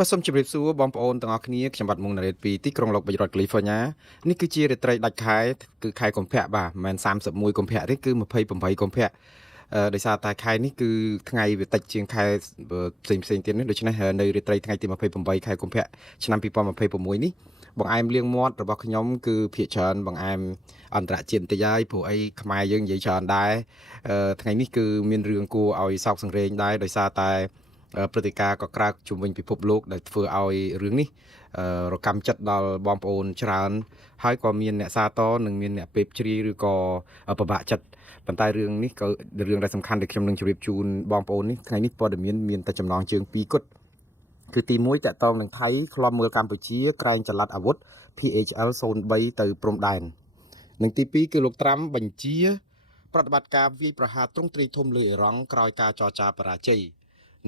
បាទសូមជម្រាបសួរបងប្អូនទាំងអស់គ្នាខ្ញុំបាទមុងណារ៉េតពីទីក្រុងឡុកបិចរដ្ឋកាលីហ្វ័រញ៉ានេះគឺជារាត្រីដាច់ខែគឺខែកុម្ភៈបាទមិនមែន31កុម្ភៈទេគឺ28កុម្ភៈដោយសារតែខែនេះគឺថ្ងៃវាតិចជាងខែផ្សេងទៀតនេះដូច្នេះនៅរាត្រីថ្ងៃទី28ខែកុម្ភៈឆ្នាំ2026នេះបង្អែមលៀងមាត់របស់ខ្ញុំគឺភាគច្រើនបង្អែមអន្តរជាតិបន្តិចហើយព្រោះអីខ្មែរយើងនិយាយច្រើនដែរថ្ងៃនេះគឺមានរឿងគួរឲ្យសោកសង្រេងដែរដោយសារតែព្រឹត្តិការណ៍ក៏ក្រើកជុំវិញពិភពលោកដែលធ្វើឲ្យរឿងនេះរកម្មចិត្តដល់បងប្អូនច្រើនហើយក៏មានអ្នកសាទរនិងមានអ្នកពេបជ្រាយឬក៏ពិបាកចិត្តប៉ុន្តែរឿងនេះក៏រឿងដែលសំខាន់ដែលខ្ញុំនឹងជម្រាបជូនបងប្អូននេះថ្ងៃនេះព័ត៌មានតែចំណងជើងពីរគត់គឺទី1តកតងនឹងថៃឃ្លាំមើលកម្ពុជាក្រែងចល័តអាវុធ PHL 03ទៅព្រំដែននិងទី2គឺលោកត្រាំបញ្ជាប្រតិបត្តិការវាយប្រហារទ្រង់ទ្រាយធំលើអ៊ីរ៉ង់ក្រោយការចរចាបរាជ័យ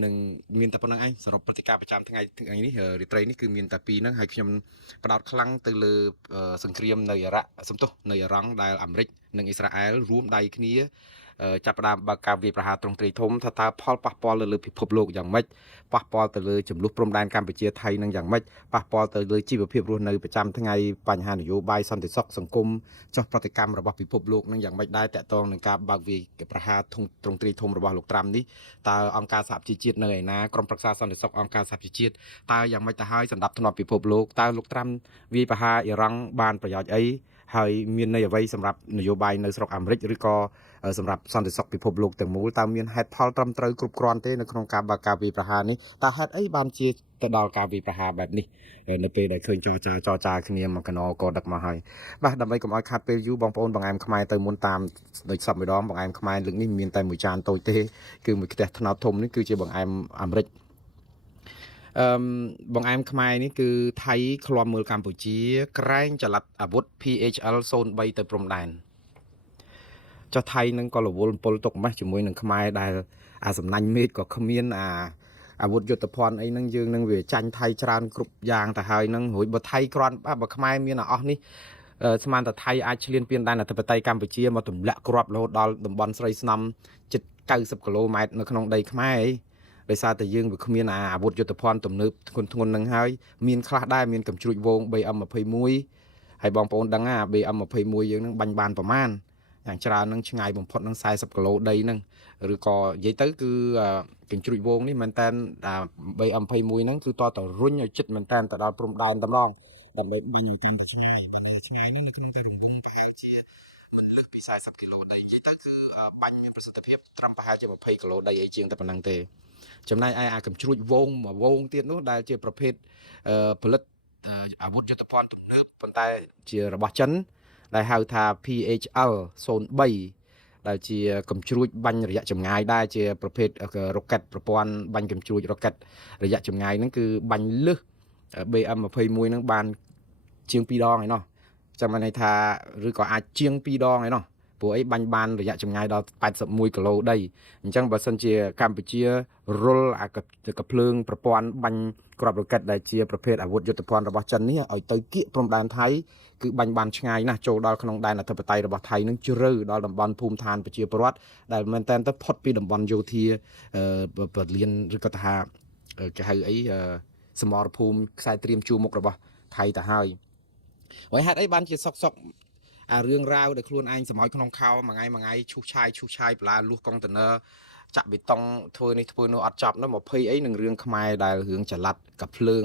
នឹងមានតែប៉ុណ្្នឹងឯងសរុបព្រឹត្តិការណ៍ប្រចាំថ្ងៃនេះរាត្រីនេះគឺមានតែពីរហ្នឹងហើយខ្ញុំផ្ដោតខ្លាំងទៅលើសង្គ្រាមនៅអ៊ីរ៉ាក់សំទោសនៅអ៊ីរ៉ង់ដែលអាមេរិកនិងអ៊ីស្រាអែលរួមដៃគ្នាចាប់ផ្ដើមបើកការវាយប្រហារទ្រង់ទ្រាយធំថាតើផលប៉ះពាល់លើពិភពលោកយ៉ាងម៉េចប៉ះពាល់ទៅលើចំនួនព្រំដែនកម្ពុជាថៃនឹងយ៉ាងម៉េចប៉ះពាល់ទៅលើជីវភាពរស់នៅប្រចាំថ្ងៃបញ្ហានយោបាយសន្តិសុខសង្គមចុះប្រតិកម្មរបស់ពិភពលោកនឹងយ៉ាងម៉េចដែរតកតងនឹងការបើកវាយប្រហារទ្រង់ទ្រាយធំរបស់លោកត្រាំនេះតើអង្គការសហប្រជាជាតិនៅឯណាក្រុមប្រឹក្សាសន្តិសុខអង្គការសហប្រជាជាតិតើយ៉ាងម៉េចទៅហើយសម្រាប់ធ្នាប់ពិភពលោកតើលោកត្រាំវាយប្រហារអ៊ីរ៉ង់បានប្រយោជន៍អីហើយមានន័យអ្វីសម្រាប់នយោបាយនៅស្រុកអាមេរិកឬក៏សម្រាប់សន្តិសុខពិភពលោកទាំងមូលតើមានហេតុផលត្រឹមត្រូវគ្រប់គ្រាន់ទេនៅក្នុងការបើកការវាយប្រហារនេះតើហេតុអីបានជាទៅដល់ការវាយប្រហារបែបនេះនៅពេលដែលឃើញចរចាគ្នាមកកណោក៏ដឹកមកហើយបាទដើម្បីកុំឲ្យខាត់ពេលយូរបងប្អូនបង្អែមខ្មែរទៅមុនតាមដូចសពម្ដងបង្អែមខ្មែរលើកនេះមានតែមួយចានតូចទេគឺមួយខ្ទះថ្នោតធំនេះគឺជាបង្អែមអាមេរិកបង្អែមខ្មែរនេះគឺថៃឃ្លាំមើលកម្ពុជាក្រែងចល័តអាវុធ PHL 03ទៅព្រំដែនចុះថៃនឹងក៏រវល់ពលទុកម៉េះជាមួយនឹងខ្មែរដែលអាសំណាញ់មេឃក៏គ្មានអាវុធយុទ្ធភ័ណ្ឌអីហ្នឹងយើងនឹងវាចាញ់ថៃច្រើនគ្រប់យ៉ាងទៅហើយនឹងរួចបើថៃគ្រាន់បើខ្មែរមានអស់នេះស្មានតែថៃអាចឈ្លានពានដែនអធិបតេយ្យកម្ពុជាមកទម្លាក់គ្រាប់រហូតដល់តំបន់ស្រីស្នំជិត90គីឡូម៉ែត្រនៅក្នុងដីខ្មែរដោយសារតែយើងវាគ្មានអាវុធយុទ្ធភ័ណ្ឌទំនើបធ្ងន់នឹងហើយមានខ្លះដែរមានកំជ្រួចវង BM21 ហើយបងប្អូនដឹងBM21 យើងនឹងបាញ់បានប្រមាណយ៉ាងច្រើននឹងឆ្ងាយបំផុតនឹង40គីឡូដីហ្នឹងឬក៏និយាយទៅគឺកញ្ជ្រួចវងនេះមែនតើBM21 ហ្នឹងគឺតតរុញឲ្យចិត្តមែនតើទៅដល់ព្រំដែនតែម្ដងដើម្បីបាញ់ទៅឆ្ងាយបើនៅឆ្ងាយហ្នឹងនៅក្នុងតែរង្វង់ប្រហែលជាមិនលើសពី40គីឡូដីនិយាយទៅគឺបាញ់មានប្រសិទ្ធភាពត្រឹមប្រហែលជា20គីឡូដីអីជាងតែប៉ុណ្្នឹងទេចំណែកឯកញ្ជ្រួចវងមួយវងទៀតនោះដែលជាប្រភេទផលិតអាវុធយុទ្ធភ័ណ្ឌទំនើបប៉ុន្តែជារបស់ចិនដែលហៅថា PHL 03ដែលជាកំជ្រួចបាញ់រយៈចម្ងាយដែរជាប្រភេទរ៉ុកេតប្រព័ន្ធបាញ់កំជ្រួចរ៉ុកេតរយៈចម្ងាយហ្នឹងគឺបាញ់លើស BM21 ហ្នឹងបានជាង2ដងឯណោះចាំន័យថាឬក៏អាចជាង2ដងឯណោះព្រោះអីបាញ់បានរយៈចម្ងាយដល់81គីឡូដីអញ្ចឹងបើសិនជាកម្ពុជារុលកាភ្លើងប្រព័ន្ធបាញ់គ្រាប់រ៉ុកេតដែលជាប្រភេទអាវុធយុទ្ធភ័ណ្ឌរបស់ចិននេះឲ្យទៅគៀកព្រំដែនថៃគឺបាញ់បានឆ្ងាយណាស់ចូលដល់ក្នុងដែនអធិបតេយ្យរបស់ថៃនឹងជ្រៅដល់តំបន់ភូមិឋានប្រជាពលរដ្ឋដែលមែនតើទៅផុតពីតំបន់យោធាពលានឬក៏ថាគេហៅអីសមរភូមិខ្សែត្រៀមជួរមុខរបស់ថៃទៅហើយហេតុអីបានជាសុករឿងរ៉ាវដែលខ្លួនឯងសម័យក្នុងខោមួយថ្ងៃឈូសឆាយបន្លាលួសកុងតឺន័រចាក់បេតុងធ្វើនេះធ្វើនោះអត់ចប់នោះ20អីនឹងរឿងខ្មែរដែលរឿងចល័តកាភ្លើង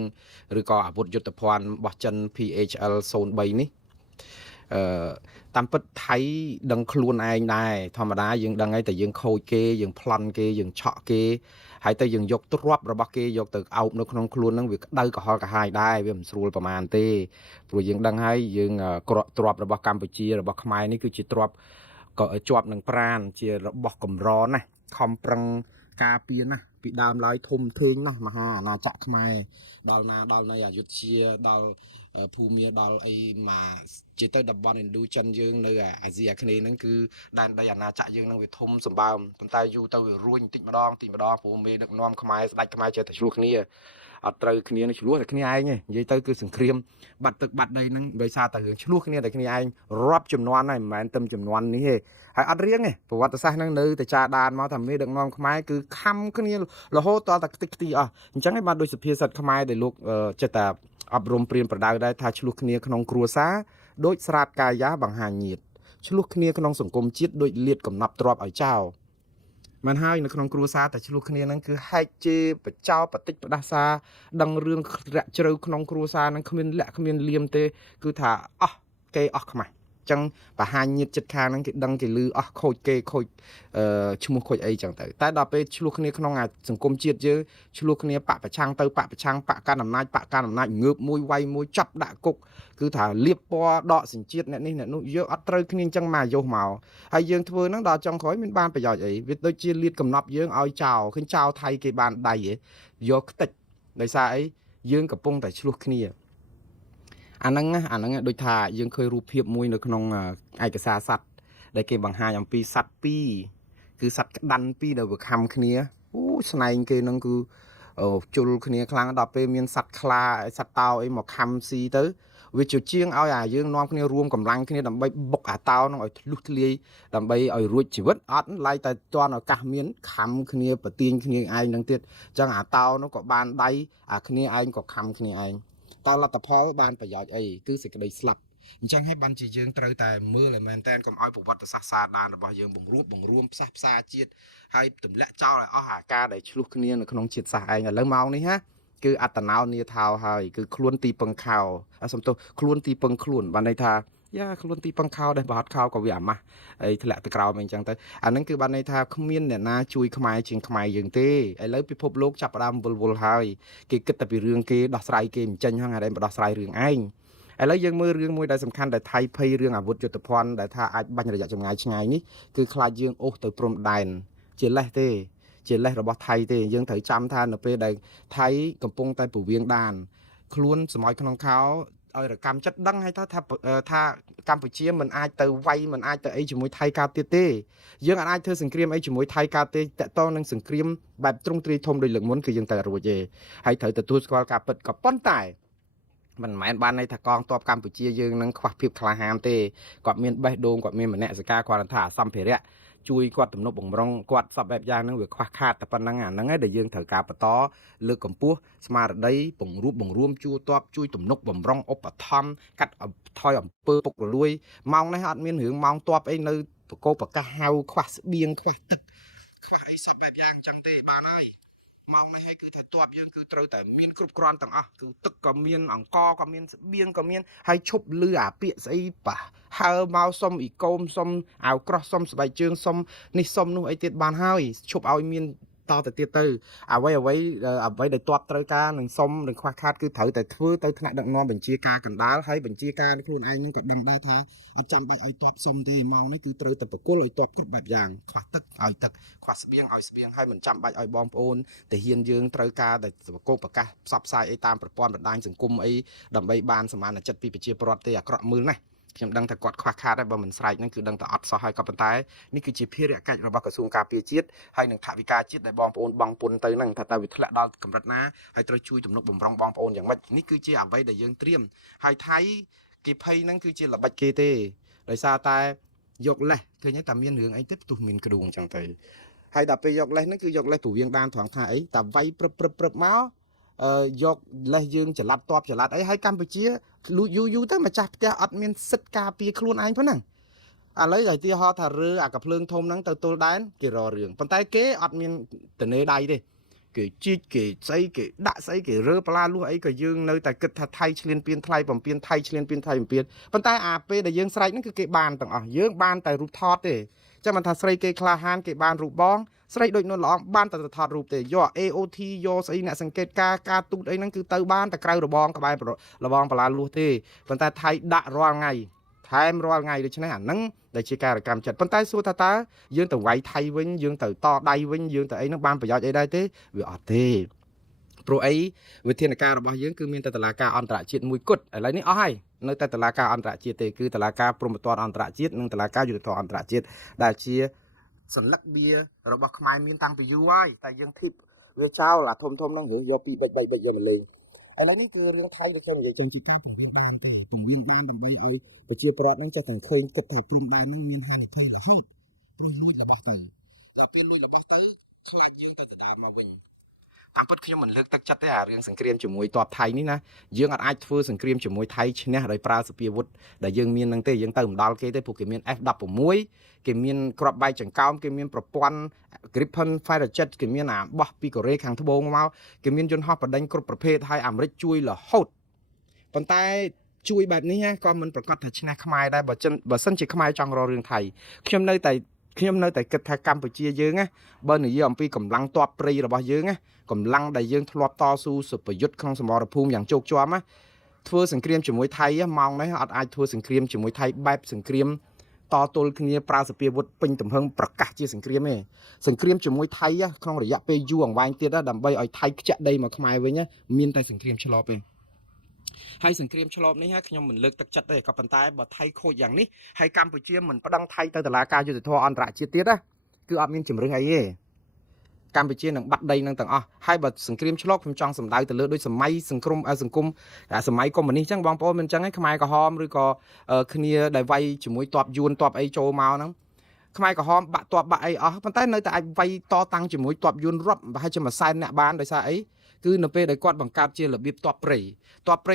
ឬក៏អាវុធយុទ្ធភ័ណ្ឌរបស់ចិន PHL 03នេះតាមពិតថៃដឹងខ្លួនឯងដែរធម្មតាយើងដឹងហើយតែយើងខូចគេយើងប្លន់គេយើងឆក់គេហើយទៅយើងយកទ្រព្យរបស់គេយកទៅអោបនៅក្នុងខ្លួនហ្នឹងវាក្តៅក្រហល់ក្រហាយដែរវាមិនស្រួលប្រមាណទេព្រោះយើងដឹងហើយយើងទ្រព្យរបស់កម្ពុជារបស់ខ្មែរនេះគឺជាទ្រព្យក៏ជាប់នឹងប្រាណជារបស់កម្រណាស់ខំប្រឹងការពារណាស់ពីដើមឡើយធំធេងណាស់មហាអាណាចក្រខ្មែរដល់ណាដល់នៅអយុធ្យាដល់ភូមាដល់អីមកជាទៅតំបន់ឥណ្ឌូចិនយើងនៅអាស៊ីអាគ្នេយ៍ហ្នឹងគឺដែនដីអាណាចក្រយើងហ្នឹងវាធំសម្បើមប៉ុន្តែយូរទៅវារួញតិចម្ដងព្រោះមេដឹកនាំខ្មែរស្ដេចខ្មែរចេះតែឆ្លោះគ្នា អត់ត្រូវគ្នានឹងឆ្លោះតែគ្នាឯងនិយាយទៅគឺសង្គ្រាមបាត់ទឹកបាត់ដីហ្នឹងដោយសារតែរឿងឆ្លោះគ្នាតែគ្នាឯងរាប់ចំនួនហើយមិនមែនតែចំនួននេះទេហើយអត់រៀងទេប្រវត្តិសាស្ត្រហ្នឹងនៅតែចាដានមកថាមេដឹកនាំខ្មែរគឺខំគ្នារហូតតតែខ្ទេចខ្ទីអស់អញ្ចឹងហើយបានដោយសភាសិទ្ធខ្មែរដែលលោកចិត្តតែអប់រំព្រៀនប្រដៅដែរថាឆ្លោះគ្នាក្នុងគ្រួសារដូចស្រាតកាយាបង្ហាញញាតឆ្លោះគ្នាក្នុងសង្គមជាតិដូចលាតកំណប់ទ្របឲ្យចោលមិនហើយនៅក្នុងគ្រួសារតែឆ្លោះគ្នាហ្នឹងគឺហែកជេរបចោបតិចផ្ដាសាដឹងរឿងរាក់ជ្រៅក្នុងគ្រួសារហ្នឹងគ្មានលក្ខគ្មានលៀមទេគឺថាអស់គេអស់ខ្មាស់ចឹងបរហាញញាតចិត្តខាងហ្នឹងគេដឹងគេលឺអស់ខូចគេខូចឈ្មោះខូចអីចឹងទៅតែដល់ពេលឆ្លោះគ្នាក្នុងសង្គមជាតិយើងឆ្លោះគ្នាបកប្រឆាំងទៅបកប្រឆាំងបកកាន់អំណាចងើបមួយវាយមួយចាប់ដាក់គុកគឺថាលៀបពណ៌ដកសញ្ជាតិអ្នកនេះអ្នកនោះយើងអត់ត្រូវគ្នាអញ្ចឹងមកយោមកហើយយើងធ្វើហ្នឹងដល់ចុងក្រោយមានបានប្រយោជន៍អីវាដូចជាលៀតកំណប់យើងឲ្យចោលឃើញចោលថៃគេបានដៃឯងយកខ្ទេចដោយសារអីយើងកំពុងតែឆ្លោះគ្នាអាហ្នឹងដូចថាយើងឃើញរូបភាពមួយនៅក្នុងឯកសារសัตว์ដែលគេបង្ហាញអំពីសัตว์ពីរគឺសัตว์ក្តាន់ពីរដែលវាខំគ្នាអូស្នែងគេហ្នឹងគឺជុលគ្នាខ្លាំងដល់ពេលមានសัตว์ខ្លាសัตว์តោអីមកខំស៊ីទៅវាជាជាងឲ្យយើងនាំគ្នារួមកម្លាំងគ្នាដើម្បីបុកអាតោហ្នឹងឲ្យធ្លុះធ្លាយដើម្បីឲ្យរួចជីវិតអត់ឡើយតែទាន់ឱកាសមានខំគ្នាប្រទៀងគ្នាឯងហ្នឹងទៀតអញ្ចឹងអាតោនោះក៏បានដៃអាគ្នាឯងក៏ខំគ្នាឯងតើលទ្ធផលបានប្រយោជន៍អីគឺសេចក្តីស្លាប់អញ្ចឹងហើយបានជាយើងត្រូវតែមើលឲ្យមែនតែនកុំឲ្យប្រវត្តិសាស្ត្រសាដានរបស់យើងបង្រួមផ្សះផ្សាជាតិហើយទម្លាក់ចោលឲ្យអស់អាការដែលឆ្លោះគ្នានៅក្នុងជាតិសាសន៍ឯងឥឡូវម៉ោងនេះណាគឺអត្តណោនាថោហើយគឺខ្លួនទីពឹងខោសំទោសខ្លួនទីពឹងខ្លួនបានន័យថាយ៉ាខ្លួនទីពឹងខោដែលបោតខោក៏វាអាម៉ាស់អីធ្លាក់ទៅក្រោមអីចឹងទៅអាហ្នឹងគឺបានន័យថាគ្មានអ្នកណាជួយខ្មែរជាងខ្មែរយើងទេឥឡូវពិភពលោកចាប់ផ្ដើមវល់ហើយគេគិតតែពីរឿងគេដោះស្រាយគេមិនចេញហ្នឹងហើយមិនដោះស្រាយរឿងឯងឥឡូវយើងមើលរឿងមួយដែលសំខាន់ដែលថៃភ័យរឿងអាវុធយុទ្ធភ័ណ្ឌដែលថាអាចបាញ់រយៈចម្ងាយឆ្ងាយនេះគឺខ្លាចយើងអូសទៅព្រំដែនជាលេសទេជាលេសរបស់ថៃទេយើងត្រូវចាំថានៅពេលដែលថៃកំពុងតែពវៀងដានខ្លួនសម័យក្នុងខោឲ្យរកម្មចិត្តដឹងហើយថាកម្ពុជាមិនអាចទៅវាយមិនអាចទៅអីជាមួយថៃកើតទៀតទេយើងអាចធ្វើសង្គ្រាមអីជាមួយថៃកើតទេតកតងនឹងសង្គ្រាមបែបទ្រង់ទ្រាយធំដូចលើកមុនគឺយើងតែរួចទេហើយត្រូវទទួលស្គាល់ការពិតក៏ប៉ុន្តែមិនមែនបានន័យថាកងទ័ពកម្ពុជាយើងនឹងខ្វះភាពក្លាហានទេគាត់មានបេះដូងគាត់មានមនសិការគាត់ថាសម្ភារៈជួយគាត់ទំនុកបំរុងគាត់សពបែបយ៉ាងហ្នឹងវាខ្វះខាតតែប៉ុណ្្នឹងអាហ្នឹងឯងដែលយើងត្រូវការបន្តលើកកម្ពស់ស្មារតីបង្រួមជួរទ័ពជួយទំនុកបំរុងឧបត្ថម្ភកាត់ថយអំពើពុករលួយម៉ោងនេះអត់មានរឿងម៉ោងទ័ពអីនៅបកោប្រកាសហៅខ្វះស្បៀងខ្វះទឹកខ្វះអីសពបែបយ៉ាងអញ្ចឹងទេបានហើយម៉ោងនេះឲ្យគឺថាទ័ពយើងគឺត្រូវតែមានគ្រប់គ្រាន់ទាំងអស់គឺទឹកក៏មានអង្ករក៏មានស្បៀងក៏មានហើយឈប់លឺអាពាកស្អីប៉ះហើមកសុំអ៊ីកូមសុំអាវក្រោះសុំស្បែកជើងសុំនេះសុំនោះអីទៀតបានហើយឈប់ឲ្យមានតទៅទៀតទៅអ្វីដែលទ័ពត្រូវការនឹងសុំនឹងខ្វះខាតគឺត្រូវតែធ្វើទៅថ្នាក់ដឹកនាំបញ្ជាការកណ្ដាលហើយបញ្ជាការខ្លួនឯងនឹងក៏ដឹងដែរថាអត់ចាំបាច់ឲ្យទ័ពសុំទេម៉ោងនេះគឺត្រូវតែប្រគល់ឲ្យទ័ពគ្រប់បែបយ៉ាងខ្វះទឹកឲ្យទឹកខ្វះស្បៀងឲ្យស្បៀងហើយមិនចាំបាច់ឲ្យបងប្អូនទាហានយើងត្រូវការតែប្រកបប្រកាសផ្សព្វផ្សាយអីតាមប្រព័ន្ធបណ្ដាញសង្គមអីដើម្បីបានសមានចិត្តពីប្រជាពលរដ្ឋទេអាក្រក់មើលណាស់ខ្ញុំដឹងថាគាត់ខ្វះខាតហើយបើមិនស្រែកហ្នឹងគឺដឹងតែអត់សោះហើយក៏ប៉ុន្តែនេះគឺជាភារកិច្ចរបស់ក្រសួងការពារជាតិហើយនឹងថវិកាជាតិដែលបងប្អូនបង់ពន្ធទៅហ្នឹងថាតើវាធ្លាក់ដល់កម្រិតណាហើយត្រូវជួយទំនុកបំរុងបងប្អូនយ៉ាងម៉េចនេះគឺជាអ្វីដែលយើងត្រៀមហើយថៃគេភ័យហ្នឹងគឺជាល្បិចគេទេដោយសារតែយកលេសឃើញតែមានរឿងអីទៅផ្ទុះមានក្ដួងអញ្ចឹងទៅហើយដល់ពេលយកលេសហ្នឹងគឺយកលេសពវៀងដានត្រង់ថាអីតែវាយព្រឹបមកយកលេសយើងចល័តតបចល័តអីហើយកម្ពុជាយូរទៅម្ចាស់ផ្ទះអត់មានសិទ្ធិការពារខ្លួនឯងប៉ុណ្ណឹងឥឡូវតែទីហោថារើអាកាភ្លើងធំហ្នឹងទៅទល់ដែនគេររឿងប៉ុន្តែគេអត់មានតនេដៃទេគេជីកគេស្អីគេដាក់ស្អីគេរើបលាលួសអីក៏យើងនៅតែគិតថាថៃឆ្លៀនពៀនថ្លៃបំពេញថៃឆ្លៀនពៀនថៃបំពេញប៉ុន្តែអាពេលដែលយើងស្រែកហ្នឹងគឺគេបានទាំងអស់យើងបានតែរូបថតទេចាំមិនថាស្រីគេក្លាហានគេបានរូបបងស្រីដូចនោះល្អបានតែថតរូបទេយក AOT យកស្អីអ្នកសង្កេតការទូតអីហ្នឹងគឺទៅបានតែក្រៅរបងក្បែររបងបលាលួសទេប៉ុន្តែថៃដាក់រាល់ថ្ងៃថែមរាល់ថ្ងៃដូច្នេះអាហ្នឹងដែលជាការកម្មចិត្តប៉ុន្តែសួរថាតើយើងទៅវាយថៃវិញយើងទៅតដៃវិញយើងទៅអីហ្នឹងបានប្រយោជន៍អីដែរទេវាអត់ទេព្រោះអីវិធានការរបស់យើងគឺមានតែតុលាការអន្តរជាតិមួយគត់ឥឡូវនេះអស់ហើយនៅតែតុលាការអន្តរជាតិទេគឺតុលាការព្រហ្មទណ្ឌអន្តរជាតិនិងតុលាការយុត្តិធម៌អន្តរជាតិដែលជាសញ្ញាបត្ររបស់ខ្មែរមានតាំងពីយូរហើយតែយើងធីប វាចោលអាធំហ្នឹងរឿងយកពីបិចយកមកលេងឥឡូវនេះគឺរឿងថៃដែលខ្ញុំនិយាយចឹងជាតពង្រៀងបានទេពង្រៀងបានដើម្បីឲ្យប្រជាពលរដ្ឋហ្នឹងចេះតែឃើញគប់តែព្រំដែនហ្នឹងមានហានិភ័យរហូតព្រោះលួចរបស់ទៅតែពេលលួចរបស់ទៅខ្លាចយើងទៅដណ្ដើមមកវិញតាមពិតខ្ញុំមិនលើកទឹកចិត្តទេអារឿងសង្គ្រាមជាមួយទ័ពថៃនេះណាយើងអាចធ្វើសង្គ្រាមជាមួយថៃឈ្នះដោយប្រើសពាវុធដែលយើងមាននឹងទេយើងទៅមិនដល់គេទេព្រោះគេមាន F16 គេមានគ្រាប់បែកចង្កោមគេមានប្រព័ន្ធ Gripen Fighter Jet គេមានអាបោះពីកូរ៉េខាងត្បូងមកគេមានយន្តហោះបដិញគ្រប់ប្រភេទហើយអាមេរិកជួយរហូតប៉ុន្តែជួយបែបនេះក៏មិនប្រកាសថាឈ្នះខ្មែរដែរបើសិនជាខ្មែរចង់រករឿងថៃខ្ញុំនៅតែគិតថាកម្ពុជាយើងណាបើនិយាយអំពីកម្លាំងទ័ពព្រៃរបស់យើងណាកម្លាំងដែលយើងធ្លាប់តស៊ូសុប្រយុទ្ធក្នុងសមរភូមិយ៉ាងជោគជ័យណាធ្វើសង្គ្រាមជាមួយថៃម៉ោងនេះអត់អាចធ្វើសង្គ្រាមជាមួយថៃបែបសង្គ្រាមតទល់គ្នាប្រើសពាវុធពេញទំហឹងប្រកាសជាសង្គ្រាមទេសង្គ្រាមជាមួយថៃក្នុងរយៈពេលយូរអង្វែងទៀតដើម្បីឲ្យថៃខ្ចាក់ដីមកខ្មែរវិញមានតែសង្គ្រាមឆ្លប់ទេហើយសង្គ្រាមឆ្លប់នេះខ្ញុំមិនលើកទឹកចិត្តទេក៏ប៉ុន្តែបើថៃខូចយ៉ាងនេះហើយកម្ពុជាមិនប្តឹងថៃទៅតុលាការយុត្តិធម៌អន្តរជាតិទៀតគឺអត់មានជំរឿនអីទេកម្ពុជានឹងបាត់ដីនឹងទាំងអស់ហើយបើសង្គ្រាមឆ្លប់ខ្ញុំចង់សម្ដៅទៅលើដូចសម័យសង្គមសម័យកុម្មុយនីសចឹងបងប្អូនមិនចឹងឯងខ្មែរក្រហមឬក៏គ្នាដែលវាយជាមួយទ័ពយួនទ័ពអីចូលមកហ្នឹងខ្មែរក្រហមបាក់ទ័ពបាក់អីអស់ប៉ុន្តែនៅតែអាចវាយតតាំងជាមួយទ័ពយួនរាប់ប្រហែលជា100,000នាក់បានដោយសារអីគឺនៅពេលដែលគាត់បង្កើតជារបៀបទ័ពព្រៃ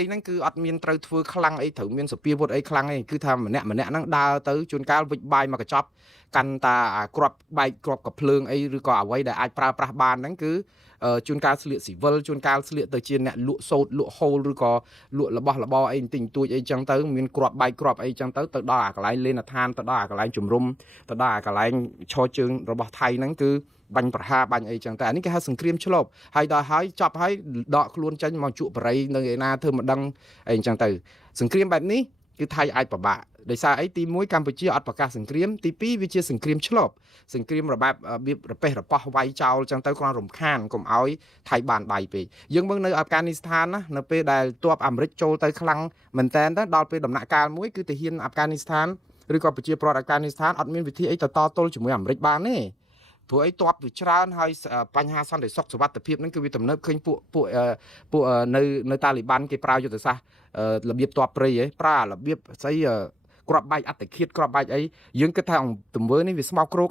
ហ្នឹងគឺអត់មានត្រូវធ្វើខ្លាំងអីត្រូវមានសពាវុធអីខ្លាំងអីគឺថាម្នាក់ហ្នឹងដើរទៅជួនកាលវិចបាយមកកញ្ចប់កាន់តាគ្រាប់បែកគ្រាប់កភ្លើងអីឬក៏អ្វីដែលអាចប្រើប្រាស់បានហ្នឹងគឺជួនកាលស្លៀកស៊ីវិលជួនកាលស្លៀកទៅជាអ្នកលក់សូត្រលក់ហូលឬក៏លក់របស់របរអីបន្តិចបន្តួចអីចឹងទៅមានគ្រាប់បែកគ្រាប់អីចឹងទៅដល់អាកន្លែងលេងដ្ឋានទៅដល់អាកន្លែងជំរុំទៅដល់អាកន្លែងឈរជើងរបស់ថៃហ្នឹងគឺបាញ់ប្រហារបាញ់អីចឹងតែអានេះគេហៅសង្គ្រាមឆ្លប់ហើយដល់ហើយចប់ហើយដកខ្លួនចេញមកជក់បរិយនៅឯណាធ្វើមិនដឹងអីចឹងទៅសង្គ្រាមបែបនេះគឺថៃអាចពិបាកដោយសារអីទី1កម្ពុជាអត់ប្រកាសសង្គ្រាមទី2វាជាសង្គ្រាមឆ្លប់សង្គ្រាមរបៀបរប៉េះរប៉ោះវាយចោលចឹងទៅគ្រាន់រំខានកុំឲ្យថៃបានបាយពេកយើងមើលនៅអាហ្វហ្គានីស្ថានណានៅពេលដែលទ័ពអាមេរិកចូលទៅខ្លាំងមែនតើដល់ពេលដំណាក់កាលមួយគឺទាហានអាហ្វហ្គានីស្ថានឬក៏ប្រជាពលរដ្ឋអាហ្វហ្គានីស្ថានអត់មានវិធីអីទៅតទល់ជាមួយអាមេរិកបានទេព្រោះអីទ័ពវាច្រើនហើយបញ្ហាសន្តិសុខសុវត្ថិភាពហ្នឹងគឺវាទំនើបឃើញពួកនៅតាលីបានគេប្រើយុទ្ធសាស្ត្ររបៀបទ័ពព្រៃប្រើរបៀបស្អីគ្រាប់បែកអត្តឃាតគ្រាប់បែកអីយើងគិតថាទង្វើនេះវាស្មោកគ្រោក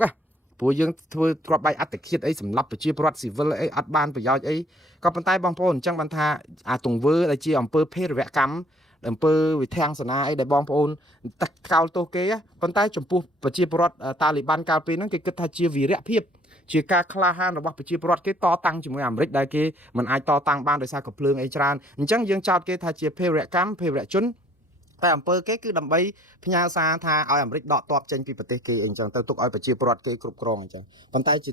ព្រោះយើងធ្វើគ្រាប់បែកអត្តឃាតអីសម្រាប់ប្រជាពលរដ្ឋស៊ីវិលអីអត់បានប្រយោជន៍អីក៏ប៉ុន្តែបងប្អូនអញ្ចឹងបានថាអាទង្វើដែលជាអំពើភេរវកម្មអំពើវិធានសនាអីដែលបងប្អូនទឹកកោលទោសគេប៉ុន្តែចំពោះប្រជាពលរដ្ឋតាលីបានកាលពេលហ្នឹងគេគិតថាជាវីរៈភាពជាការក្លាហានរបស់ប្រជាពលរដ្ឋគេតតាំងជាមួយអាមេរិកដែលគេមិនអាចតតាំងបានដោយសារកំភ្លើងអីច្រើនអញ្ចឹងយើងចោទគេថាជាភេរវកម្មភេរវជនតែអំពើគេគឺដើម្បីផ្ញើសារថាឲ្យអាមេរិកដកទ័ពចេញពីប្រទេសគេអីចឹងទៅទុកឲ្យប្រជាពលរដ្ឋគេគ្រប់គ្រងអញ្ចឹងប៉ុន្តែជា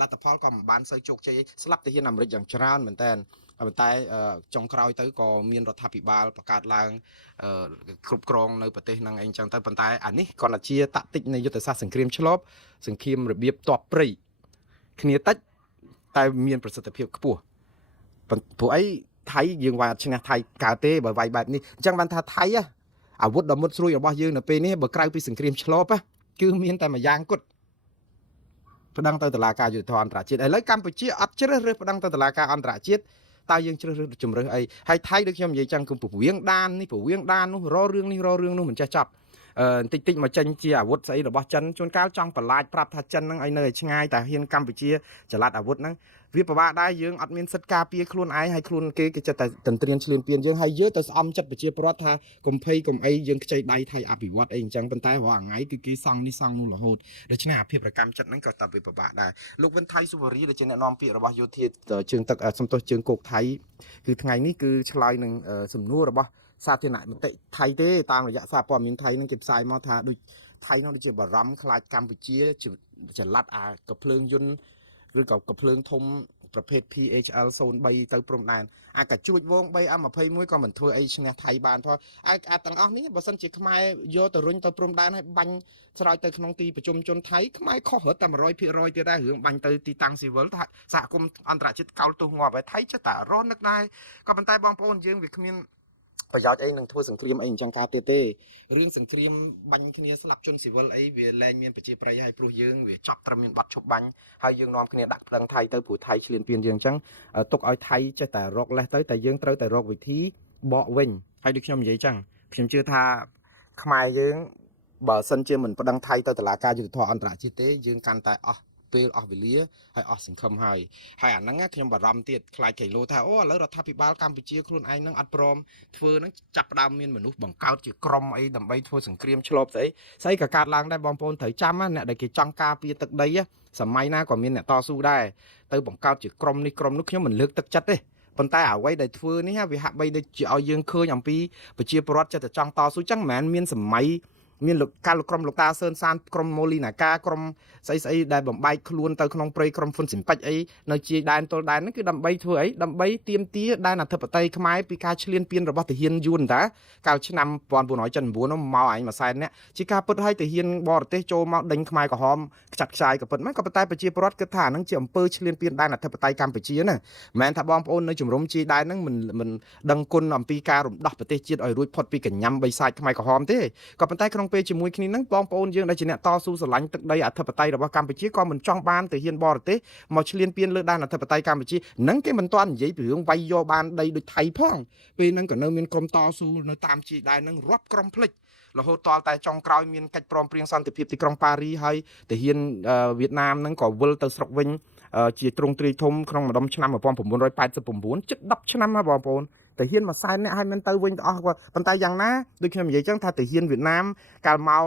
លទ្ធផលក៏មិនបានសូវជោគជ័យស្លាប់ទាហានអាមេរិកយ៉ាងច្រើនមែនតើប៉ុន្តែចុងក្រោយទៅក៏មានរដ្ឋាភិបាលបង្កើតឡើងគ្រប់គ្រងនៅប្រទេសហ្នឹងអីចឹងទៅប៉ុន្តែអានេះគ្រាន់តែជាតាក់ទិកនៃយុទ្ធសាស្ត្រសង្គ្រាមឆ្លប់សង្គ្រាមរបៀបទ័ពព្រៃគ្នាតិចតែមានប្រសិទ្ធភាពខ្ពស់ព្រោះអីថៃយើងវាយអត់ឈ្នះថៃកើតទេបើវាយបែបនេះអញ្ចឹងបានថាថៃអាវុធដ៏មុតស្រួយរបស់យើងនៅពេលនេះបើក្រៅពីសង្គ្រាមឆ្លប់គឺមានតែមួយយ៉ាងគត់ប្តឹងទៅតុលាការយុត្តិធម៌អន្តរជាតិឥឡូវកម្ពុជាអត់ជ្រើសរើសប្តឹងទៅតុលាការអន្តរជាតិតើយើងជ្រើសរើសជំរើសអីហើយថៃដូចខ្ញុំនិយាយចឹងគឺពវៀងដាននេះពវៀងដាននោះររឿងនេះររឿងនោះមិនចេះចប់បន្តិចមកចេញជាអាវុធស្អីរបស់ចិនជួនកាលចង់បន្លាចប្រាប់ថាចិនហ្នឹងឲ្យនៅឲ្យឆ្ងាយតែហ៊ានកម្ពុជាចល័តអាវុធហ្នឹងវាពិបាកដែរយើងអត់មានសិទ្ធិការពារខ្លួនឯងហើយខ្លួនគេចិត្តតែទន្ទ្រានឈ្លានពានយើងហើយយើងទៅស្អំចិត្តប្រជាពលរដ្ឋថាកុំភ័យកុំអីយើងខ្ចីដៃថៃអភិវឌ្ឍអីអញ្ចឹងប៉ុន្តែរាល់ថ្ងៃគឺគេសង់នេះសង់នោះរហូតដូច្នេះអាភិបកម្មចិត្តហ្នឹងក៏តើវាពិបាកដែរលោកវិនថៃសុវរីដែលជាអ្នកនាំពាក្យរបស់យោធាជើងទឹកសំទោសជើងគោកថៃគឺថ្ងៃនេះគឺឆ្លើយនឹងសំណួររបស់សាធារណមតិថៃទេតាមរយៈសារព័ត៌មានថៃនឹងគេផ្សាយមកថាដូចថៃនោះដូចជាបារម្ភខ្លាចកម្ពុជាចល័តអាកភ្លើងយន្តឬក៏កភ្លើងធំប្រភេទ PHL 03ទៅព្រំដែនអាកាជួចវង 3M21 ក៏មិនធ្វើអីឈ្នះថៃបានផងអាទាំងអស់នេះបើសិនជាខ្មែរយកទៅរុញទៅព្រំដែនហើយបាញ់ស្រោចទៅក្នុងទីប្រជុំជនថៃខ្មែរខុសរត់តែ 100% ទៀតដែររឿងបាញ់ទៅទីតាំងស៊ីវិលថាសហគមន៍អន្តរជាតិកោលទោសងាប់ហើយថៃចេះតែរស់នឹកដែរក៏ប៉ុន្តែបងប្អូនយើងវាគ្មាន ប្រយោជន៍អីនឹងធ្វើសង្គ្រាមអីអញ្ចឹងការទេរឿងសង្គ្រាមបាញ់គ្នាស្លាប់ជនស៊ីវិលអីវាលែងមានប្រជាប្រិយហើយព្រោះយើងវាចប់ត្រឹមមានបាត់ឈប់បាញ់ហើយយើងនាំគ្នាដាក់ប្តឹងថៃទៅព្រោះថៃឈ្លានពានយើងអញ្ចឹងទុកឲ្យថៃចេះតែរកលេសទៅតែយើងត្រូវតែរកវិធីបកវិញហើយដូចខ្ញុំនិយាយចឹងខ្ញុំជឿថាខ្មែរយើងបើសិនជាមិនប្តឹងថៃទៅតុលាការយុត្តិធម៌អន្តរជាតិទេយើងកាន់តែអស់ពេលអស់វេលាហើយអស់សង្ឃឹមហើយអាហ្នឹងខ្ញុំបារម្ភទៀតខ្លាចកៃឡូថាអូឥឡូវរដ្ឋាភិបាលកម្ពុជាខ្លួនឯងនឹងអត់ព្រមធ្វើនឹងចាប់ផ្ដើមមានមនុស្សបង្កើតជាក្រុមអីដើម្បីធ្វើសង្គ្រាមឆ្លប់ស្អីក៏កើតឡើងដែរបងប្អូនត្រូវចាំអ្នកដែលគេចង់ការពារទឹកដីសម័យណាក៏មានអ្នកតស៊ូដែរទៅបង្កើតជាក្រុមនេះក្រុមនោះខ្ញុំមិនលើកទឹកចិត្តទេប៉ុន្តែអ្វីដែលធ្វើនេះវាហាក់បីដូចជាឲ្យយើងឃើញអំពីប្រជាពលរដ្ឋចិត្តតែចង់តស៊ូចឹងមិនមែនមានសម័យមានការក្រុមលោកតាសឿនសានក្រុមម៉ូលីណាកាក្រុមស្អីដែលបំបែកខ្លួនទៅក្នុងព្រៃក្រុមហ៊ុនស៊ីមពេចអីនៅជាដែនទល់ដែនហ្នឹងគឺដើម្បីធ្វើអីដើម្បីទាមទារដែនអធិបតេយ្យខ្មែរពីការឈ្លានពានរបស់ទាហានយួនតាកាលឆ្នាំ1979នោះមកអញមួយសែននាក់ជាការពិតឲ្យទាហានបរទេសចូលមកដេញខ្មែរក្រហមខ្ចាត់ខ្ចាយក៏ពិតមែនក៏ប៉ុន្តែប្រជាពលរដ្ឋគិតថាហ្នឹងជាអំពើឈ្លានពានដែនអធិបតេយ្យកម្ពុជាណាមិនមែនថាបងប្អូននៅជំរំជាដែនហ្នឹងមិនដឹងគុណអំពីការរំដោះប្រទេសជាតិឲ្យរួចផុតពីកញ្ញាំបិសាចខ្មែរក្រហមទេក៏ប៉ុន្តែក្នុងពេលជាមួយគ្នាហ្នឹងបងប្អូនយើងដែលជាអ្នកតស៊ូស្រឡាញ់ទឹកដីអធិបតេយ្យរបស់កម្ពុជាក៏មិនចង់បានទាហានបរទេសមកឈ្លានពានលើដែនអធិបតេយ្យកម្ពុជាហ្នឹងគេមិនទាន់និយាយពីរឿងវាយយកបានដីដូចថៃផងពេលហ្នឹងក៏នៅមានក្រុមតស៊ូនៅតាមជាដែនហ្នឹងរាប់ក្រុមភ្លេចរហូតតតែចុងក្រោយមានកិច្ចព្រមព្រៀងសន្តិភាពទីក្រុងប៉ារីហើយទាហានវៀតណាមហ្នឹងក៏វិលទៅស្រុកវិញជាទ្រង់ទ្រាយធំក្នុងម្ដុំឆ្នាំ1989ជិត10ឆ្នាំណាបងប្អូនទាហានមួយសែនអ្នកឲ្យមិនទៅវិញទៅអស់ប៉ុន្តែយ៉ាងណាដូចខ្ញុំនិយាយចឹងថាទាហានវៀតណាមកាលមក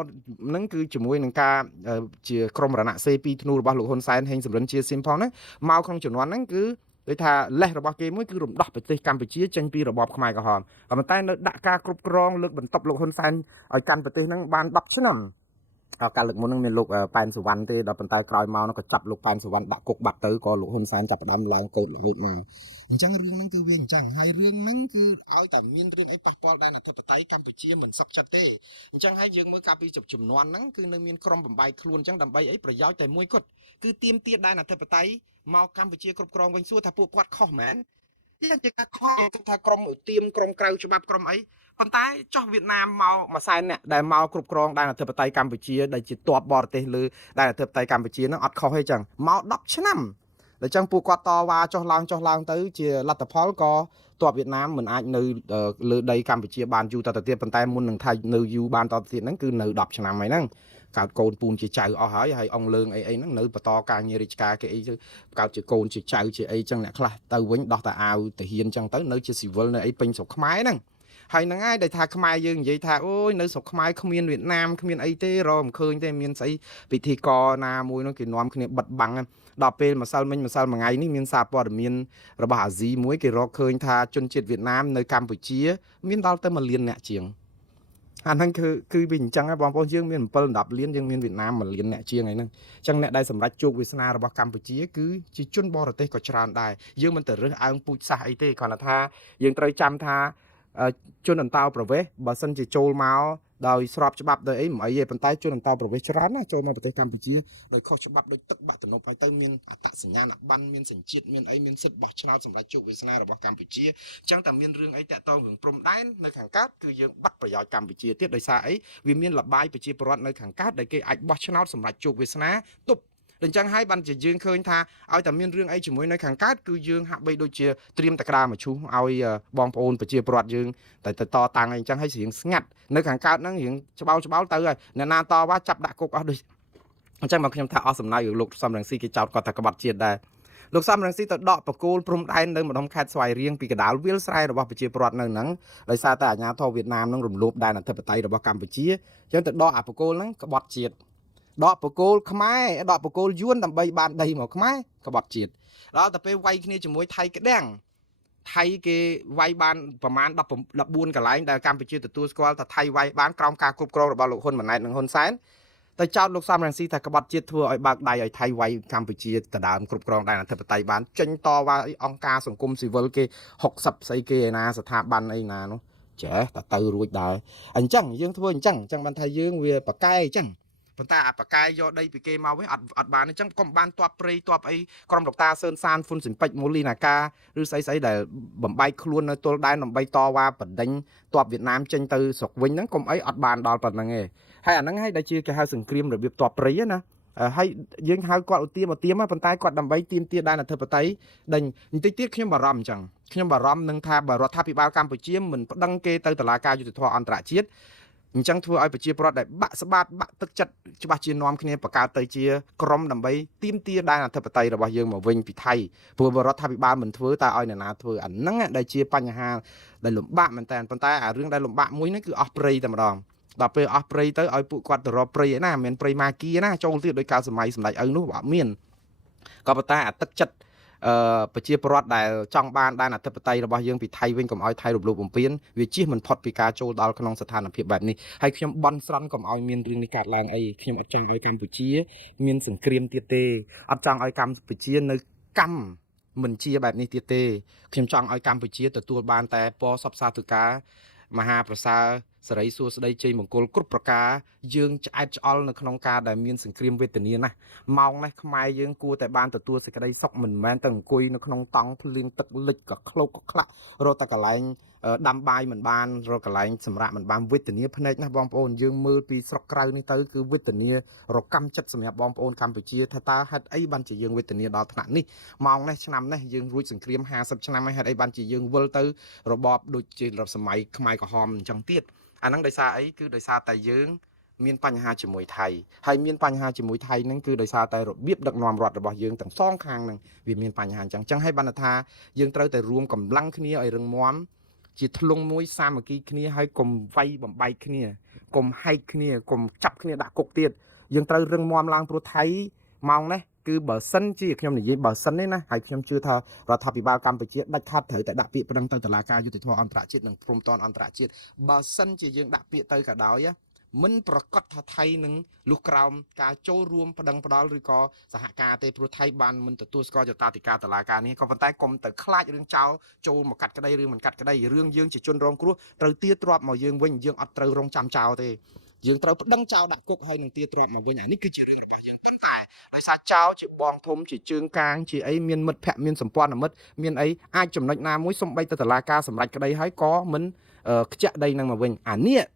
ហ្នឹងគឺជាមួយនឹងការជាក្រុមរណសេរី2ធ្នូរបស់លោកហ៊ុនសែនហេងសំរិនជាស៊ីមផងហ្នឹងមកក្នុងជំនាន់ហ្នឹងគឺដូចថាលេសរបស់គេមួយគឺរំដោះប្រទេសកម្ពុជាចេញពីរបបខ្មែរក្រហមប៉ុន្តែនៅដាក់ការគ្រប់គ្រងលើកបន្ទប់លោកហ៊ុនសែនឲ្យកាន់ប្រទេសហ្នឹងបាន10ឆ្នាំកាលលើកមុនហ្នឹងមានលោកប៉ែនសវណ្ណទេដល់ប៉ុន្តែក្រោយមកនោះក៏ចាប់លោកប៉ែនសវណ្ណដាក់គុកបាត់ទៅក៏លោកហ៊ុនសែនចាប់ផ្ដើមឡើងកោតរហូតមកអញ្ចឹងរឿងហ្នឹងគឺវាអញ្ចឹងហើយរឿងហ្នឹងគឺឲ្យតែមានរឿងអីប៉ះពាល់ដល់អធិបតេយ្យកម្ពុជាមិនសុខចិត្តទេអញ្ចឹងហើយយើងមើលកាលពីជំនាន់ហ្នឹងគឺនៅមានក្រុមបំបីខ្លួនអញ្ចឹងដើម្បីអីប្រយោជន៍តែមួយគត់គឺទាមទារដល់អធិបតេយ្យមកកម្ពុជាគ្រប់គ្រងវិញសួរថាពួកគាត់ខុសមែនយ៉ាងជាការខុសថាក្រុមឧទាមក្រុមក្រៅច្បាប់ក្រុមអីប៉ុន្តែចោះវៀតណាមមកមួយសែនអ្នកដែលមកគ្រប់គ្រងដែនអធិបតេយ្យកម្ពុជាដែលជាទ័ពបរទេសលើដែនអធិបតេយ្យកម្ពុជាហ្នឹងអត់ខុសទេចឹងមក10ឆ្នាំដល់ចឹងពួកគាត់តវ៉ាចុះឡើងទៅជាលទ្ធផលក៏ទ័ពវៀតណាមមិនអាចនៅលើដីកម្ពុជាបានយូរតទៅទៀតប៉ុន្តែមុននឹងថានៅយូរបានតទៅទៀតហ្នឹងគឺនៅ10ឆ្នាំហើយហ្នឹងកើតកូនពូនជាចៅអស់ហើយអង្គលើងអីហ្នឹងនៅបន្តការងាររាជការគេអីទៅកើតជាកូនជាចៅជាអីចឹងអ្នកខ្លះទៅវិញដោះតែអាវទាហានចឹងទៅនៅជាស៊ីវិលនៅអីពេញស្រុកខ្មែរហ្នឹងហើយហ្នឹងហើយដែលថាខ្មែរយើងនិយាយថាអូយនៅស្រុកខ្មែរគ្មានវៀតណាមគ្មានអីទេរកមិនឃើញទេមានស្អីពិធីករណាមួយនោះគេនាំគ្នាបិទបាំងដល់ពេលម្សិលមិញម្សិលមួយថ្ងៃនេះមានសារព័ត៌មានរបស់អាស៊ីមួយគេរកឃើញថាជនជាតិវៀតណាមនៅកម្ពុជាមានដល់ទៅ1លានអ្នកជាងអាហ្នឹងគឺវាអញ្ចឹងហ៎បងប្អូនយើងមាន7 10លានយើងមានវៀតណាម1លានអ្នកជាងអីហ្នឹងអញ្ចឹងអ្នកដែលសម្រេចជោគវាសនារបស់កម្ពុជាគឺជាជនបរទេសក៏ច្រើនដែរយើងមិនទៅរើសអើងពូជសាសន៍អីទេគ្រាន់តែថាយើងត្រូវចាំថាជនអន្តោប្រវេសន៍បើសិនជាចូលមកដោយស្របច្បាប់ដោយអីមិនអីទេប៉ុន្តែជនអន្តោប្រវេសន៍ច្រើនណាចូលមកប្រទេសកម្ពុជាដោយខុសច្បាប់ដោយទឹកបាក់ទំនប់ហើយទៅមានអត្តសញ្ញាណប័ណ្ណមានសញ្ជាតិមានអីមានសិទ្ធិបោះឆ្នោតសម្រាប់ជោគវាសនារបស់កម្ពុជាអញ្ចឹងតែមានរឿងអីតាក់ទងរឿងព្រំដែននៅខាងកើតគឺយើងបាត់ប្រយោជន៍កម្ពុជាទៀតដោយសារអីវាមានលបាយប្រជាពលរដ្ឋនៅខាងកើតដែលគេអាចបោះឆ្នោតសម្រាប់ជោគវាសនាទប់អញ្ចឹងហើយបានជាយើងឃើញថាឲ្យតែមានរឿងអីជាមួយនៅខាងកើតគឺយើងហាក់បីដូចជាត្រៀមតក្តារមឈូសឲ្យបងប្អូនប្រជាពលរដ្ឋយើងតែតតាំងអីអញ្ចឹងហើយរៀងស្ងាត់នៅខាងកើតហ្នឹងរៀងច្បោលទៅហើយអ្នកណាតវ៉ាចាប់ដាក់គុកអស់ដូចអញ្ចឹងមកខ្ញុំថាអស់សំណើលោកសំរងស៊ីគេចោទគាត់ថាក្បត់ជាតិដែរលោកសំរងស៊ីទៅដកបកគោលព្រំដែននៅម្ដុំខេត្តស្វាយរៀងពីកដាលវាលស្រែរបស់ប្រជាពលរដ្ឋនៅហ្នឹងដោយសារតែអាញាធរវៀតណាមហ្នឹងរំលោភដែនអធិបតេយ្យរបស់កម្ពុជាអញ្ចឹងទៅដកអាបកគោលហ្នឹងក្បត់ជាតិដកបកគោលខ្មែរដកបកគោលយួនដើម្បីបានដីមកខ្មែរក្បត់ជាតិដល់ទៅពេលវាយគ្នាជាមួយថៃក្តាំងថៃគេវាយបានប្រមាណ14កន្លែងដែលកម្ពុជាទទួលស្គាល់ថាថៃវាយបានក្រោមការគ្រប់គ្រងរបស់លោកហ៊ុនម៉ាណែតនិងហ៊ុនសែនតែចោទលោកសំរងស៊ីថាក្បត់ជាតិធ្វើឲ្យបើកដៃឲ្យថៃវាយកម្ពុជាដដើមគ្រប់គ្រងដែនអធិបតេយ្យបានចេញតវ៉ាអង្គការសង្គមស៊ីវិលគេ60ស្អីគេឯណាស្ថាប័នអីណានោះចេះតែទៅរួចដែរអញ្ចឹងយើងធ្វើអញ្ចឹងបានថាយើងវាប្រកែអញ្ចឹង ប៉ុន្តែអាបកាយយកដីពីគេមកវិញអត់បានអញ្ចឹងកុំបានតបព្រៃតបអីក្រុមដុកតាសឿនសានហ្វុនសិមពេចមូលីណាកាឬស្អីដែលបំបែកខ្លួននៅទល់ដែនដើម្បីតវ៉ាបណ្ដេញតបវៀតណាមចេញទៅស្រុកវិញហ្នឹងកុំអីអត់បានដល់ប៉ុណ្្នឹងទេហើយអាហ្នឹងហើយដែលជាគេហៅសង្គ្រាមរបៀបតបព្រៃណាហើយយើងហៅគាត់ឧទាមប៉ុន្តែគាត់ដើម្បីទាមទារដែនអធិបតេយ្យដេញបន្តិចទៀតខ្ញុំបារម្ភអញ្ចឹងខ្ញុំបារម្ភនឹងថាបើរដ្ឋាភិបាលកម្ពុជាមិនប្តឹងគេទៅតុលាការយុត្តិធម៌អន្តរជាតិអញ្ចឹងធ្វើឲ្យប្រជាពលរដ្ឋដែលបាក់ស្បាតបាក់ទឹកចិត្តច្បាស់ជានាំគ្នាបង្កើតទៅជាក្រុមដើម្បីទាមទារដែនអធិបតេយ្យរបស់យើងមកវិញពីថៃព្រោះរដ្ឋាភិបាលមិនធ្វើតើឲ្យអ្នកណាធ្វើអាហ្នឹងដែលជាបញ្ហាដែលលំបាកមែនតើប៉ុន្តែអារឿងដែលលំបាកមួយហ្នឹងគឺអស់ព្រៃតែម្ដងដល់ពេលអស់ព្រៃទៅឲ្យពួកគាត់ទៅរកព្រៃឯណាមិនមែនព្រៃម៉ាគីណាចូលទៀតដោយកាលសម័យសម្ដេចឪនោះអត់មានក៏ប៉ុន្តែអាទឹកចិត្តប្រជាពលរដ្ឋដែលចង់បានដែនអធិបតេយ្យរបស់យើងពីថៃវិញកុំឲ្យថៃរំលោភបំពានវាជិះមិនផុតពីការចូលដល់ក្នុងស្ថានភាពបែបនេះហើយខ្ញុំបន់ស្រន់កុំឲ្យមានរឿងនេះកើតឡើងអីខ្ញុំអត់ចង់ឲ្យកម្ពុជាមានសង្គ្រាមទៀតទេអត់ចង់ឲ្យកម្ពុជានៅកម្មមិនជាបែបនេះទៀតទេខ្ញុំចង់ឲ្យកម្ពុជាទទួលបានតែពរសពសាធុការមហាប្រសើរសេរីសួស្តីជ័យមង្គលគ្រប់ប្រការយើងឆ្អែតឆ្អល់នៅក្នុងការដែលមានសង្គ្រាមវេទនាណាម៉ោងនេះខ្មែរយើងគួរតែបានទទួលសេចក្តីសុខមិនមែនតែអង្គុយនៅក្នុងតង់ភ្លៀងទឹកលិចក៏ខ្លោកក៏ខ្លាក់រត់តែកន្លែងដាំបាយមិនបានរកកន្លែងសម្រាប់មិនបានវេទនាភ្នែកណាបងប្អូនយើងមើលពីស្រុកក្រៅនេះទៅគឺវេទនារកម្មចិត្តសម្រាប់បងប្អូនកម្ពុជាថាតើហេតុអីបានជាយើងវេទនាដល់ថ្នាក់នេះម៉ោងនេះឆ្នាំនេះយើងរួចសង្គ្រាម50ឆ្នាំហើយហេតុអីបានជាយើងវិលទៅរបបដូចជារបបសម័យខ្មែរក្រហមអញ្ចឹងទៀតអាហ្នឹងដោយសារអីគឺដោយសារតែយើងមានបញ្ហាជាមួយថៃហើយមានបញ្ហាជាមួយថៃហ្នឹងគឺដោយសារតែរបៀបដឹកនាំរដ្ឋរបស់យើងទាំងសងខាងហ្នឹងវាមានបញ្ហាអញ្ចឹងហើយបានថាយើងត្រូវតែរួមកម្លាំងគ្នាឲ្យរឹងមាំជាធ្លុងមួយសាមគ្គីគ្នាហើយកុំវាយបំបែកគ្នាកុំហែកគ្នាកុំចាប់គ្នាដាក់គុកទៀតយើងត្រូវរឹងមាំឡើងព្រោះថៃម៉ោងនេះគឺបើសិនជាខ្ញុំនិយាយបើសិនទេណាហើយខ្ញុំជឿថារដ្ឋាភិបាលកម្ពុជាដាច់ខាតត្រូវតែដាក់ពាក្យប្តឹងទៅតុលាការយុត្តិធម៌អន្តរជាតិនិងព្រំដែនអន្តរជាតិបើសិនជាយើងដាក់ពាក្យទៅក៏ដោយមិនប្រកាសថាថៃនឹងលុះក្រោមការចូលរួមប្តឹងផ្ដាល់ឬក៏សហការទេព្រោះថៃបានមិនទទួលស្គាល់ចតាធិការតុលាការនេះក៏ប៉ុន្តែកុំទៅខ្លាចរឿងចោលចូលមកកាត់ក្តីឬមិនកាត់ក្តីរឿងយើងជាជនរងគ្រោះត្រូវទារទ្រព្យមកយើងវិញយើងអត់ត្រូវរងចាំចោលទេយើងត្រូវប្តឹងចោលដាក់គុកហើយនឹងទារទ្រព្យមកវិញអានេះគឺជារឿងរបស់យើងប៉ុន្តែដោយសារចោលជាបងធំជាជើងកាងជាអីមានមិត្តភ័ក្តិមានសម្ព័ន្ធមិត្តមានអីអាចចំណុចណាមួយសំបីទៅតុលាការសម្រេចក្តីហើយក៏មិនខ្ជាក់ដីនឹងមកវិញអានេះ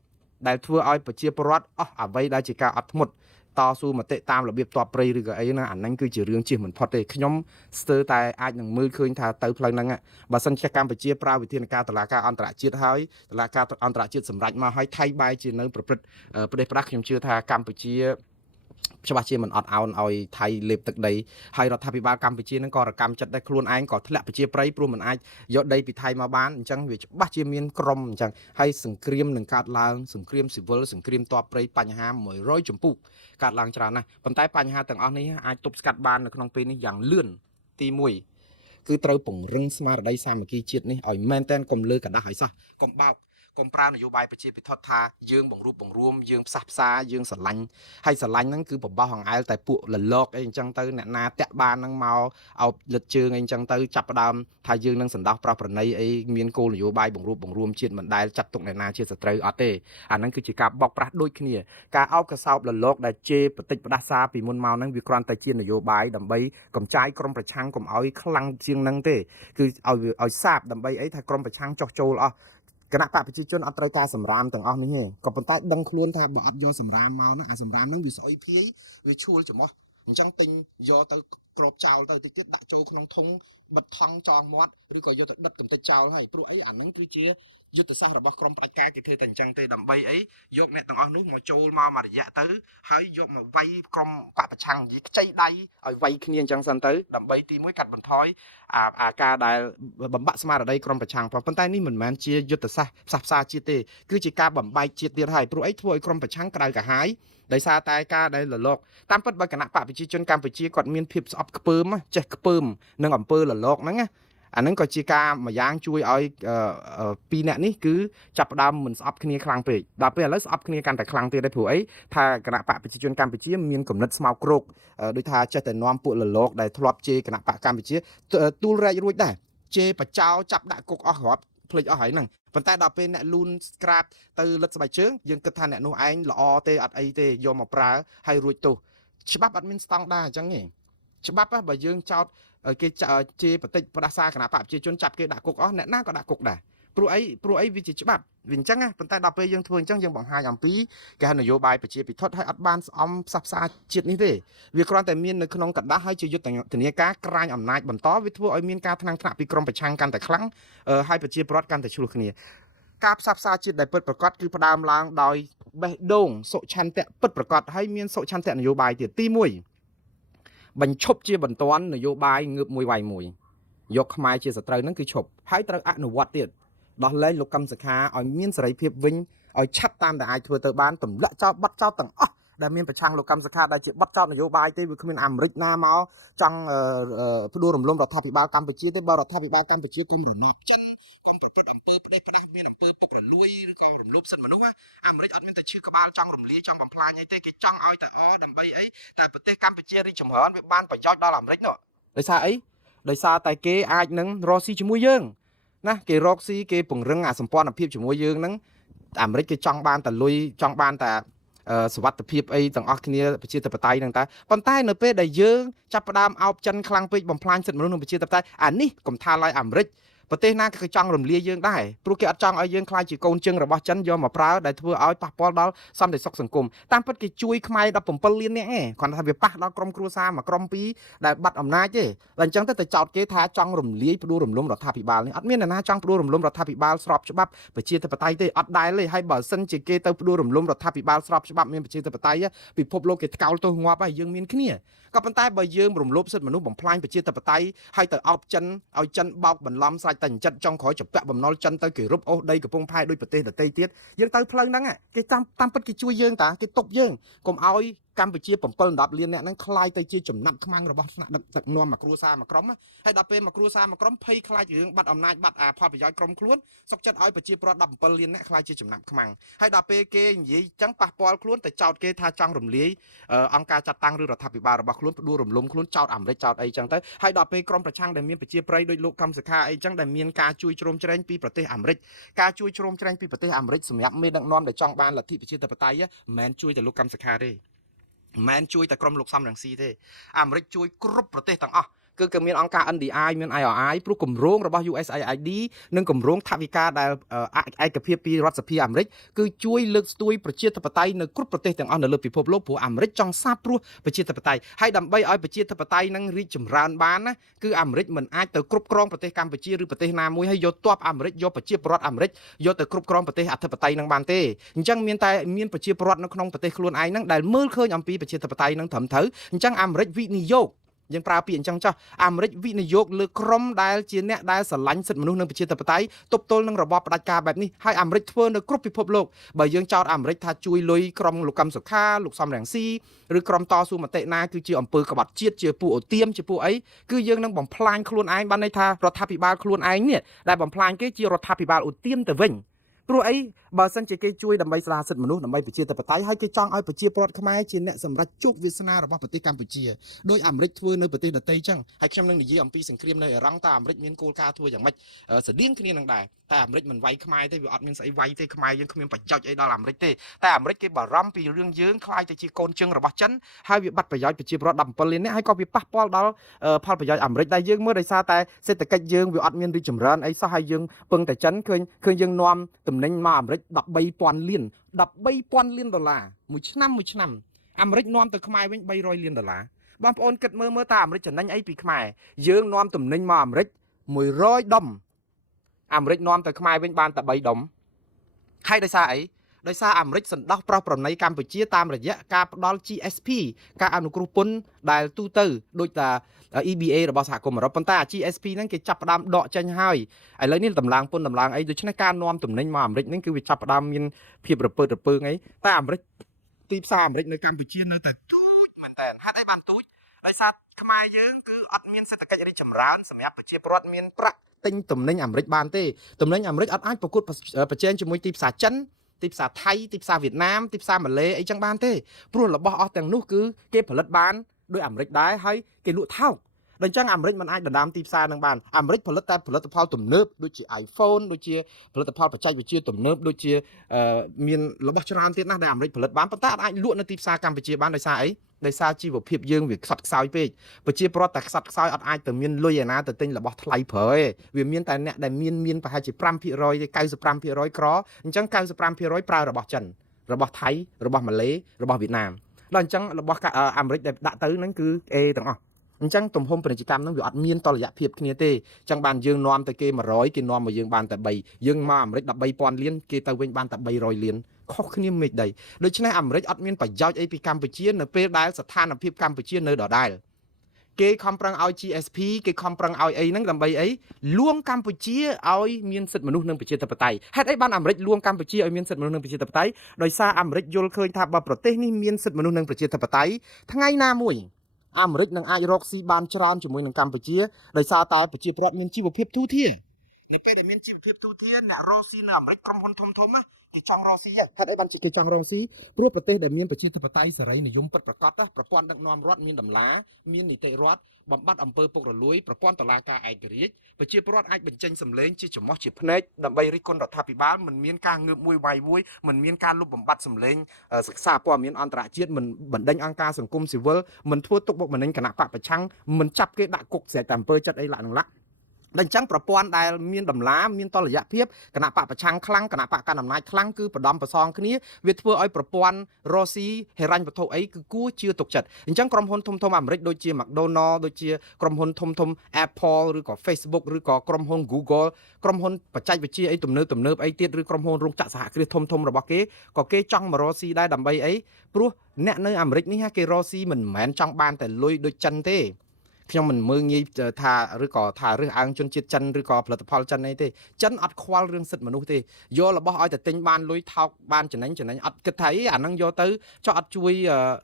ដែលធ្វើឲ្យប្រជាពលរដ្ឋអស់អ្វីដែលជាការអត់ធ្មត់តស៊ូមតិតាមរបៀបតបព្រៃឬក៏អីណាអាហ្នឹងគឺជារឿងជិះមិនផុតទេខ្ញុំស្ទើរតែអាចនឹងមើលឃើញថាទៅផ្លូវហ្នឹងបើសិនជាកម្ពុជាប្រើវិធានការតុលាការអន្តរជាតិហើយតុលាការអន្តរជាតិសម្រេចមកហើយថៃបែរជានៅប្រព្រឹត្តប្រទេសប្រាស់ខ្ញុំជឿថាកម្ពុជាច្បាស់ជាមិនអត់ឱនឲ្យថៃលេបទឹកដីហើយរដ្ឋាភិបាលកម្ពុជានឹងក៏រកម្មចិត្តដែរខ្លួនឯងក៏ធ្លាក់ប្រជាប្រិយព្រោះមិនអាចយកដីពីថៃមកបានអញ្ចឹងវាច្បាស់ជាមានក្រុមអញ្ចឹងហើយសង្គ្រាមនឹងកើតឡើងសង្គ្រាមស៊ីវិលសង្គ្រាមតបព្រៃបញ្ហា100ចម្ពោះកើតឡើងច្រើនណាស់ប៉ុន្តែបញ្ហាទាំងអស់នេះអាចទប់ស្កាត់បាននៅក្នុងពេលនេះយ៉ាងលឿនទី1គឺត្រូវពង្រឹងស្មារតីសាមគ្គីជាតិនេះឲ្យមែនតែនកុំលើកระดาษឲ្យសោះកុំបោកកុំប្រើនយោបាយប្រជាពិធថាយើងបង្រួបបង្រួមយើងផ្សះផ្សាយើងស្រឡាញ់ហើយស្រឡាញ់ហ្នឹងគឺបបោះអង្អែលតែពួកលលកអីអញ្ចឹងទៅអ្នកណាតាក់បានហ្នឹងមកអោបលិតជើងអីអញ្ចឹងទៅចាប់ផ្ដើមថាយើងនឹងសន្តោសប្រោះប្រណីអីមានគោលនយោបាយបង្រួបបង្រួមជាតិមិនដែលចាត់ទុកអ្នកណាជាសត្រូវអត់ទេអាហ្នឹងគឺជាការបោកប្រាស់ដូចគ្នាការអោបកសោបលលកដែលជេរបតិចផ្ដាសាពីមុនមកហ្នឹងវាគ្រាន់តែជានយោបាយដើម្បីកំចាយក្រុមប្រឆាំងកុំឲ្យខ្លាំងជាងហ្នឹងទេគឺឲ្យសាបដើម្បីអីថាក្រុមប្រឆាំងចោះចូលអស់គណៈបកប្រជាជនអត់ត្រូវការសម្រាមទាំងអស់នេះទេក៏ប៉ុន្តែដឹងខ្លួនថាបើអត់យកសម្រាមមកណាអាសម្រាមហ្នឹងវាស្អុយភាយវាឈួលច្រមុះអញ្ចឹងទិញយកទៅក្របចោលទៅទីទៀតដាក់ចូលក្នុងធុងបិទថង់ចងមាត់ឬក៏យកទៅដិតកំទេចចោលហើយព្រោះអីអាហ្នឹងគឺជាយុទ្ធសាស្ត្ររបស់ក្រុមផ្ដាច់ការគេធ្វើតែអញ្ចឹងទេដើម្បីអីយកអ្នកទាំងអស់នោះមកចូលមករយៈទៅហើយយកមកវាយក្រុមបកប្រឆាំងនិយាយខ្ចីដៃឲ្យវាយគ្នាអញ្ចឹងសិនទៅដើម្បីទី1កាត់បន្ថយអាការដែលបំបាក់ស្មារតីក្រុមប្រឆាំងប៉ុន្តែនេះមិនមែនជាយុទ្ធសាស្ត្រផ្សះផ្សាជាតិទេគឺជាការបំបែកជាតិទៀតហើយព្រោះអីធ្វើឲ្យក្រុមប្រឆាំងក្តៅក្រហាយដោយសារតែការដែលលលកតាមពិតបើគណៈបកប្រជាជនកម្ពុជាគាត់មានភាពស្អប់ខ្ពើមចេះខ្ពើមនឹងអំពើលលកហ្នឹងណាអាហ្នឹងក៏ជាការមួយយ៉ាងជួយឲ្យពីរអ្នកនេះគឺចាប់ផ្ដើមមិនស្អប់គ្នាខ្លាំងពេកដល់ពេលឥឡូវស្អប់គ្នាកាន់តែខ្លាំងទៀតដែរព្រោះអីថាគណៈបកប្រជាជនកម្ពុជាមានគំនិតស្មោកគ្រោកដូចថាចេះតែនាំពួកលលកដែលធ្លាប់ជេរគណៈបកកម្ពុជាទូលរែករួចដែរជេរបចោចាប់ដាក់គុកអស់រាប់ ភ្លេចអស់ហើយហ្នឹងប៉ុន្តែដល់ពេលអ្នកលូនស្ក្រាបទៅលិតស្បែកជើងយើងគិតថាអ្នកនោះឯងល្អទេអត់អីទេយកមកប្រើហើយរួចទោសច្បាប់អត់មានស្តង់ដារអញ្ចឹងទេច្បាប់បើយើងចោតគេជេរបតិចផ្ដាសាគណៈបកប្រជាជនចាប់គេដាក់គុកអស់អ្នកណាក៏ដាក់គុកដែរព្រោះអីវាជាច្បាប់វាអញ្ចឹងណាប៉ុន្តែដល់ពេលយើងធ្វើអញ្ចឹងយើងបង្ហាញអំពីគេហៅនយោបាយប្រជាពិធដ្ឋហើយអត់បានស្អំផ្សះផ្សាជាតិនេះទេវាគ្រាន់តែមាននៅក្នុងកណ្ដាស់ហើយជាយុទ្ធនាការក្រាញអំណាចបន្តវាធ្វើឲ្យមានការថ្នាំងថ្នាក់ពីក្រមប្រឆាំងកាន់តែខ្លាំងហើយប្រជាពលរដ្ឋកាន់តែឆ្លោះគ្នាការផ្សះផ្សាជាតិដែលពិតប្រាកដគឺផ្ដើមឡើងដោយបេះដូងសុឆន្ទៈពិតប្រាកដហើយមានសុឆន្ទៈនយោបាយទៀតទី1បញ្ឈប់ជាបន្ទាន់នយោបាយងើបមួយវាយមួយយកខ្មែរជាសត្រូវហ្នឹងគឺឈប់ហើយត្រូវអនុវត្តទៀតដោះលែងលោកកឹមសុខាឲ្យមានសេរីភាពវិញឲ្យឆាប់តាមតែអាចធ្វើទៅបានទម្លាក់ចោលបាត់ចោលទាំងអស់ដែលមានប្រឆាំងលោកកឹមសុខាដែលជាបាត់ចោលនយោបាយទេវាគ្មានអាមេរិកណាមកចង់ផ្ដួលរំលំរដ្ឋាភិបាលកម្ពុជាទេបើរដ្ឋាភិបាលកម្ពុជាគុំរណបចិនកុំប្រព្រឹត្តអំពើផ្ដេសផ្ដាស់មានអំពើពុករលួយឬក៏រំលោភសិទ្ធិមនុស្សអាមេរិកអត់មានតែឈឺក្បាលចង់រំលាយចង់បំផ្លាញអីទេគេចង់ឲ្យតែដើម្បីអីតែប្រទេសកម្ពុជារីកចម្រើនវាបានប្រយោជន៍ដល់អាមេរិកនោះដោយសារអីដោយសារតែគេអាចនឹងរកស៊ីជាមួយយើងណាគេរកស៊ីគេពង្រឹងអាសម្ព័ន្ធភាពជាមួយយើងហ្នឹងអាមេរិកគេចង់បានតែលុយចង់បានតែសវត្ថភាពអីទាំងអស់គ្នាប្រជាធិបតេយ្យហ្នឹងតែប៉ុន្តែនៅពេលដែលយើងចាប់ផ្ដើមអោបចិនខ្លាំងពេកបំផ្លាញសិទ្ធិមនុស្សនិងប្រជាធិបតេយ្យអានេះកុំថាឡើយអាមេរិកប្រទេសណាក៏ចង់រំលាយយើងដែរព្រោះគេអត់ចង់ឲ្យយើងខ្លាចជាកូនជើងរបស់ចិនយកមកប្រើដែលធ្វើឲ្យប៉ះពាល់ដល់សន្តិសុខសង្គមតាមពិតគេជួយខ្មែរ17លាននាក់ឯងគាត់ថាវាប៉ះដល់ក្រុមគ្រួសារមួយក្រុមពីរដែលបាត់អំណាចទេតែអញ្ចឹងទៅចោតគេថាចង់រំលាយផ្ដួលរំលំរដ្ឋាភិបាលនេះអត់មានអ្នកណាចង់ផ្ដួលរំលំរដ្ឋាភិបាលស្របច្បាប់ប្រជាធិបតេយ្យទេអត់ដែរទេហើយបើសិនជាគេទៅផ្ដួលរំលំរដ្ឋាភិបាលស្របច្បាប់មានប្រជាធិបតេយ្យពិភពលោកគេថ្កោលទោសងាប់ហើយយើងមានគ្នាក៏ប៉ុន្តែបើយើងរំលោភសិទ្ធិមនុស្សបំផ្លាញប្រជាធិបតេយ្យហើយទៅអោបចិនឲ្យចិនបោកបន្លំស្រេចតែចិត្តចង់ក្រោយចពាក់បំណុលចិនទៅគេរឹបអូសដីកំពង់ផែដោយប្រទេសដទៃទៀតយើងទៅផ្លូវហ្នឹងគេតាមពិតគេជួយយើងតាគេទប់យើងកុំឲ្យកម្ពុជា7-10លានអ្នកហ្នឹងคล้ายទៅជាចំណាប់ខ្មាំងរបស់ថ្នាក់ដឹកនាំមកគ្រួសារមកក្រុមហើយដល់ពេលមកគ្រួសារមកក្រុមភ័យខ្លាចរឿងបាត់អំណាចបាត់ផលប្រយោជន៍ក្រុមខ្លួនសុកចិត្តឲ្យប្រជាពលរដ្ឋ17លានអ្នកคล้ายជាចំណាប់ខ្មាំងហើយដល់ពេលគេនិយាយចឹងប៉ះពាល់ខ្លួនទៅចោតគេថាចង់រំលាយអង្គការចាត់តាំងឬរដ្ឋាភិបាលរបស់ខ្លួនផ្ដួលរំលំខ្លួនចោតអាមេរិកចោតអីចឹងទៅហើយដល់ពេលក្រុមប្រឆាំងដែលមានប្រជាប្រិយដោយលោកកឹមសុខាអីចឹងដែលមានការជួយជ្រោមជ្រែងពីប្រទេសអាមេរិកការជួយជ្រោមជ្រែងពីប្រទេសអាមេរិកសម្រាប់មេដឹកនាំដែលចង់បានលទ្ធិប្រជាធិបតេយ្យមិនមែនជួយតែលោកកឹមសុខាទេមិនមែនជួយតែក្រុមលោកសំរងស៊ីទេអាមេរិកជួយគ្រប់ប្រទេសទាំងអស់គឺមានអង្គការ NDI មាន IRI ព្រោះគម្រោងរបស់ USAID និងគម្រោងថវិកាដែលឯកភាពពីរដ្ឋសភាអាមេរិកគឺជួយលើកស្ទួយប្រជាធិបតេយ្យនៅគ្រប់ប្រទេសទាំងអស់នៅលើពិភពលោកព្រោះអាមេរិកចង់សាបព្រោះប្រជាធិបតេយ្យហើយដើម្បីឲ្យប្រជាធិបតេយ្យនឹងរីកចម្រើនបានណាគឺអាមេរិកមិនអាចទៅគ្រប់គ្រងប្រទេសកម្ពុជាឬប្រទេសណាមួយហើយយកទ័ពអាមេរិកយកប្រជាពលរដ្ឋអាមេរិកយកទៅគ្រប់គ្រងប្រទេសអធិបតេយ្យនឹងបានទេអញ្ចឹងមានតែមានប្រជាពលរដ្ឋនៅក្នុងប្រទេសខ្លួនឯងហ្នឹងដែលមើលឃើញអំពីប្រជាធិបតេយ្យនឹងត្រឹមត្រូវអញ្ចឹងអាមេរិកវិនិយោគយើងប្រើពាក្យអញ្ចឹងចុះអាមេរិកវិនិយោគលើក្រុមដែលជាអ្នកដែលស្រឡាញ់សិទ្ធិមនុស្សនិងប្រជាធិបតេយ្យទប់ទល់នឹងរបបផ្ដាច់ការបែបនេះហើយអាមេរិកធ្វើនៅគ្រប់ពិភពលោកបើយើងចោទអាមេរិកថាជួយលុយក្រុមលោកកឹមសុខាលោកសំរងស៊ីឬក្រុមតស៊ូមតិណាគឺជាអំពើក្បត់ជាតិជាពួកអូទៀមជាពួកអីគឺយើងនឹងបំផ្លាញខ្លួនឯងបានន័យថារដ្ឋាភិបាលខ្លួនឯងនេះដែលបំផ្លាញគេជារដ្ឋាភិបាលអូទៀមទៅវិញព្រោះអីបើសិនជាគេជួយដើម្បីស្ដារសិទ្ធិមនុស្សដើម្បីប្រជាធិបតេយ្យហើយគេចង់ឲ្យប្រជាពលរដ្ឋខ្មែរជាអ្នកសម្រេចជោគវាសនារបស់ប្រទេសកម្ពុជាដោយអាមេរិកធ្វើនៅប្រទេសដទៃចឹងហើយខ្ញុំនឹងនិយាយអំពីសង្គ្រាមនៅអ៊ីរ៉ង់តើអាមេរិកមានគោលការណ៍ធ្វើយ៉ាងម៉េចស្តៀងគ្នានឹងដែរតែអាមេរិកមិនវាយខ្មែរទេវាអត់មានស្អីវាយទេខ្មែរយើងគ្មានប្រយោជន៍អីដល់អាមេរិកទេតែអាមេរិកគេបារម្ភពីរឿងយើងខ្លាយទៅជាកូនជើងរបស់ចិនហើយវាបាត់ប្រយោជន៍ប្រជាពលរដ្ឋ17លាននាក់ហើយក៏វាប៉ះពាល់ដល់ផលប្រយោជន៍អាមេរិកដែរយើងមើលដោយសារតែសេដ្ឋកិច្ចយើងវាអត់មានរីកចម្រើនអីសោះហើយយើងពឹងតែចិនឃើញយើងនាំទំនិញមកអាមេរិក13,000 លាន$13,000 លានមួយឆ្នាំអាមេរិកនាំទៅខ្មែរវិញ$300 លានបងប្អូនគិតមើលតើអាមេរិកចំណេញអីពីខ្មែរយើងនាំទំនិញមកអាមេរិក100 ដុំអាមេរិកនាំទៅខ្មែរវិញបានតែ3 ដុំហើយដោយសារអីដោយសារអាមេរិកសណ្ដោះប្រោសប្រណីកម្ពុជាតាមរយៈការផ្ដល់ GSP ការអនុគ្រោះពន្ធដែលទូទៅដូចតា EBA របស់សហគមន៍អឺរ៉ុបប៉ុន្តែ GSP ហ្នឹងគេចាប់ផ្ដើមដកចេញហើយឥឡូវនេះតម្លើងពន្ធតម្លើងអីដូច្នេះការនាំទំនិញមកអាមេរិកហ្នឹងគឺវាចាប់ផ្ដើមមានភាពរពើងអីតែអាមេរិកទីផ្សារអាមេរិកនៅកម្ពុជានៅតែទូចមែនតើហេតុអីបានទូចដោយសារខ្មែរយើងគឺអត់មានសេដ្ឋកិច្ចរីកចម្រើនសម្រាប់ប្រជាពលរដ្ឋមានប្រាក់ទិញទំនិញអាមេរិកបានទេទំនិញអាមេរិកអត់អាចប្រកួតប្រជែងជាមួយទីផ្សារចិនទីផ្សារថៃទីផ្សារវៀតណាមទីផ្សារម៉ាឡេអីចឹងបានទេព្រោះរបស់អស់ទាំងនោះគឺគេផលិតបានដោយអាមេរិកដែរហើយគេលក់ថោក ដល់អញ្ចឹងអាមេរិកមិនអាចដណ្ដើមទីផ្សារនឹងបានអាមេរិកផលិតតែផលិតផលទំនើបដូចជា iPhone ដូចជាផលិតផលបច្ចេកវិទ្យាទំនើបដូចជាមានរបស់ច្រើនទៀតណាស់ដែលអាមេរិកផលិតបានប៉ុន្តែអាចលក់នៅទីផ្សារកម្ពុជាបានដោយសារអីដោយសារជីវភាពយើងវាខ្សត់ខ្សោយពេកប្រជាពលរដ្ឋតែខ្សត់ខ្សោយអត់អាចទៅមានលុយឯណាទៅទិញរបស់ថ្លៃប្រើទេវាមានតែអ្នកដែលមានប្រហែលជា 5% ទេ95%ក្រអញ្ចឹង 95% ប្រើរបស់ចិនរបស់ថៃរបស់ម៉ាឡេរបស់វៀតណាមដល់អញ្ចឹងរបស់អាមេរិកដែលដាក់ទៅហ្នឹងគឺ A ទាំងអស់អញ្ចឹងទំហំពាណិជ្ជកម្មហ្នឹងវាអត់មានតុល្យភាពគ្នាទេអញ្ចឹងបានយើងនាំទៅគេ100គេនាំមកយើងបានតែ3យើងមកអាមេរិក13,000លានគេទៅវិញបានតែ300លានខុសគ្នាមេឃដីដូច្នេះអាមេរិកអត់មានប្រយោជន៍អីពីកម្ពុជានៅពេលដែលស្ថានភាពកម្ពុជានៅដដែលគេខំប្រឹងឲ្យ GSP គេខំប្រឹងឲ្យអីហ្នឹងដើម្បីអីលួងកម្ពុជាឲ្យមានសិទ្ធិមនុស្សនិងប្រជាធិបតេយ្យហេតុអីបានអាមេរិកលួងកម្ពុជាឲ្យមានសិទ្ធិមនុស្សនិងប្រជាធិបតេយ្យដោយសារអាមេរិកយល់ឃើញថាបើប្រទេសនេះមានសិទ្ធិមនុស្សនិងប្រជាធិបតេយ្យថ្ងៃណាមួយអាមេរិកនឹងអាចរកស៊ីបានច្រើនជាមួយនឹងកម្ពុជាដោយសារតែប្រជាពលរដ្ឋមានជីវភាពទូធានៅពេលដែលមានជីវភាពទូធាអ្នករកស៊ីនៅអាមេរិកក្រុមហ៊ុនធំៗគេចង់រកស៊ីហេតុអីបានគេចង់រកស៊ីព្រោះប្រទេសដែលមានប្រជាធិបតេយ្យសេរីនិយមពិតប្រាកដប្រព័ន្ធដឹកនាំរដ្ឋមានតម្លាមាននីតិរដ្ឋបំបត្តិអំពើពុករលួយប្រព័ន្ធតុលាការឯករាជ្យប្រជាពលរដ្ឋអាចបញ្ចេញសម្លេងជាចំោះជាភ្នែកដើម្បីរិះគន់រដ្ឋាភិបាលមិនមានការងើបមួយវាយមួយមិនមានការលុបបំបត្តិសម្លេងសិក្សាព័ត៌មានអន្តរជាតិមិនបណ្ដេញអង្គការសង្គមស៊ីវិលមិនធ្វើទុកបុកម្នេញគណៈបកប្រឆាំងមិនចាប់គេដាក់គុកស្រែកតែអំពើចិត្តអីឡាក់នឹងឡាក់ដល់អញ្ចឹងប្រព័ន្ធដែលមានតម្លាមានតុល្យភាពគណៈបកប្រឆាំងខ្លាំងគណៈបកកណ្ដាលអំណាចខ្លាំងគឺបដំប្រសងគ្នាវាធ្វើឲ្យប្រព័ន្ធរ៉ូស៊ីហេរ៉ាញ់វត្ថុអីគឺគួរជឿទុកចិត្តអញ្ចឹងក្រុមហ៊ុនធំៗអាមេរិកដូចជា McDonald ដូចជាក្រុមហ៊ុនធំ Apple ឬក៏ Facebook ឬក៏ក្រុមហ៊ុន Google ក្រុមហ៊ុនបច្ចេកវិទ្យាអីទំនើបអីទៀតឬក្រុមហ៊ុនរោងចក្រសហគ្រាសធំរបស់គេក៏គេចង់មករ៉ូស៊ីដែរដើម្បីអីព្រោះអ្នកនៅអាមេរិកនេះគេរ៉ូស៊ីមិនមែនចង់បានតែលុយដូចចិនទេខ្ញុំមិនមើងងាយថាឬក៏ថារើសអើងជនជាតិចិនឬក៏ផលិតផលចិនអីទេចិនអត់ខ្វល់រឿងសិទ្ធិមនុស្សទេយករបស់ឲ្យតែទិញបានលុយថោកបានចំណេញអត់គិតថាអីអាហ្នឹងយកទៅចោះអត់ជួយ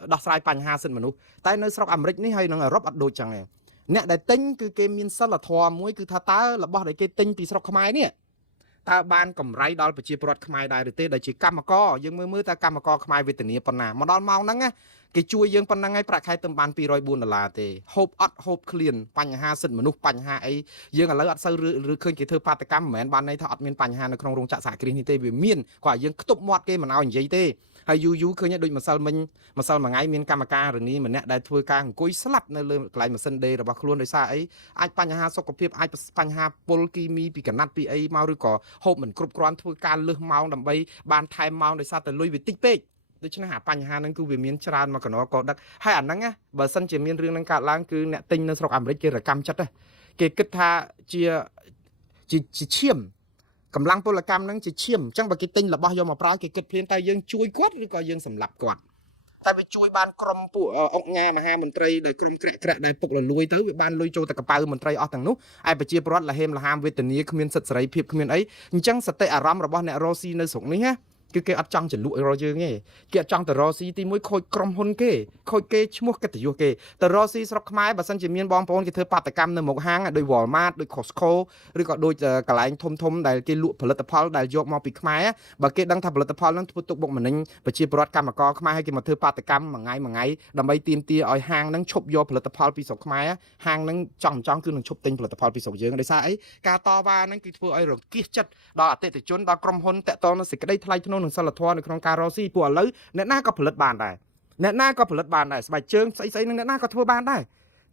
ដោះស្រាយបញ្ហាសិទ្ធិមនុស្សតែនៅស្រុកអាមេរិកនេះហើយនៅអឺរ៉ុបអត់ដូចចឹងទេអ្នកដែលទិញគឺគេមានសិលធម៌មួយគឺថាតើរបស់ដែលគេទិញពីស្រុកខ្មែរនេះតើបានកម្រៃដល់ប្រជាពលរដ្ឋខ្មែរដែរឬទេដែលជាកម្មករយើងមើលតើកម្មករខ្មែរវេទនាប៉ុណ្ណាមកដល់ម៉ោងហ្នឹងគេជួយយើងប៉ុណ្ណឹងហើយប្រាក់ខែទៅបាន$204ទេហូបអត់ហូបឃ្លានបញ្ហាសិទ្ធិមនុស្សបញ្ហាអីយើងឥឡូវអត់សូវឬឃើញគេធ្វើបាតកម្មមិនមែនបានន័យថាអត់មានបញ្ហានៅក្នុងរោងចក្រសហគ្រាសនេះទេវាមានគាត់យើងខ្ទប់មាត់គេមិនឲ្យនិយាយទេហើយយូរឃើញដូចម្សិលមួយថ្ងៃមានកម្មការរនីម្នាក់ដែលធ្វើការអង្គុយស្លាប់នៅលើកន្លែងម៉ាស៊ីនដេររបស់ខ្លួនដោយសារអីអាចបញ្ហាសុខភាពអាចបញ្ហាពុលគីមីពីកណាត់ពីអីមកឬក៏ហូបមិនគ្រប់គ្រាន់ធ្វើការលើសម៉ោងដើម្បីបានថែមម៉ោងដោយសារតែលុយវាតិចពេកដូច្នេះអាបញ្ហាហ្នឹងគឺវាមានច្រើនមកកណោក៏ដឹកហើយអាហ្នឹងបើសិនជាមានរឿងហ្នឹងកើតឡើងគឺអ្នកទិញនៅស្រុកអាមេរិកគេរកម្មចិត្តគេគិតថាជាឈាមកម្លាំងពលកម្មហ្នឹងជាឈាមអញ្ចឹងបើគេទិញរបស់យកមកប្រើគេគិតភ្លាមតែយើងជួយគាត់ឬក៏យើងសម្លាប់គាត់តែវាជួយបានក្រុមពួកអង្គការមហាមន្ត្រីដោយក្រុមក្រាក់ដែលពុករលួយទៅវាបានលុយចូលទៅកប៉ៅមន្ត្រីអស់ទាំងនោះឯប្រជាពលរដ្ឋលហេមលហាមវេទនាគ្មានសិទ្ធិសេរីភាពគ្មានអីអញ្ចឹងសតិអារម្មណ៍របស់អ្នករ៉ូស៊ីនៅស្រុកនេះណាគឺគេអត់ចង់ចលក់រកយើងទេគេអត់ចង់ទៅរកស៊ីទីមួយខូចក្រុមហ៊ុនគេខូចគេឈ្មោះកិត្តិយសគេទៅរកស៊ីស្រុកខ្មែរបើសិនជាមានបងប្អូនគេធ្វើបាតកម្មនៅមុខហាងដូច Walmart ដូច Costco ឬក៏ដូចកន្លែងធំដែលគេលក់ផលិតផលដែលយកមកពីខ្មែរបើគេដឹងថាផលិតផលហ្នឹងធ្វើទុកបុកម្នេញប្រជាពលរដ្ឋកម្មករខ្មែរឲ្យគេមកធ្វើបាតកម្មមួយថ្ងៃដើម្បីទាមទារឲ្យហាងហ្នឹងឈប់យកផលិតផលពីស្រុកខ្មែរហាងហ្នឹងចង់គឺនឹងឈប់ទិញផលិតផលពីស្រុកយើងដោយសារអីការតវ៉ាហ្នឹងគឺធ្វើឲ្យរង្គៀសចិត្តដល់អតិថិជនដល់ក្រុមហ៊ុនតាក់ទងនឹងសេចក្តីថ្លៃថ្នូរនិងសិលធម៌នៅក្នុងការរកស៊ីពួកឥឡូវអ្នកណាក៏ផលិតបានដែរស្បែកជើងស្អីនឹងអ្នកណាក៏ធ្វើបានដែ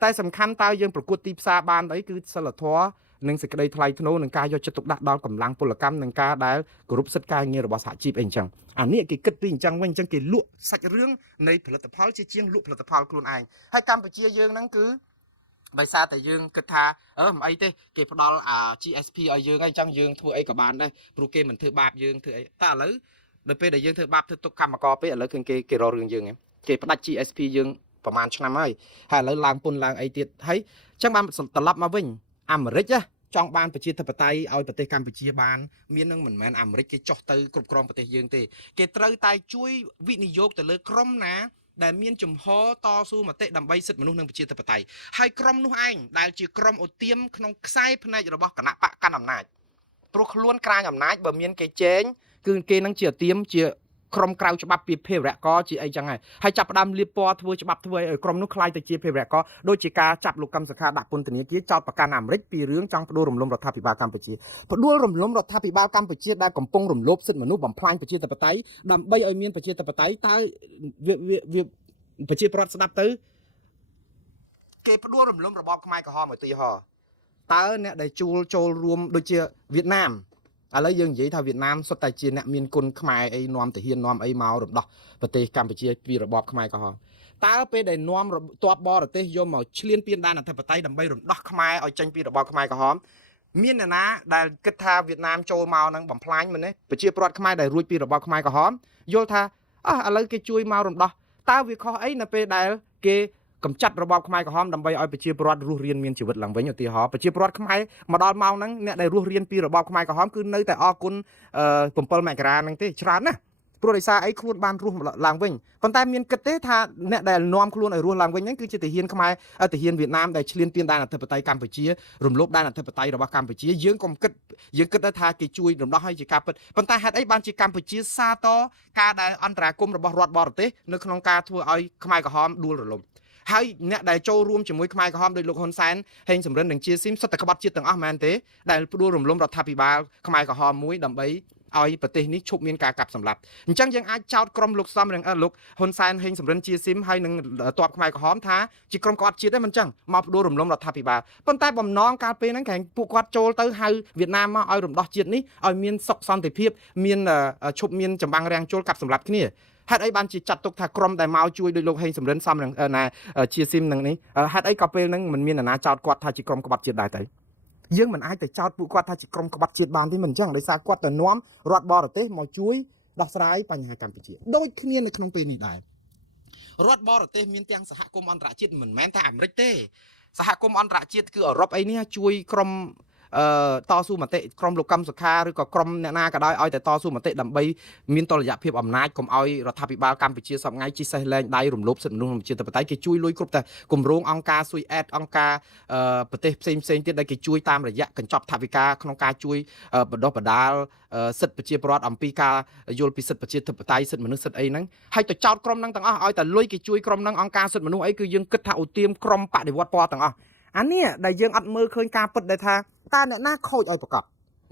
រតែសំខាន់តើយើងប្រកួតទីផ្សារបានអីគឺសិលធម៌និងសេចក្តីថ្លៃថ្នូរនិងការយកចិត្តទុកដាក់ដល់កម្លាំងពលកម្មនិងការដែលគោរពសិទ្ធិការងាររបស់សហជីពអីអញ្ចឹងអានេះគេគិតពីអញ្ចឹងវិញអញ្ចឹងគេលក់សាច់រឿងនៃផលិតផលជាជាងលក់ផលិតផលខ្លួនឯងហើយកម្ពុជាយើងហ្នឹងគឺដោយសារតែយើងគិតថាមិនអីទេគេផ្ដល់GSP ឲ្យយើងហើយអញ្ចឹងយើងធ្វើអីក៏បានដែរព្រោះគេមិនធ្វើបាបយើងធ្វើអីតែឥឡូវដល់ពេលដែលយើងធ្វើបាបធ្វើទុកកម្មករពេកឥឡូវឃើញគេរករឿងយើងគេផ្ដាច់ GSP យើងប្រហែលឆ្នាំហើយឥឡូវឡើងពន្ធឡើងអីទៀតហើយអញ្ចឹងបានត្រឡប់មកវិញអាមេរិកចង់បានប្រជាធិបតេយ្យឲ្យប្រទេសកម្ពុជាបានមាននឹងមិនមែនអាមេរិកគេចោះទៅគ្រប់គ្រងប្រទេសយើងទេគេត្រូវតែជួយវិនិយោគទៅលើក្រុមណាដែលមានជំហរតស៊ូមតិដើម្បីសិទ្ធិមនុស្សនិងប្រជាធិបតេយ្យហើយក្រុមនោះឯងដែលជាក្រុមឧទាមក្នុងខ្សែភ្នែករបស់គណៈបកកណ្ដាលអំណាចព្រោះខ្លួនក្រាញអំណាចបើមានគេចែងគឺគេនឹងជាឧទាមជា ក្រុមក្រៅច្បាប់ពីភេរវកជាអីចឹងហើយចាប់ផ្ដើមលៀបពណ៌ធ្វើច្បាប់ធ្វើឲ្យក្រុមនោះខ្លាយទៅជាភេរវកដូចជាការចាប់លោកកម្មសខាដាក់ពន្ធនាគារចោទប្រកាន់អាមេរិកពីរឿងចង់ផ្ដួលរំលំរដ្ឋាភិបាលកម្ពុជាផ្ដួលរំលំរដ្ឋាភិបាលកម្ពុជាដែលកំពុងរំលោភសិទ្ធិមនុស្សបំផ្លាញប្រជាធិបតេយ្យដើម្បីឲ្យមានប្រជាធិបតេយ្យតើវាប្រជាប្រដ្ឋស្ដាប់ទៅគេផ្ដួលរំលំរបបខ្មែរក្រហមឧទាហរណ៍តើអ្នកដែលចូលរួមដូចជាវៀតណាមឥឡូវយើងនិយាយថាវៀតណាមសុទ្ធតែជាអ្នកមានគុណខ្មែរអីនាំទាហាននាំអីមករំដោះប្រទេសកម្ពុជាពីរបបខ្មែរក្រហមតើពេលដែលនាំទ័ពបរទេសយកមកឈ្លានពានដែនអធិបតេយ្យដើម្បីរំដោះខ្មែរឲ្យចេញពីរបបខ្មែរក្រហមមានអ្នកណាដែលគិតថាវៀតណាមចូលមកនឹងបំផ្លាញមិនទេប្រជាពលរដ្ឋខ្មែរដែលរួចពីរបបខ្មែរក្រហមយល់ថាឥឡូវគេជួយមករំដោះតើវាខុសអីនៅពេលដែលគេកំចាត់របបខ្មែរក្រហមដើម្បីឲ្យប្រជាពលរដ្ឋរស់រានមានជីវិតឡើងវិញឧទាហរណ៍ប្រជាពលរដ្ឋខ្មែរមកដល់ម៉ោងហ្នឹងអ្នកដែលរស់រានពីរបបខ្មែរក្រហមគឺនៅតែអរគុណ7មករាហ្នឹងទេច្រើនណាស់ព្រោះដោយសារអីខ្លួនបានរស់ឡើងវិញប៉ុន្តែមានគិតទេថាអ្នកដែលនាំខ្លួនឲ្យរស់ឡើងវិញហ្នឹងគឺជាទាហានខ្មែរទាហានវៀតណាមដែលឈ្លានពានដែនអធិបតេយ្យកម្ពុជារំលោភដែនអធិបតេយ្យរបស់កម្ពុជាយើងកុំគិតយើងគិតថាគេជួយរំដោះឲ្យជាការពិតប៉ុន្តែហេតុអីបានជាកម្ពុជាសាទរការដែលអន្តរាគមន៍របស់រដ្ឋបរទេសនៅក្នុងការធ្វើឲ្យខ្មែរក្រហមដួលរលំហើយអ្នកដែលចូលរួមជាមួយខ្មែរក្រហមដោយលោកហ៊ុនសែនហេងសំរិននិងជាស៊ីមសុទ្ធតែក្បត់ជាតិទាំងអស់មែនទេដែលផ្ដួលរំលំរដ្ឋាភិបាលខ្មែរក្រហមមួយដើម្បីឲ្យប្រទេសនេះឈប់មានការកាប់សម្លាប់អញ្ចឹងយើងអាចចោទក្រុមលោកសំរងលោកហ៊ុនសែនហេងសំរិនជាស៊ីមហើយនឹងទ័ពខ្មែរក្រហមថាជាក្រុមក្បត់ជាតិទេមិនអញ្ចឹងមកផ្ដួលរំលំរដ្ឋាភិបាលប៉ុន្តែបំណងកាលពេលហ្នឹងគេពួកគាត់ចូលទៅហៅវៀតណាមមកឲ្យរំដោះជាតិនេះឲ្យមានសុខសន្តិភាពមានឈប់មានចម្បាំងរាំងជលកាប់សម្លាប់គ្នាហេតុអីបានជាចាត់ទុកថាក្រុមដែលមកជួយដោយលោកហេងសំរិនសំណាជាស៊ីមនឹងនេះហេតុអីក៏ពេលហ្នឹងមិនមានអ្នកណាចោទគាត់ថាជាក្រុមក្បត់ជាតិដែរទៅយើងមិនអាចទៅចោទពួកគាត់ថាជាក្រុមក្បត់ជាតិបានទេមិនអញ្ចឹងដោយសារគាត់ទៅនាំរដ្ឋបរទេសមកជួយដោះស្រាយបញ្ហាកម្ពុជាដូចគ្នានៅក្នុងពេលនេះដែររដ្ឋបរទេសមានទាំងសហគមន៍អន្តរជាតិមិនមែនតែអាមេរិកទេសហគមន៍អន្តរជាតិគឺអឺរ៉ុបអីនេះជួយក្រុមតស៊ូមតិក្រុមលោកកម្មសុខាឬក៏ក្រុមអ្នកណាក៏ដោយឲ្យតែតស៊ូមតិដើម្បីមានតុល្យភាពអំណាចកុំឲ្យរដ្ឋាភិបាលកម្ពុជាសពថ្ងៃជិះសេះលែងដៃរំលោភសិទ្ធិមនុស្សជាតិបតៃគេជួយលុយគ្រប់តែគម្រោងអង្គការស៊ុយអេតអង្គការប្រទេសផ្សេងទៀតដែលគេជួយតាមរយៈកញ្ចប់ថវិកាក្នុងការជួយបណ្ដុះបណ្ដាលសិទ្ធិប្រជាពលរដ្ឋអំពីការយល់ពីសិទ្ធិប្រជាធិបតេយ្យសិទ្ធិមនុស្សសិទ្ធិអីហ្នឹងហើយទៅចោតក្រុមហ្នឹងទាំងអស់ឲ្យតែលុយគេជួយក្រុមហ្នឹងអង្គការសិទ្ធិមនុស្សអីគឺយើងគិតថាឧទាមក្រុមបដិវត្តពណ៌ទាំងអស់អានេះដែលយើងអត់មើលឃើញការពិតដែលថាតើអ្នកណាខូចឲ្យប្រកប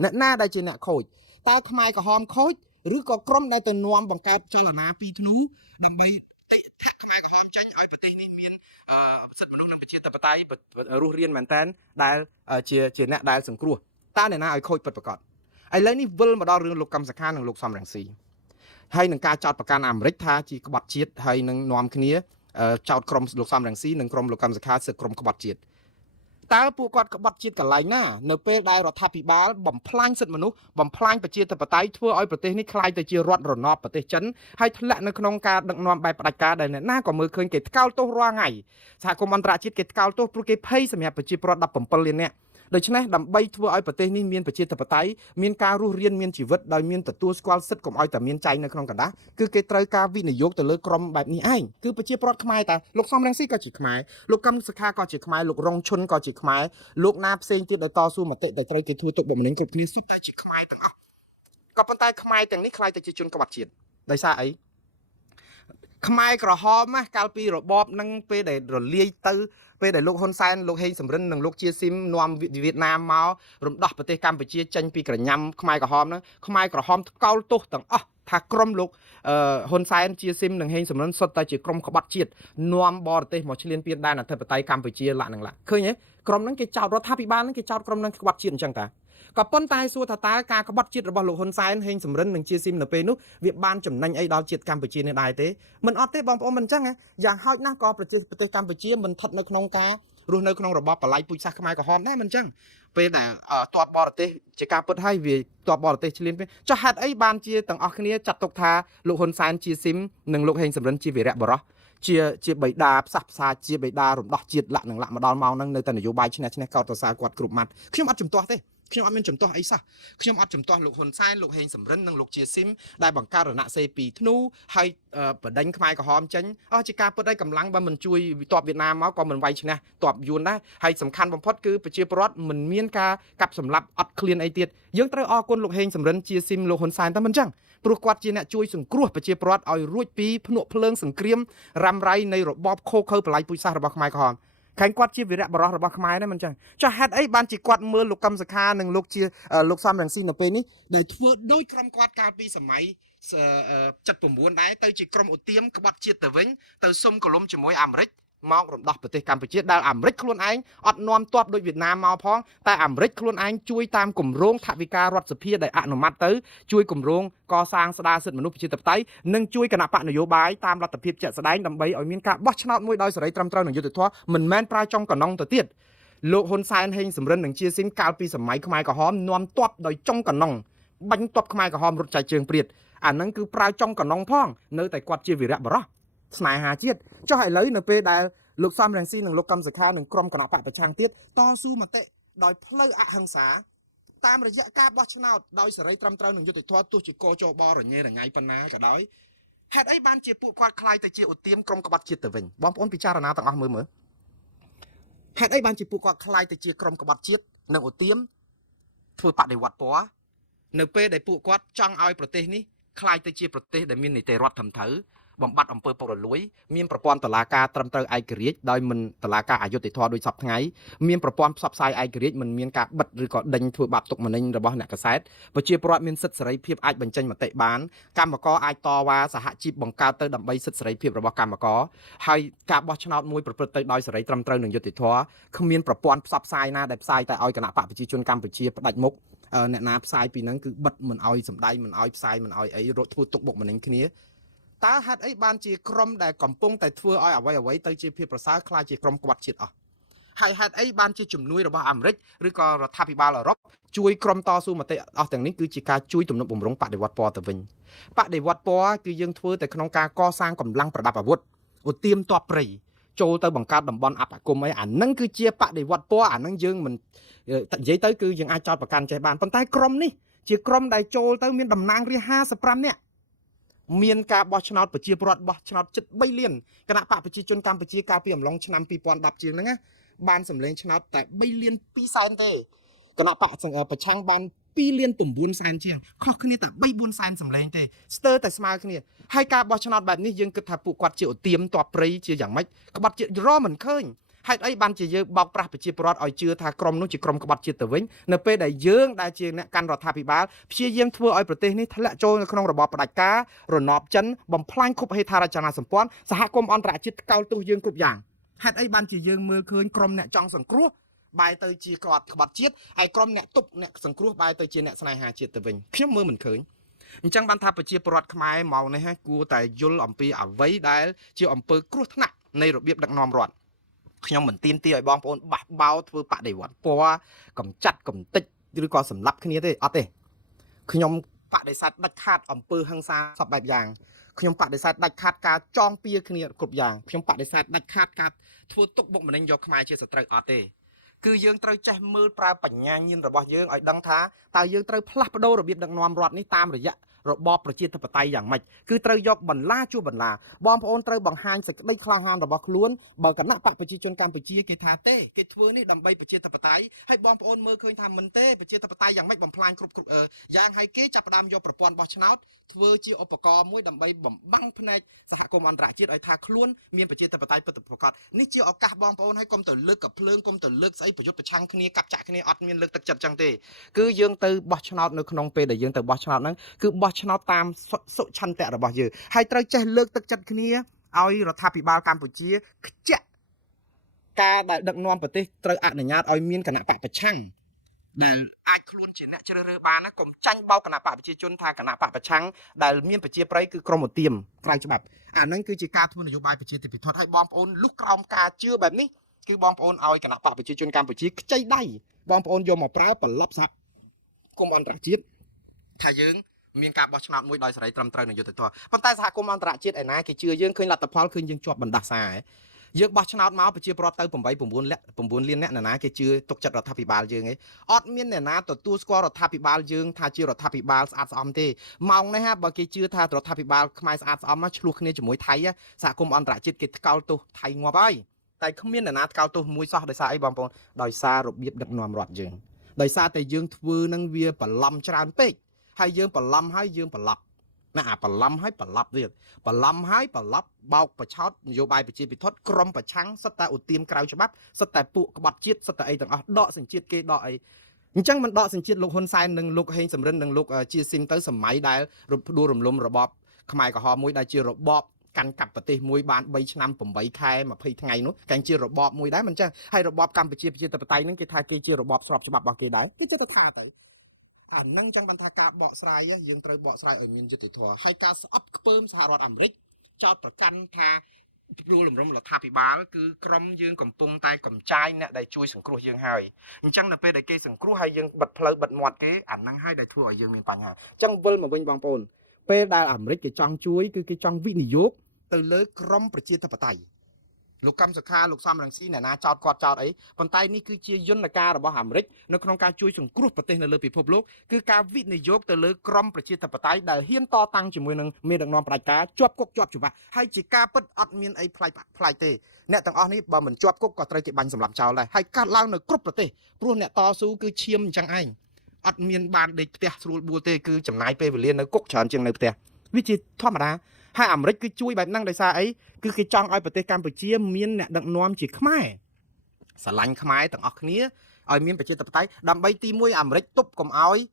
អ្នកណាដែលជាអ្នកខូចតើខ្មែរក្រហមខូចឬក៏ក្រុមដែលទៅនាំបង្កើតចលនាពីធ្នូដើម្បីតិហាក់ខ្មែរក្រហមចាញ់ឲ្យប្រទេសនេះមានសិទ្ធិមនុស្សនិងប្រជាធិបតេយ្យរស់រានមែនតើដែលជាអ្នកដែលសង្គ្រោះតើអ្នកណាឲ្យខូចពិតប្រកបឥឡូវនេះវិលមកដល់រឿងលោកកម្មសខានិងលោកសំរងស៊ីហើយនឹងការចោទប្រកាន់អាមេរិកថាជាក្បត់ជាតិហើយនឹងនាំគ្នាចោទក្រុមលោកសំរងស៊ីនិងក្រុមលោកកម្មសខាសឹកក្រុមក្បត់ជាតិតើពួកគាត់ក្បត់ជាតិកន្លែងណានៅពេលដែលរដ្ឋាភិបាលបំផ្លាញសិទ្ធិមនុស្សបំផ្លាញប្រជាធិបតេយ្យធ្វើឲ្យប្រទេសនេះក្លាយទៅជារដ្ឋរណបប្រទេសចិនហើយធ្លាក់នៅក្នុងការដឹកនាំបែបផ្ដាច់ការដែលអ្នកណាក៏មើលឃើញគេថ្កោលទោសរាល់ថ្ងៃសហគមន៍អន្តរជាតិគេថ្កោលទោសព្រោះគេភ័យសម្រាប់ប្រជាពលរដ្ឋ17លាននាក់ដូច្នេះដើម្បីធ្វើឲ្យប្រទេសនេះមានប្រជាធិបតេយ្យមានការរស់រានមានជីវិតដោយមានទទួលស្គាល់សិទ្ធិកុំឲ្យតែមានចែងនៅក្នុងកណ្ដាស់គឺគេត្រូវការវិនិយោគទៅលើក្រុមបែបនេះឯងគឺប្រជាពលរដ្ឋខ្មែរតាលោកសំរងស៊ីក៏ជាខ្មែរលោកកឹមសុខាក៏ជាខ្មែរលោករងឈុនក៏ជាខ្មែរលោកណាផ្សេងទៀតដែលតស៊ូមតិដែលត្រូវគេធ្វើទុកបុកម្នេញគ្រប់គ្នាសុទ្ធតែជាខ្មែរទាំងអស់ក៏ប៉ុន្តែខ្មែរទាំងនេះខ្លាយទៅជាជនក្បត់ជាតិដោយសារអីខ្មែរក្រហមណាកាលពីរបបនឹងពេលដែលរលាយទៅពេលដែលលោកហ៊ុនសែនលោកហេងសំរិននិងលោកជាស៊ីមនាំវៀតណាមមករំដោះប្រទេសកម្ពុជាចេញពីក្រញាំខ្មែរក្រហមហ្នឹងខ្មែរក្រហមថ្កោលទោសទាំងអស់ថាក្រុមលោកហ៊ុនសែនជាស៊ីមនិងហេងសំរិនសុទ្ធតែជាក្រុមក្បត់ជាតិនាំបរទេសមកឈ្លានពានដែនអធិបតេយ្យកម្ពុជាឡាក់នឹងឡាក់ឃើញទេក្រុមហ្នឹងគេចោទរដ្ឋាភិបាលហ្នឹងគេចោទក្រុមហ្នឹងក្បត់ជាតិអញ្ចឹងតាក៏ប៉ុន្តែសួរថាតើការក្បត់ជាតិរបស់លោកហ៊ុនសែនហេងសំរិននិងជាស៊ីមនៅពេលនោះវាបានចំណេញអីដល់ជាតិកម្ពុជានេះដែរទេមិនអត់ទេបងប្អូនមិនអញ្ចឹងយ៉ាងហោចណាស់ក៏ប្រទេសកម្ពុជាមិនស្ថិតនៅក្នុងការរស់នៅក្នុងរបបបល័យពូជសាសន៍ខ្មែរក្រហមដែរមិនអញ្ចឹងពេលដែលទ័ពបរទេសជាការពិតហើយវាទ័ពបរទេសឈ្លានពានចុះហេតុអីបានជាទាំងអស់គ្នាចាត់ទុកថាលោកហ៊ុនសែនជាស៊ីមនិងលោកហេងសំរិនជាវីរៈបរោះជាបិតាផ្សះផ្សាជាបិតារំដោះជាតិលាក់នឹងលាក់មកដល់ម៉ោងហ្នឹងនៅតែនយោបាយឈ្នះកោតសរសើរគាត់គ្រប់ម៉ាត់ខ្ញុំអត់ជំទាស់ទេ ខ្ញុំអត់មានចំទាស់អីសោះខ្ញុំអត់ចំទាស់លោកហ៊ុនសែនលោកហេងសំរិននិងលោកជាស៊ីមដែលបង្កើតរណសេពីធ្នូហើយបដិញខ្មែរក្រហមចេញជាការពិតឲ្យកម្លាំងបើមិនជួយទ័ពវៀតណាមមកក៏មិនវាយឈ្នះទ័ពយួនដែរហើយសំខាន់បំផុតគឺប្រជាពលរដ្ឋមិនមានការកាប់សម្លាប់អត់ឃ្លានអីទៀតយើងត្រូវអរគុណលោកហេងសំរិនជាស៊ីមលោកហ៊ុនសែនតែមិនចឹងព្រោះគាត់ជាអ្នកជួយសង្គ្រោះប្រជាពលរដ្ឋឲ្យរួចពីភ្នក់ភ្លើងសង្គ្រាមរ៉ាំរ៉ៃនៃរបបខូខើបល័យពូជសាសន៍របស់ខ្មែរក្រហមខាងគាត់ជាវីរៈបរិះរបស់ខ្មែរដែរមិនចឹងចុះហេតុអីបានជាគាត់មើលលោកកឹមសុខានិងលោកជាលោកសំរងស៊ីនៅពេលនេះដែលធ្វើដោយក្រុមគាត់កាលពីសម័យ79ដែរទៅជាក្រុមឧទាមក្បត់ជាតិទៅវិញទៅសុំកលុំជាមួយអាមេរិកមករំដោះប្រទេសកម្ពុជាដែលអាមេរិកខ្លួនឯងអត់នាំទ័ពដូចវៀតណាមមកផងតែអាមេរិកខ្លួនឯងជួយតាមគម្រោងថវិការដ្ឋសភាដែលអនុម័តទៅជួយគម្រោងកសាងស្ដារសិទ្ធិមនុស្សប្រជាធិបតេយ្យនិងជួយគណៈបកនយោបាយតាមលទ្ធភាពជាក់ស្ដែងដើម្បីឲ្យមានការបោះឆ្នោតមួយដោយសេរីត្រឹមត្រូវនិងយុត្តិធម៌មិនមែនប្រើចុងកណ្ដុងទៅទៀតលោកហ៊ុនសែនហេងសំរិននិងជាស៊ីនកាលពីសម័យខ្មែរក្រហមនាំទ័ពដោយចុងកណ្ដុងបាញ់ទ័ពខ្មែរក្រហមរត់ចាយជើងព្រាតអាហ្នឹងគឺប្រើចុងកណ្ដុងផងនៅតែគាត់ជាវីរៈបរិះស្នេហាជាតិចុះឥឡូវនៅពេលដែលលោកសំរងស៊ីនិងលោកកឹមសុខានិងក្រុមគណៈបកប្រឆាំងទៀតតស៊ូមតិដោយផ្លូវអហិង្សាតាមរយៈការបោះឆ្នោតដោយសេរីត្រឹមត្រូវនិងយុត្តិធម៌ទោះជាកោចបរញ៉េរញ៉ៃប៉ុណ្ណាក៏ដោយហេតុអីបានជាពួកគាត់ខ្លាយទៅជាឧទាមក្រុមក្បត់ជាតិទៅវិញបងប្អូនពិចារណាទាំងអស់មើលហេតុអីបានជាពួកគាត់ខ្លាយទៅជាក្រុមក្បត់ជាតិនិងឧទាមធ្វើបដិវត្តពណ៌នៅពេលដែលពួកគាត់ចង់ឲ្យប្រទេសនេះខ្លាយទៅជាប្រទេសដែលមាននីតិរដ្ឋត្រឹមត្រូវបំបត្តិអំពើពុករលួយមានប្រព័ន្ធតុលាការត្រឹមត្រូវឯករាជ្យដោយមិនតុលាការអយុត្តិធម៌ដោយសពថ្ងៃមានប្រព័ន្ធផ្សព្វផ្សាយឯករាជ្យមិនមានការបិទឬក៏ដេញធ្វើបាបទុកបុកម្នេញរបស់អ្នកកាសែតប្រជាពលរដ្ឋមានសិទ្ធិសេរីភាពអាចបញ្ចេញមតិបានកម្មករអាចតវ៉ាសហជីពបង្កើតទៅដើម្បីសិទ្ធិសេរីភាពរបស់កម្មករហើយការបោះឆ្នោតមួយប្រព្រឹត្តទៅដោយសេរីត្រឹមត្រូវនិងយុត្តិធម៌គ្មានប្រព័ន្ធផ្សព្វផ្សាយណាដែលផ្សាយតែឲ្យគណៈបកប្រជាជនកម្ពុជាផ្ដាច់មុខអ្នកណាផ្សាយពីហ្នឹងគឺបិទមិនឲ្យសម្ដែងមិនឲ្យផ្សាយមិនឲ្យអីរត់ធ្វើទុកបុកម្នេញគ្នាតើហេតុអីបានជាក្រុមដែលកំពុងតែធ្វើឲ្យអ្វីទៅជាភាពប្រសើរខ្លាចជាក្រុមក្បត់ជាតិអស់ហើយហេតុអីបានជាជំនួយរបស់អាមេរិកឬក៏រដ្ឋាភិបាលអឺរ៉ុបជួយក្រុមតស៊ូមតិអស់ទាំងនេះគឺជាការជួយទំនុកបម្រុងបដិវត្តពណ៌ទៅវិញបដិវត្តពណ៌គឺយើងធ្វើតែក្នុងការកសាងកម្លាំងប្រដាប់អាវុធឧទាមទ័ពព្រៃចូលទៅបង្កើតតំបន់អបគមអីអានឹងគឺជាបដិវត្តពណ៌អានឹងយើងមិននិយាយទៅគឺយើងអាចចោទប្រកាន់ចេះបានប៉ុន្តែក្រុមនេះជាក្រុមដែលចូលទៅមានតំណាងរាស្ត្រ55នាក់មានការបោះឆ្នោតប្រជាពលរដ្ឋបោះឆ្នោតជិត3លានគណៈបកប្រជាជនកម្ពុជាកាលពីអំឡុងឆ្នាំ2010ជាងហ្នឹងណាបានសម្លេងឆ្នោតតែ3លាន2សែនទេគណៈបកប្រឆាំងបាន2លាន9សែនជាងខុសគ្នាតែ3-4សែនសម្លេងទេស្ទើរតែស្មើគ្នាហើយការបោះឆ្នោតបែបនេះយើងគិតថាពួកគាត់ជាឧទាមទ័ពព្រៃជាយ៉ាងម៉េចក្បត់ជាតិរមិនឃើញហេតុអីបានជាយើងបោកប្រាស់ប្រជាពលរដ្ឋឲ្យជឿថាក្រុមនោះជាក្រុមក្បត់ជាតិទៅវិញនៅពេលដែលយើងដែលជាអ្នកកាន់រដ្ឋាភិបាលព្យាយាមធ្វើឲ្យប្រទេសនេះធ្លាក់ចូលនៅក្នុងរបបផ្ដាច់ការរណបចិនបំផ្លាញខុបហេដ្ឋារចនាសម្ព័ន្ធសហគមន៍អន្តរជាតិកោតទោសយើងគ្រប់យ៉ាងហេតុអីបានជាយើងមើលឃើញក្រុមអ្នកចង់សង្គ្រោះបែរទៅជាក្បត់ជាតិហើយក្រុមអ្នកទប់អ្នកសង្គ្រោះបែរទៅជាអ្នកស្នេហាជាតិទៅវិញខ្ញុំមើលមិនឃើញអញ្ចឹងបានថាប្រជាពលរដ្ឋខ្មែរមកនេះគួរតែយល់អំពីអ្វីដែលជាអំពើគ្រោះថ្នាក់នៃរបៀបដឹកនាំរដ្ឋខ្ញុំមិនទាមទារឲ្យបងប្អូនបះបោធ្វើបដិវត្តពណ៌កំចាត់កំតិចឬក៏សម្លាប់គ្នាទេអត់ទេខ្ញុំបដិសេធដាច់ខាតអំពើហិង្សាសពបែបយ៉ាងខ្ញុំបដិសេធដាច់ខាតការចងពៀគ្នាគ្រប់យ៉ាងខ្ញុំបដិសេធដាច់ខាតការធ្វើទុកបុកម្នេញយកខ្មែរជាសត្រូវអត់ទេគឺយើងត្រូវចេះមើលប្រើបញ្ញាញាណរបស់យើងឲ្យដឹងថាតើយើងត្រូវផ្លាស់ប្ដូររបៀបដឹកនាំរដ្ឋនេះតាមរយៈរបបប្រជាធិបតេយ្យយ៉ាងម៉េចគឺត្រូវយកបន្លាជួបន្លាបងប្អូនត្រូវបង្ហាញសេចក្តីក្លាហានរបស់ខ្លួនបើគណៈបកប្រជាជនកម្ពុជាគេថាទេគេធ្វើនេះដើម្បីប្រជាធិបតេយ្យហើយបងប្អូនមើលឃើញថាមិនទេប្រជាធិបតេយ្យយ៉ាងម៉េចបំផ្លាញគ្រប់យ៉ាងហើយគេចាប់ផ្ដើមយកប្រព័ន្ធបោះឆ្នោតធ្វើជាឧបករណ៍មួយដើម្បីបំបាំងផ្នែកសហគមន៍អន្តរជាតិឲ្យថាខ្លួនមានប្រជាធិបតេយ្យពិតប្រាកដនេះជាឱកាសបងប្អូនឲ្យកុំទៅលើកកភ្លើងកុំទៅលើកស្អីប្រយុទ្ធប្រឆាំងគ្នាកាប់ចាក់គ្នាអត់មានលើកទឹកចិត្តចឹងទេគឺយើងទៅបោះឆ្នោតនៅក្នុងពេលដែលយើងទៅបោះឆ្នោតហ្នឹងគឺបោះឆ្នោតតាមសុឆន្ទៈរបស់យើងហើយត្រូវចេះលើកទឹកចិត្តគ្នាឲ្យរដ្ឋាភិបាលកម្ពុជាខ្ជាក់ការដែលដឹកនាំប្រទេសត្រូវអនុញ្ញាតឲ្យមានគណៈបកប្រឆាំងដែលអាចខ្លួនជាអ្នកជ្រើសរើសបានណាកុំចាញ់បោកគណៈបកប្រជាជនថាគណៈបកប្រឆាំងដែលមានប្រជាប្រិយគឺក្រុមឧទាមក្រៅច្បាប់អាហ្នឹងគឺជាការធ្វើនយោបាយប្រជាធិបតេយ្យឲ្យបងប្អូនលុះក្រោមការជឿបែបនេះគឺបងប្អូនឲ្យគណៈបកប្រជាជនកម្ពុជាខ្ចីដៃបងប្អូនយកមកប្រើប្រឡប់សហគមន៍អន្តរជាតិថាយើងមានការបោះឆ្នោតមួយដោយសេរីត្រឹមត្រូវនិងយុត្តិធម៌ប៉ុន្តែសហគមន៍អន្តរជាតិឯណាគេជឿយើងឃើញលទ្ធផលឃើញយើងជាប់បណ្ដាសា យើងបោះឆ្នោតមកប្រជាប្រដ្ឋទៅ8 9លានអ្នកណាគេជឿទុកចិត្តរដ្ឋាភិបាលយើងឯងអត់មានអ្នកណាទទួលស្គាល់រដ្ឋាភិបាលយើងថាជារដ្ឋាភិបាលស្អាតស្អំទេម៉ោងនេះបើគេជឿថារដ្ឋាភិបាលខ្មែរស្អាតស្អំមកឆ្លោះគ្នាជាមួយថៃសហគមន៍អន្តរជាតិគេថ្កោលទោសថៃងាប់ហើយតែគ្មានអ្នកណាថ្កោលទោសមួយសោះដោយសារអីបងប្អូនដោយសាររបៀបដឹកនាំរដ្ឋយើងដោយសារតែយើងធ្វើនឹងវាបន្លំច្រើនពេកហើយយើងបន្លំហើយយើងបន្លប់ណាអាបន្លំហើយបន្លប់ទៀតបន្លំហើយបន្លប់បោកប្រឆោតនយោបាយប្រជាពិធក្រមប្រឆាំងសិតតែឧទាមក្រៅច្បាប់សិតតែពួកក្បត់ជាតិសិតតែអីទាំងអស់ដកសញ្ជាតិគេដកអីអញ្ចឹងមិនដកសញ្ជាតិលោកហ៊ុនសែននិងលោកហេងសំរិននិងលោកជាស៊ីមទៅសម័យដែលផ្ដួលរំលំរបបខ្មែរក្រហមមួយដែលជារបបកាន់កាប់ប្រទេសមួយបាន3ឆ្នាំ8ខែ20ថ្ងៃនោះតែជារបបមួយដែរមិនចឹងហើយរបបកម្ពុជាប្រជាធិបតេយ្យហ្នឹងគេថាគេជារបបស្របច្បាប់របស់គេដែរគេចិត្តថាទៅអានឹងចឹងបានថាការបកស្រាយយើងត្រូវបកស្រាយឲ្យមានយុត្តិធម៌ហើយការស្អប់ខ្ពើមសហរដ្ឋអាមេរិកចោទប្រកាន់ថាព្រួលរំលំរដ្ឋាភិបាលគឺក្រមយើងកំពុងតែកំចាយអ្នកដែលជួយសង្គ្រោះយើងហើយអញ្ចឹងនៅពេលដែលគេសង្គ្រោះហើយយើងបិទផ្លូវបិទមាត់គេអានឹងហើយដែលធ្វើឲ្យយើងមានបញ្ហាអញ្ចឹងវិលមកវិញបងប្អូនពេលដែលអាមេរិកគេចង់ជួយគឺគេចង់វិនិយោគទៅលើក្រមប្រជាធិបតេយ្យលោកកម្មសខាលោកសំរងស៊ីអ្នកណាចោតគាត់ចោតអីប៉ុន្តែនេះគឺជាយន្តការរបស់អាមេរិកនៅក្នុងការជួយសង្គ្រោះប្រទេសនៅលើពិភពលោកគឺការវិនិយោគទៅលើក្រមប្រជាធិបតេយ្យដែលហ៊ានតតាំងជាមួយនឹងមេដឹកនាំផ្ដាច់ការជាប់គុកជាប់ច្បាប់ហើយជាការពិតអត់មានអីប្លែកទេអ្នកទាំងអស់នេះបើមិនជាប់គុកក៏ត្រូវគេបាញ់សម្លាប់ចោលដែរហើយកាត់ឡើងនៅគ្រប់ប្រទេសព្រោះអ្នកតស៊ូគឺឈាមអញ្ចឹងឯងអត់មានបានដេកផ្ទះស្រួលបួលទេគឺចំណាយពេលវេលានៅគុកច្រើនជាងនៅផ្ទះវាជាធម្មតាហើយអាមេរិកគឺជួយបែបហ្នឹងដោយសារអីគឺគេចង់ឲ្យប្រទេសកម្ពុជាមានអ្នកដឹកនាំជាខ្មែរស្រឡាញ់ខ្មែរទាំងអស់គ្នាឲ្យមានប្រជាធិបតេយ្យដើម្បីទី1អាមេរិកទប់កុំឲ្យ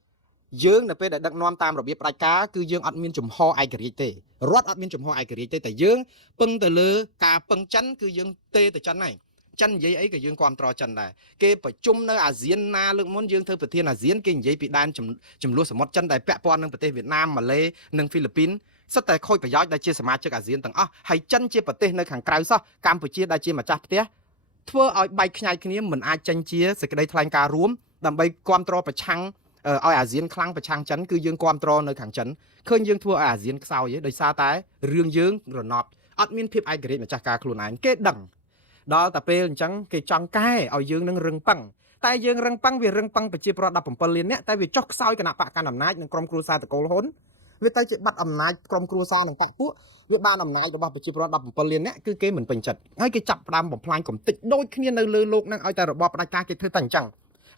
យើងនៅពេលដែលដឹកនាំតាមរបៀបផ្ដាច់ការគឺយើងអត់មានចំហឯករាជ្យទេរដ្ឋអត់មានចំហឯករាជ្យទេតែយើងពឹងទៅលើការពឹងចិនគឺយើងទេទៅចិនហើយចិននិយាយអីក៏យើងគ្រប់គ្រងចិនដែរគេប្រជុំនៅអាស៊ានណាលើកមុនយើងធ្វើប្រធានអាស៊ានគេនិយាយពីដែនចំនួនសមុទ្រចិនដែលពាក់ព័ន្ធនឹងប្រទេសវៀតណាមម៉ាឡេនិងហ្វីលីពីនសិតតែខូចប្រយោជន៍ដែលជាសមាជិកអាស៊ានទាំងអស់ហើយចិនជាប្រទេសនៅខាងក្រៅសោះកម្ពុជាដែលជាម្ចាស់ផ្ទះធ្វើឲ្យបែកខ្ញែកគ្នាមិនអាចចេញជាសេចក្តីថ្លែងការណ៍រួមដើម្បីគ្រប់គ្រងប្រឆាំងឲ្យអាស៊ានខ្លាំងប្រឆាំងចិនគឺយើងគ្រប់គ្រងនៅខាងចិនឃើញយើងធ្វើឲ្យអាស៊ានខ្សោយដោយសារតែរឿងយើងរណប់អត់មានភាពឯករាជ្យម្ចាស់ការខ្លួនឯងគេដឹងដល់តែពេលអញ្ចឹងគេចង់កែឲ្យយើងនឹងរឹងប៉ឹងតែយើងរឹងប៉ឹងវារឹងប៉ឹងប្រជាប្រដ្ឋ17លាននាក់តែវាចុះខ្សោយគណៈបកកណ្ដាលអំណាចនិងក្រុមគ្រួសារតកូលហ៊ុនវាទៅជាបាត់អំណាចក្រុមគ្រួសារនិងបកពួកវាបានអំណាចរបស់ប្រជាពលរដ្ឋ17លាននាក់គឺគេមិនពេញចិត្តហើយគេចាប់ផ្ដើមបំផ្លាញកំតិចដូចគ្នានៅលើលោកហ្នឹងឲ្យតែរបបផ្ដាច់ការគេធ្វើតែអញ្ចឹង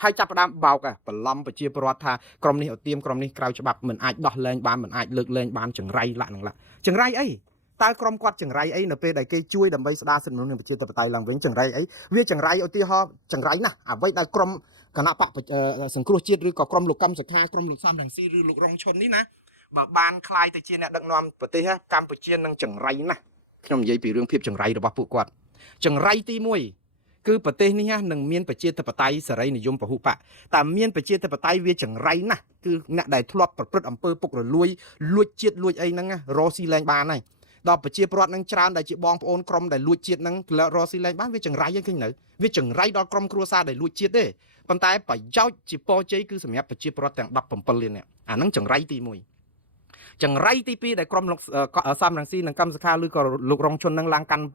ហើយចាប់ផ្ដើមបោកបន្លំប្រជាពលរដ្ឋថាក្រុមនេះឧទាមក្រុមនេះក្រៅច្បាប់មិនអាចដោះលែងបានមិនអាចលើកលែងបានចង្រៃលាក់នឹងលាក់ចង្រៃអីតើក្រុមគាត់ចង្រៃអីនៅពេលដែលគេជួយដើម្បីស្ដារសិទ្ធិមនុស្សនិងប្រជាធិបតេយ្យឡើងវិញចង្រៃអីវាចង្រៃឧទាហរណ៍ចង្រៃណាស់អ្វីដែលក្រុមគណៈបកសង្គ្រោះជាតិឬក៏ក្រុមលោកកម្មសខាក្រុមលោកសំរងស៊ីឬលោករងឈុននេះណាបើបានคลายទៅជាអ្នកដឹកនាំប្រទេសកម្ពុជានឹងចង្រៃណាស់ខ្ញុំនិយាយពីរឿងភាពចង្រៃរបស់ពួកគាត់ចង្រៃទី1គឺប្រទេសនេះនឹងមានប្រជាធិបតេយ្យសេរីនិយមពហុបកតែមានប្រជាធិបតេយ្យវាចង្រៃណាស់គឺអ្នកដែលធ្លាប់ប្រព្រឹត្តអំពើពុករលួយលួចជាតិលួចអីហ្នឹងរស់ស៊ីលែងបានហើយដល់ប្រជាពលរដ្ឋនឹងច្រើនដែលជាបងប្អូនក្រុមដែលលួចជាតិហ្នឹងរស់ស៊ីលែងបានវាចង្រៃហ្នឹងឃើញនៅវាចង្រៃដល់ក្រុមគ្រួសារដែលលួចជាតិទេប៉ុន្តែប្រយោជន៍ជាពរជ័យគឺសម្រាប់ប្រជាពលរដ្ឋទាំង17លាននាក់អាហ្នឹងចង្រៃទី1ចង្រៃទី2ដែលក្រុមលោកសំរងស៊ីនិងកម្មសខាឬក៏លោករងជននឹងឡើងកាន់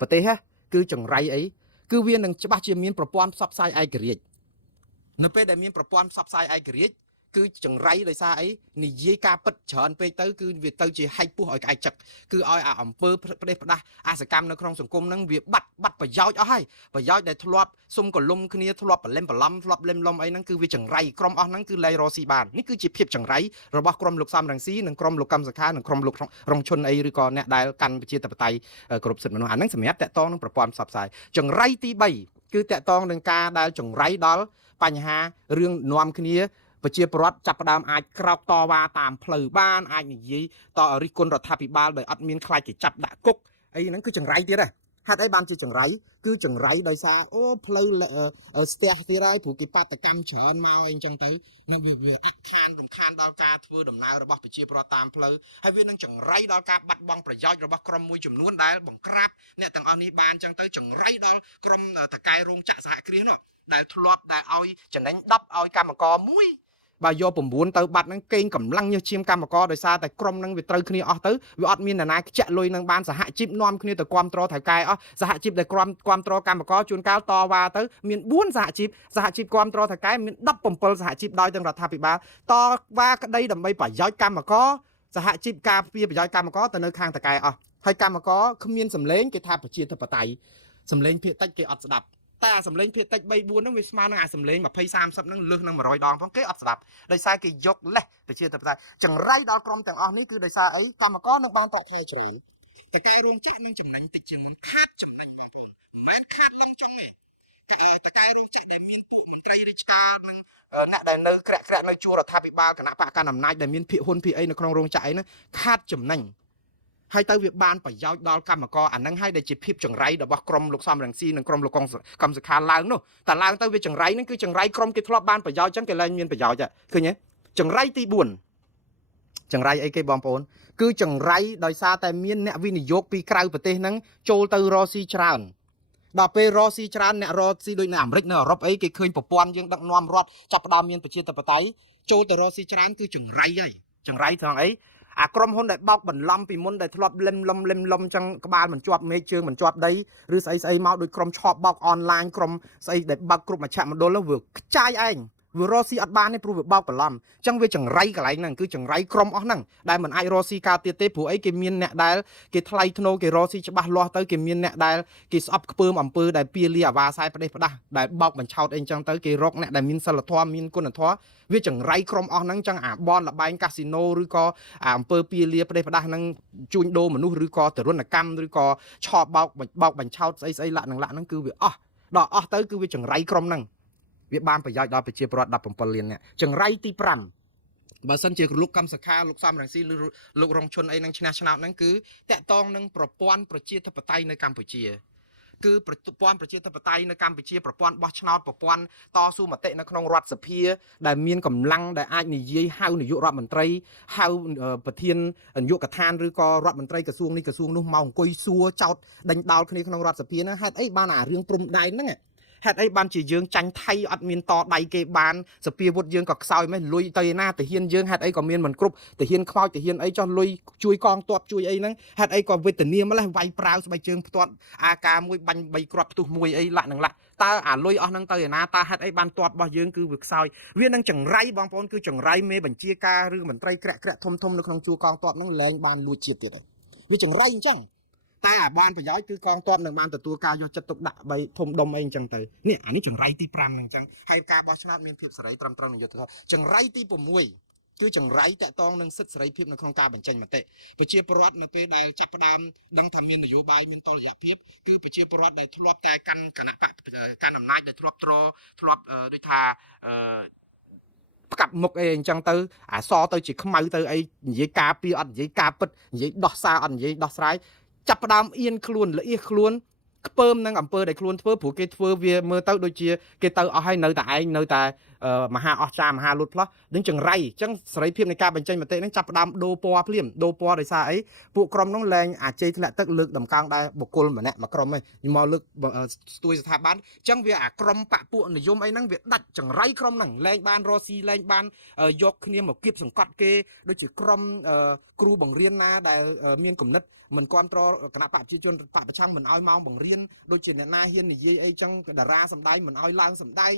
ប្រទេសគឺចង្រៃអីគឺវានឹងច្បាស់ជាមានប្រព័ន្ធផ្សព្វផ្សាយឯករាជ្យនៅពេលដែលមានប្រព័ន្ធផ្សព្វផ្សាយឯករាជ្យគឺចង្រៃដោយសារអីនិយាយការពិតច្រើនពេកទៅគឺវាទៅជាហែកពោះឲ្យក្អែកចឹកគឺឲ្យអាអំពើផ្ដេសផ្ដាស់អាសកម្មនៅក្នុងសង្គមហ្នឹងវាបាត់ប្រយោជន៍អស់ហើយប្រយោជន៍ដែលធ្លាប់សុំកលុំគ្នាធ្លាប់បលិមបឡំធ្លាប់លឹមលំអីហ្នឹងគឺវាចង្រៃក្រុមអស់ហ្នឹងគឺលែងរកស៊ីបាននេះគឺជាភាពចង្រៃរបស់ក្រុមលោកសំរងស៊ីនិងក្រុមលោកកម្មសខានិងក្រុមលោករងឈុនអីឬក៏អ្នកដែលកាន់ប្រជាធិបតេយ្យគ្រប់សិទ្ធិមនុស្សអាហ្នឹងសម្រាប់តាក់ទងនឹងប្រព័ន្ធផ្សព្វផ្សាយចង្រៃទី3គឺតាក់ទងនឹងការដែលចង្រៃដល់បញ្ហារឿងនាំគ្នាប្រជាពលរដ្ឋចាប់ផ្ដើមអាចក្រោកតវ៉ាតាមផ្លូវបានអាចនិយាយតរិះគន់រដ្ឋាភិបាលដោយអត់មានខ្លាចគេចាប់ដាក់គុកអីហ្នឹងគឺចង្រៃទៀតហ៎ហេតុអីបានជាចង្រៃគឺចង្រៃដោយសារអូផ្លូវស្ទះទៀតហើយព្រោះគេបាតកម្មច្រើនមកអីអញ្ចឹងទៅនឹងវាអខានរំខានដល់ការធ្វើដំណើររបស់ប្រជាពលរដ្ឋតាមផ្លូវហើយវានឹងចង្រៃដល់ការបាត់បង់ប្រយោជន៍របស់ក្រុមមួយចំនួនដែលបង្ក្រាបអ្នកទាំងអស់នេះបានអញ្ចឹងទៅចង្រៃដល់ក្រុមតកែរោងចក្រសហគ្រាសនោះដែលធ្លាប់ដែលឲ្យចំណេញ10ឲ្យកម្មករមួយ bà do bổn buồn tới bạt năng kênh cầm lăng như chim cam mà có đời xa tại crom năng việc tới khi ở tới vì ọt miên là nai chạy lôi năng ban xã hạ chip non khi từ quam tro thải cài xã hạ chip để quam tro cam mà có chuồn cao to và tới miền buôn xã hạ chip quam tro thải cài miền đắp bầm pol xã hạ chip đôi từng rạt tháp bị ba to và cái đây đầm bay phải giói cam mà có xã hạ chip cà phê phải giói cam mà có từ nơi khang thải cài hay cam mà có không miên sầm lên cái tháp phải chia tháp phải sầm lên phía tách cái ọt đập ta sầm lên phía tách bay buôn nó với smart nó sầm lên mà pay sam sắp nó lư năng mà rồi đòn phong kế ọt đập đây sai cái dốc lẹ từ chia tháp phải chẳng ray đo crom chẳng ở ní cứ đây sai ấy cam mà có nó ban tọt theo chửiแต่กายรวมจักมันจำนันติดจึงมันคาดจำนันบางคนมันคาดลำจังไงแต่กายรวมจักแต่มีปุ่มมันไตรริชาร์มันน่ะแต่เนื้อแกระเนื้อจัวเราทาปิบาลคณะปะการนำนายแต่มีผิวหุ่นผิวไอ้ในครองโรงจักรนั้นคาดจำนันให้เต้าเวียบานไปยาวดอลกรรมก็อันนั้นให้ได้จิบพิบจังไรเดี๋ยวว่ากรมลูกซ้ำรังซีหนึ่งกรมลูกกองสคาล้างเนาะแต่ล้างเต้าเวียจังไรนั่นคือจังไรกรมกิทลบบานไปยาวจังเกลัยมีนไปยาวจ้ะคือเนี้ยจังไรตีบุญจังไรไอ้เกบอมปนคือจังไรโดยซาแต่เมียนเนี่ยวินิโยกปีกลายประเทศนั้นโจลตือรอซีชรานดาวเปรอซีชรานเนี่ยรอซีโดยในอเมริกเนี่ยรบไอ้เกเคยปปอนยังดักนอมรอดจับดาวเมียนประเทศตะปไตโจลตือรอซีชรานคือจังไรไอ้จังไรทางไอ้กรมคนได้บอกบันลำปีมุนได้ทลบเล่มลมจังกบาลเหมือนจวบเมเชิงเหมือนจวบได้หรือใส่เมาโดยกรมชอบบอกออนไลน์กรมใส่ได้บอกกลุ่มมาแชร์มันโดนแล้วเวิร์กใจเองวิโรซีอัดบานในปรูบอกบันลำจังเวจังไรกับไรนั่นคือจังไรกรมอ๋อนั่งได้เหมือนไอโรซีกาเตเตผู้ไอเกมีนเนี่ยได้เกทไลทโนเกโรซีจะบ้าล้อเตอเกมีนเนี่ยได้เกสอัพเปิมอัมเปอร์ได้เปียเลียวาไซประเดี๋ยวได้บอกเหมือนชาวเองจังเตอเกรกเนี่ยได้มินสลัดทอมินกุนทอวิจังไรกรมอ๋อนั่งจังบอลละใบคาสิโนหรือก็อัมเปอร์เปียเลียประเดี๋ยวนั่งจุนโดมนุษย์หรือก็แต่รุ่นกรรมหรือก็ชอบบอกบัญชาวไอละนั่นคือวิดอกเตอคือวิจังไรกรมนั่งวิบานประหยัดดาวไปเชียร์ประวัติดับผมปเลียนเนี่ยจังไรตีปรำบางสันเจอลูกกำสคาลูกซ้ำรังสีหรือลูกรองชนไอ้นังชนะนั่นคือแต่ตองนังประปอนประเชียร์ทัพไตในกัมพูชีคือประปอนประเชียร์ทัพไตในกัมพูชีประปอนบอชนาประปอนต่อสู้มาเตะในขนมรัฐสเปียได้เมียนกำลังได้อาจนิยห้าวนิยรัฐมนตรีห้าวประเทศยุกทานหรือก็รัฐมนตรีกระทรวงนี้กระทรวงนู้นมองกุยซัวเจ้าดังดาวคนนี้ขนมรัฐสเปียนะฮะไอ้บ้านเรื่องปรุงใดนั่นไงเหตุไอ้บ้านจียืงจังไทยอัดมีนต่อใดเกบานสเปียวุฒยืงกับซอยไม่ลุยเตยหน้าแต่เฮียนยืงเหตุไอ้ก็มีนเหมือนกรุ๊ปแต่เฮียนคอยแต่เฮียนไอ้จอนลุยช่วยกองตัวช่วยไอ้นั่งเหตุไอ้ก็เวทเนียมาแล้วไวปราศใบเชิงตัวอาการมวยบันใบกรอบตุมวยไอ้ละหนึ่งละตาลุยอ๋อนั่งเตยหน้าตาเหตุไอ้บ้านตัวบ่ยืงคือvựcซอยเวียนนั่งจังไรบางปอนคือจังไรเมย์บัญชีการหรือเหมือนไตรแกะทมในขนมจูกองตัวนั่งแรงบานลุยเฉียดเดียดวิจังไรจังตาบ้านประย้อยคือกองต้อมหนึ่งบ้านแต่ตัวกายจะตกดะใบทมดมเองจังเตยเนี่ยอันนี้จังไรตีปรามหนึ่งจังให้การบอชนามีเพียบสลายตรำหนึ่งจุดเท่าจังไรตีปุ่มมวยคือจังไรแต่ตองหนึ่งสิทธิ์สลายเพียบในโครงการบัญชีมาเตะไปเชียร์ประวัติในปีใดจับประดามดังทำเมียนนโยบายเมียนตอลหยาเพียบคือไปเชียร์ประวัติในทลบแต่กันขณะการนำนายในทลบด้วยทากับmột ai chẳng tới so tới chỉ không mấy tới ai dễ cá pi ăn dễ cá bứt dễ đọt xa ăn dễ đọt sáiจับประดามเอียนคล้วนละเอียดคล้วนเพิ่มนั่งอำเภอได้คล้วนเพิ่มผู้เกตเพิ่มเวียเมื่อเต้าโดยเชียเกตเต้าเอาให้เนื้อแต่ไอเนื้อแต่มหาอจามหาลุดเพราะดึงจังไรจังสไลเพียมในการบรรจัยมาเตะนั่งจับประดามโดปัวเพียมโดปัวได้ซาไอผู้กรมน้องแรงอาจจะทะเลตึกลึกดำกลางได้บุคคลเหมือนเนี่ยมากรมไม่ยมอลึกตัวสถาบันจังเวียกรมปะปุ่นนิยมไอ้นั่งเวียดัดจังไรกรมนั่งแรงบานรอซีแรงบานยกเนี่ยมาเก็บสังกัดเกโดยเฉพาะกรมครูบังเรียนนาได้เมียนกลุ่มนัดเหมือนความตรคณะปะจีจนปะประชังเหมือนเอาเมาบังเรียนโดยเฉพาะนาเฮียนนี่ไอ้จังดาราสำได้เหมือนเอาล่างสำได้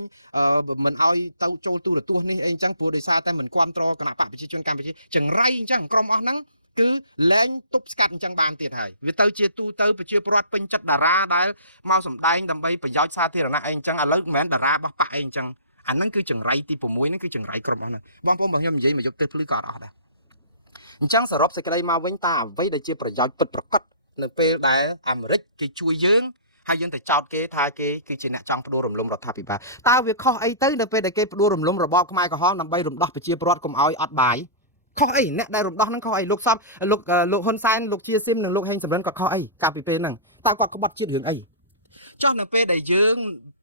เหมือนเอาเต้าโจตัวนี่ไอ้จังปูได้ซาแต่เหมือนความตรคณะปะจีจนการปะจีจังไรจังกรมอันนั้นคือแรงตุบสกัดจังบานเตียไทยวิเตอร์เชียเตอร์ไปเชียประวัติเป็นจัดดาราได้เมาสำได้ดำไปประย้อยซาเทียนะไอ้จังอะไรเหมือนดาราบ้าปะไอ้จังอันนั้นคือจังไรตีผมมวยนั่นคือจังไรกรมอันนั้นบางคนบางอย่างมันยิ่งมายกเตะพลือกอดออกได้จังสรุปสิ่งใดมาเว้นตาไว้ได้เชียประย้อยปิดประกัดในเปรย์ได้อเมริกคือช่วยยืงให้ยืงแต่จอดเกทาเกคือจีน่ะจังประดูรมรัฐพิบาลตาเวียข้อไอ้เต้ในเปรย์ได้เกประดูรมระบอบขมายก็ห้องนำใบรมดอกไปเชียประวัติกรมเอาอัดใบข้อไอ้เนี่ยได้รมดอกนั่งข้อไอ้ลูกซ้ำลูกฮอนไซน์ลูกเชียซิมหนึ่งลูกเฮงสำเร็จก็ข้อไอ้กาปิเปนั่งตากอดเขาบัดเชียถึงไอ้เจ้าในเปรย์ได้ยืง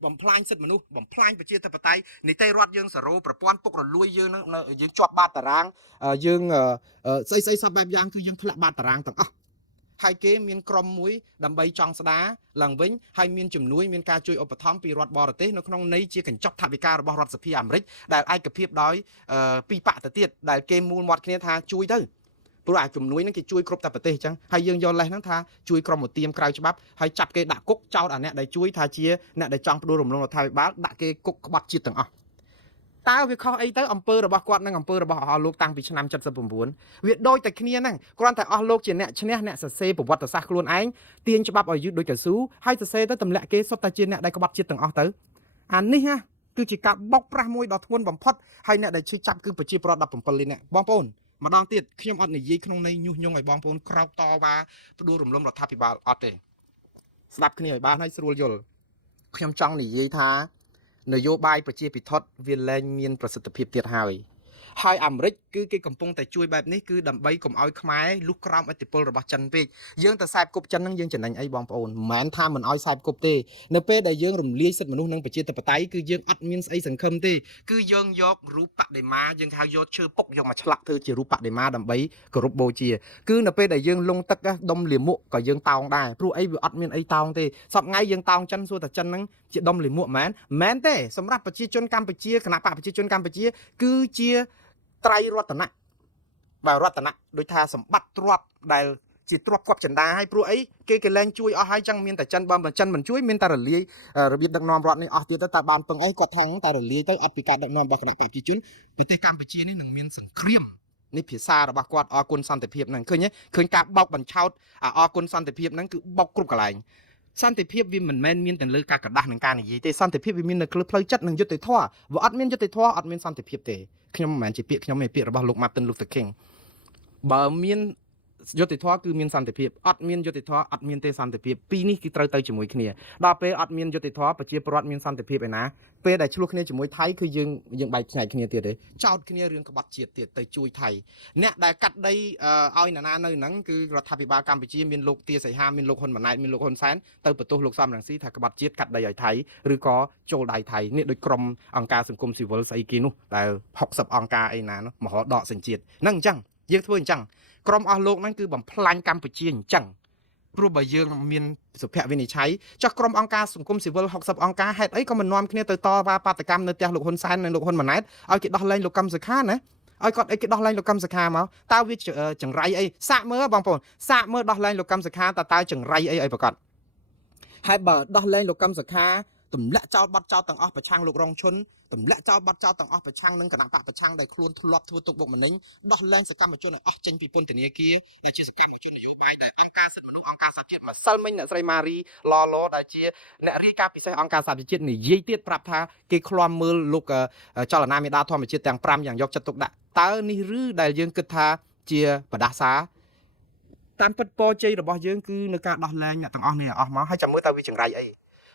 บ่มพลายสิทธิมนุษย์บ่มพลายประเทศไทยในใต้รัฐยืงสโรประปอนปกรลุยยืงยืงจอบบาดตารางยืงใส่แบบยางคือยืงพละบาดตารางต่าง ហើយគេមានក្រុមមួយដើម្បីចង់ស្ដារឡើងវិញហើយមានជំនួយមានការជួយឧបត្ថម្ភពីរដ្ឋបរទេសនៅក្នុងន័យជាកញ្ចប់ថវិការបស់រដ្ឋសភាអាមេរិកដែលឯកភាពដោយពីបកទៅទៀតដែលគេមូលមាត់គ្នាថាជួយទៅព្រោះអាជំនួយហ្នឹងគេជួយគ្រប់តែប្រទេសអញ្ចឹងហើយយើងយកលេសហ្នឹងថាជួយក្រុមឧទាមក្រៅច្បាប់ហើយចាប់គេដាក់គុកចោទអាអ្នកដែលជួយថាជាអ្នកដែលចង់ផ្ដួលរំលំរដ្ឋាភិបាលដាក់គេគុកក្បត់ជាតិទាំងអស់តើវាខុសអីទៅអំពើរបស់គាត់និងអំពើរបស់អស់លោកតាំងពីឆ្នាំ79វាដូចតែគ្នាហ្នឹងគ្រាន់តែអស់លោកជាអ្នកឈ្នះអ្នកសរសេរប្រវត្តិសាស្ត្រខ្លួនឯងទាញច្បាប់ឲ្យយឺតដូចកស៊ូហើយសរសេរទៅទម្លាក់គេសុទ្ធតែជាអ្នកដែលក្បត់ជាតិទាំងអស់ទៅអានេះណាគឺជាការបោកប្រាស់មួយដ៏ធ្ងន់បំផុតហើយអ្នកដែលឈឺចាប់គឺប្រជាពលរដ្ឋ17លានអ្នកបងប្អូនម្ដងទៀតខ្ញុំអត់និយាយក្នុងន័យញុះញង់ឲ្យបងប្អូនក្រោកតវ៉ាផ្ដួលរំលំរដ្ឋាភិបាលអត់ទេស្ដាប់គ្នាឲ្យបានហើយស្រួលយល់ខ្ញុំចង់និយាយថានយោបាយប្រជាពិធដ្ឋវាលែងមានប្រសិទ្ធភាពទៀតហើយអាមេរិកគឺគេកំពុងតែជួយបែបនេះគឺដើម្បីកុំឲ្យខ្មែរលុះក្រោមឥទ្ធិពលរបស់ចិនពេកយើងទៅខ្សែគប់ចិនហ្នឹងយើងចំណេញអីបងប្អូនមិនមែនថាមិនឲ្យខ្សែគប់ទេនៅពេលដែលយើងរំលាយសិទ្ធិមនុស្សនិងប្រជាធិបតេយ្យគឺយើងអត់មានស្អីសង្ឃឹមទេគឺយើងយករូបបដិមាយើងហៅយកឈើពុកយកមកឆ្លាក់ធ្វើជារូបបដិមាដើម្បីគោរពបូជាគឺនៅពេលដែលយើងលងទឹកដុំលាមកក៏យើងតោងដែរព្រោះអីវាអត់មានអីតោងទេសប្ងៃយើងតោងចិនសួរតែចិនហ្នឹងជាដុំលាមកមែនទេសម្រាប់ប្រជាជនកម្ពុជាគណៈបកប្រជាជនកម្ពុជាគឺជាត្រៃរតនៈបាទរតនៈដូចថាសម្បត្តិទ្រព្យដែលជាទ្រព្យគប់ចិន្តាហើយព្រោះអីគេលែងជួយអស់ហើយចឹងមានតែចិនបើចិនមិនជួយមានតែរលាយរបៀបដឹកនាំរដ្ឋនេះអស់ទៀតទៅតែបានពឹងអីគាត់ថាតែរលាយទៅអត់ពីការដឹកនាំរបស់គណៈបកប្រជាជនប្រទេសកម្ពុជានេះនឹងមានសង្គ្រាមនេះភាសារបស់គាត់អរគុណសន្តិភាពហ្នឹងឃើញការបោកបញ្ឆោតអរគុណសន្តិភាពហ្នឹងគឺបោកគ្រប់កន្លែងសន្តិភាពវាមិនមែនមានតែលើការកដាស់នឹងការនិយាយទេសន្តិភាពវាមាននៅលើផ្លូវចិត្តនិងយុត្តិធម៌បើអត់មានយុត្តិធម៌អត់មានសន្តិភាពទេខ្ញុំមិនមែនជាពាក្យខ្ញុំទេពាក្យរបស់លោក Martin Luther King បើមានយុត្តិធម៌គឺមានសន្តិភាពអត់មានយុត្តិធម៌អត់មានទេសន្តិភាពពីរនេះគឺត្រូវទៅជាមួយគ្នាដល់ពេលអត់មានយុត្តិធម៌ប្រជាពលរដ្ឋមានសន្តិភាពឯណាពេលដែលឆ្លោះគ្នាជាមួយថៃគឺយើងបែកផ្នែកគ្នាទៀតទេចោតគ្នារឿងក្បត់ជាតិទៀតទៅជួយថៃអ្នកដែលកាត់ដីឲ្យណានៅហ្នឹងគឺរដ្ឋាភិបាលកម្ពុជាមានលោកទាសីហាមានលោកហ៊ុនម៉ាណែតមានលោកហ៊ុនសែនទៅបន្ទោសលោកសំរងស៊ីថាក្បត់ជាតិកាត់ដីឲ្យថៃឬក៏ចូលដៃថៃនេះដូចក្រុមអង្គការសង្គមស៊ីវិលស្អីគេនោះដែល60អង្គការអីណានោះមហោដកសញ្ជាតិហ្នឹងអញ្ចឹងយើងធ្វើអញ្ចឹងក្រុមអស់លោកហ្នឹងគឺបំផ្លាញកម្ពុជាអញ្ចឹងព្រោះបើយើងមានសុភវិនិច្ឆ័យចុះក្រុមអង្គការសង្គមស៊ីវិល60អង្គការហេតុអីក៏មិននាំគ្នាទៅតវ៉ាបាតកម្មនៅផ្ទះលោកហ៊ុនសែននិងលោកហ៊ុនម៉ាណែតឲ្យគេដោះលែងលោកកឹមសុខាណាឲ្យគាត់អីគេដោះលែងលោកកឹមសុខាមកតើវាចង្រៃអីសាកមើលបងប្អូនសាកមើលដោះលែងលោកកឹមសុខាតើចង្រៃអីឲ្យប្រកាសហើយបើដោះលែងលោកកឹមសុខាទម្លាក់ចោលបាត់ចោលទាំងអស់ប្រឆាំងលោករងឈុនទម្លាក់ចោលបាត់ចោលទាំងអស់ប្រឆាំងនឹងគណៈបកប្រឆាំងដែលខ្លួនធ្លាប់ធ្វើទុកបុកម្នេញដោះលែងសកម្មជនឲ្យអស់ចេញពីពន្ធនាគារដែលជាសកម្មជននយោបាយដែលអង្គការសិទ្ធិមនុស្សអង្គការសហជាតិម្សិលមិញអ្នកស្រីម៉ារីឡដែលជាអ្នករាយការណ៍ពិសេសអង្គការសហជាតិនិយាយទៀតប្រាប់ថាគេឃ្លាំមើលលោកចលនាមេដាធម្មជាតិទាំង5យ៉ាងយកចិត្តទុកដាក់តើនេះឬដែលយើងគិតថាជាបដាសាតាមពិតពរជ័យរបស់យើងគឺនៅការដោះលែងអ្នកទាំងអស់នេះអស់មកហើយចាំមើលតើវាចង្រៃអី